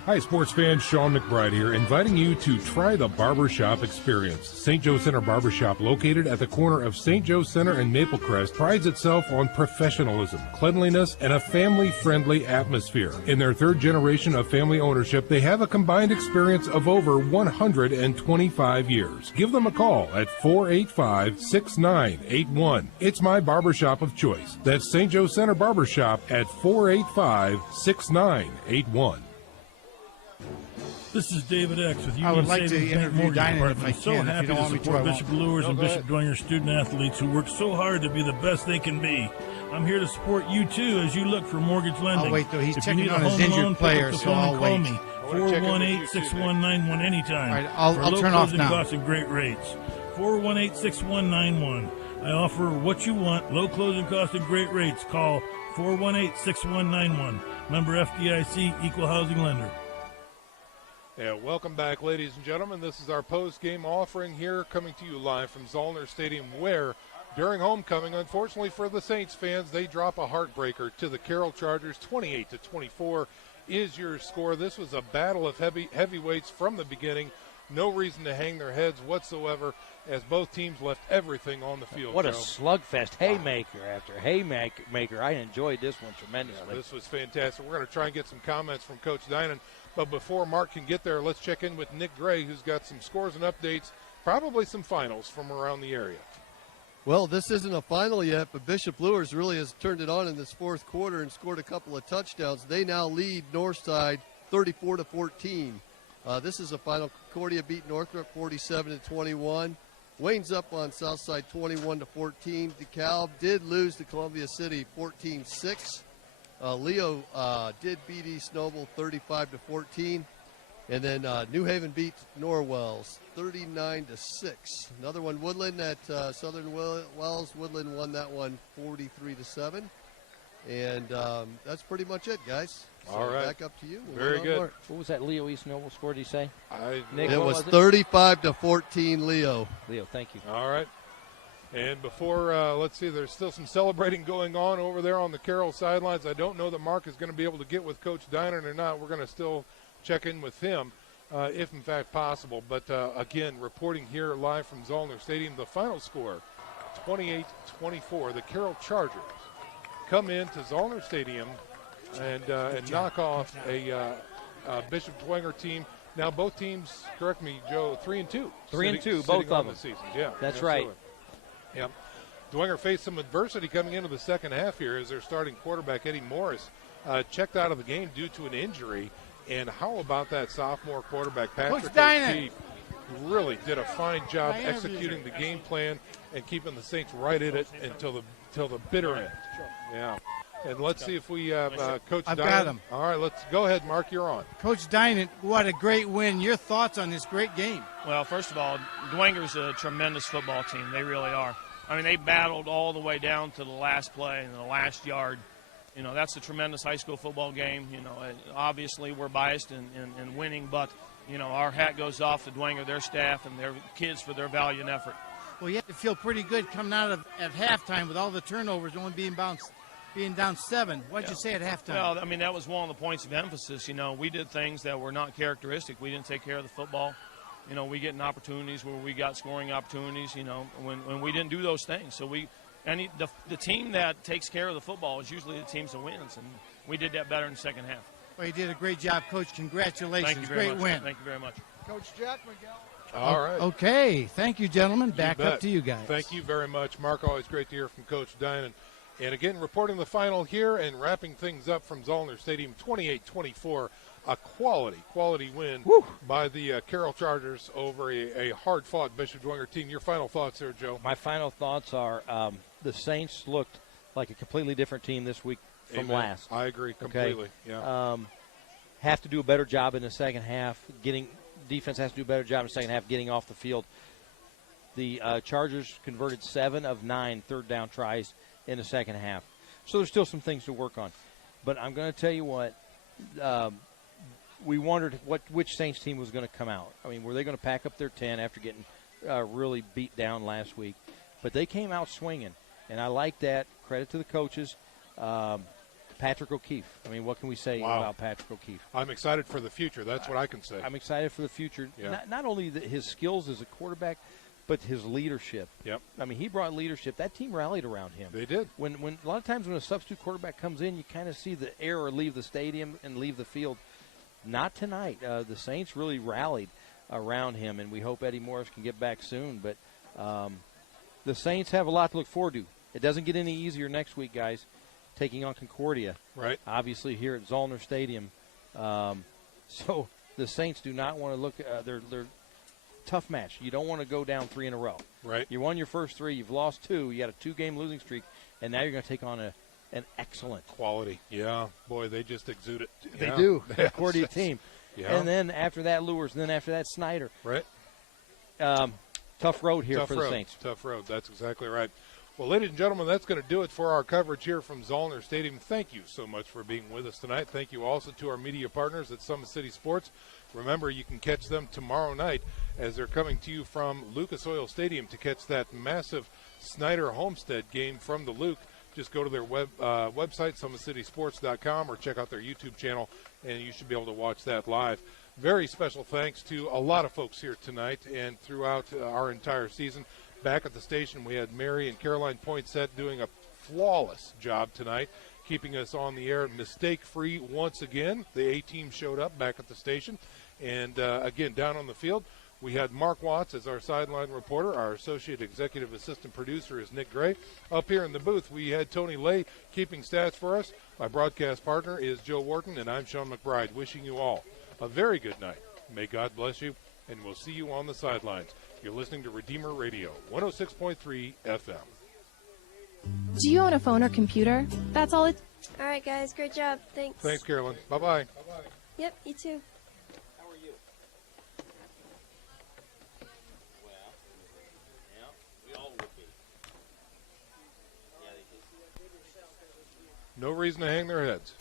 Hi, sports fans. Sean McBride here, inviting you to try the Barbershop experience. St. Joe Center Barbershop, located at the corner of St. Joe Center and Maplecrest, prides itself on professionalism, cleanliness, and a family-friendly atmosphere. In their third generation of family ownership, they have a combined experience of over 125 years. Give them a call at 485-6981. It's my barbershop of choice. That's St. Joe Center Barbershop at 485-6981. This is David X with Union I would like Savings to Bank interview Mortgage Dinan if Department. I So can. happy If you don't to want me to, support I Bishop won't. Lures and Go Bishop ahead. Dwenger student athletes who work so hard to be the best they can be. I'm here to support you too as you look for mortgage lending. I'll wait though. He's If checking you need on a his home injured loan, player, pick up the so phone I'll and call wait. me. 418-6191 anytime. All right, I'll for low turn off closing now. costs and great rates. 418-6191. I offer what you want, low closing costs and great rates. Call 418-6191. Member FDIC, Equal Housing Lender. Yeah, welcome back, ladies and gentlemen. This is our post-game offering here, coming to you live from Zollner Stadium, where during homecoming, unfortunately for the Saints fans, they drop a heartbreaker to the Carroll Chargers. 28-24 is your score. This was a battle of heavyweights from the beginning. No reason to hang their heads whatsoever, as both teams left everything on the field. What Joe. a slugfest. Haymaker after haymaker. I enjoyed this one tremendously. Yeah, this was fantastic. We're going to try and get some comments from Coach Dinan. But before Mark can get there, let's check in with Nick Gray, who's got some scores and updates, probably some finals from around the area. Well, this isn't a final yet, but Bishop Lures really has turned it on in this fourth quarter and scored a couple of touchdowns. They now lead Northside 34-14. This is a final. Concordia beat Northrop 47-21. Wayne's up on Southside 21-14. DeKalb did lose to Columbia City 14-6. Leo did beat East Noble 35-14. And then New Haven beat Norwells 39-6. Another one, Woodland at Southern Wells. Woodland won that one 43-7. And that's pretty much it, guys. So all right. Back up to you. Very good. Mark. What was that Leo East Noble score, did you say? Nick, it was 35-14 Leo. Leo, thank you. All right. And before, let's see, there's still some celebrating going on over there on the Carroll sidelines. I don't know that Mark is going to be able to get with Coach Dinan or not. We're going to still check in with him, if in fact possible. But again, reporting here live from Zollner Stadium, the final score, 28-24. The Carroll Chargers come into Zollner Stadium and knock off a Bishop Dwenger team. Now both teams, correct me, Joe, 3-2. 3-2, both of them. The season. Yeah, that's absolutely. right. Yep. Dwenger faced some adversity coming into the second half here as their starting quarterback, Eddie Morris, checked out of the game due to an injury. And how about that sophomore quarterback, Patrick O'Keefe, who really did a fine job executing the game plan and keeping the Saints right in it until the bitter end. Yeah. And let's see if we have Coach Dinan. I've got him. All right, let's go ahead, Mark. You're on. Coach Dinan, what a great win. Your thoughts on this great game? Well, first of all, Dwenger's a tremendous football team. They really are. I mean, they battled all the way down to the last play and the last yard. You know, that's a tremendous high school football game. You know, obviously we're biased in winning, but, you know, our hat goes off to Dwenger, their staff, and their kids for their valiant effort. Well, you have to feel pretty good coming out of at halftime with all the turnovers, only being down 7. What'd you say at halftime? Well, I mean, that was one of the points of emphasis. You know, we did things that were not characteristic. We didn't take care of the football. You know, we get in opportunities where we got scoring opportunities, you know, when we didn't do those things. So the team that takes care of the football is usually the team that wins, and we did that better in the second half. Well, you did a great job, Coach. Congratulations. Thank you very Great much. win. Thank you very much. Coach Jack Miguel. All right. Okay. Thank you, gentlemen. Back bet. up to you guys. Thank you very much, Mark. Always great to hear from Coach Dinan. And again, reporting the final here and wrapping things up from Zollner Stadium, 28-24, a quality win by the Carroll Chargers over a hard-fought Bishop Dwenger team. Your final thoughts there, Joe? My final thoughts are the Saints looked like a completely different team this week from Amen. last. I agree completely. Okay? Yeah. Have to do a better job in the second half. Defense has to do a better job in the second half getting off the field. The Chargers converted 7 of 9 third-down tries in the second half. So there's still some things to work on. But I'm going to tell you what, we wondered which Saints team was going to come out. I mean, were they going to pack up their 10 after getting really beat down last week? But they came out swinging, and I like that. Credit to the coaches. Patrick O'Keefe. I mean, what can we say about Patrick O'Keefe? I'm excited for the future. That's what I can say. I'm excited for the future. Yeah. Not only his skills as a quarterback, but his leadership. Yep. I mean, he brought leadership. That team rallied around him. They did. When a lot of times when a substitute quarterback comes in, you kind of see the error leave the stadium and leave the field. Not tonight. The Saints really rallied around him, and we hope Eddie Morris can get back soon. But the Saints have a lot to look forward to. It doesn't get any easier next week, guys, taking on Concordia. Right. Obviously here at Zollner Stadium. So the Saints do not want to look they're tough match. You don't want to go down 3 in a row. Right. You won your first 3. You've lost 2. You got a 2-game losing streak, and now you're going to take on an excellent quality. Yeah, boy, they just exude it. They do. Concordia team. Yeah. And then after that, Lures, and then after that, Snyder. Right. Tough road here for the Saints. Tough road. That's exactly right. Well, ladies and gentlemen, that's going to do it for our coverage here from Zollner Stadium. Thank you so much for being with us tonight. Thank you also to our media partners at Summit City Sports. Remember, you can catch them tomorrow night as they're coming to you from Lucas Oil Stadium to catch that massive Snyder Homestead game from the Luke. Just go to their website, SummitCitySports.com, or check out their YouTube channel, and you should be able to watch that live. Very special thanks to a lot of folks here tonight and throughout our entire season. Back at the station, we had Mary and Caroline Poinsett doing a flawless job tonight, keeping us on the air mistake-free once again. The A-team showed up back at the station. And, again, down on the field, we had Mark Watts as our sideline reporter. Our associate executive assistant producer is Nick Gray. Up here in the booth, we had Tony Lay keeping stats for us. My broadcast partner is Joe Wharton, and I'm Sean McBride, wishing you all a very good night. May God bless you, and we'll see you on the sidelines. You're listening to Redeemer Radio, 106.3 FM. Do you own a phone or computer? That's all it's... All right, guys. Great job. Thanks. Thanks, Carolyn. Bye-bye. Yep, you too. How are you? Well, yeah, we all would be. Yeah, they just... No reason to hang their heads.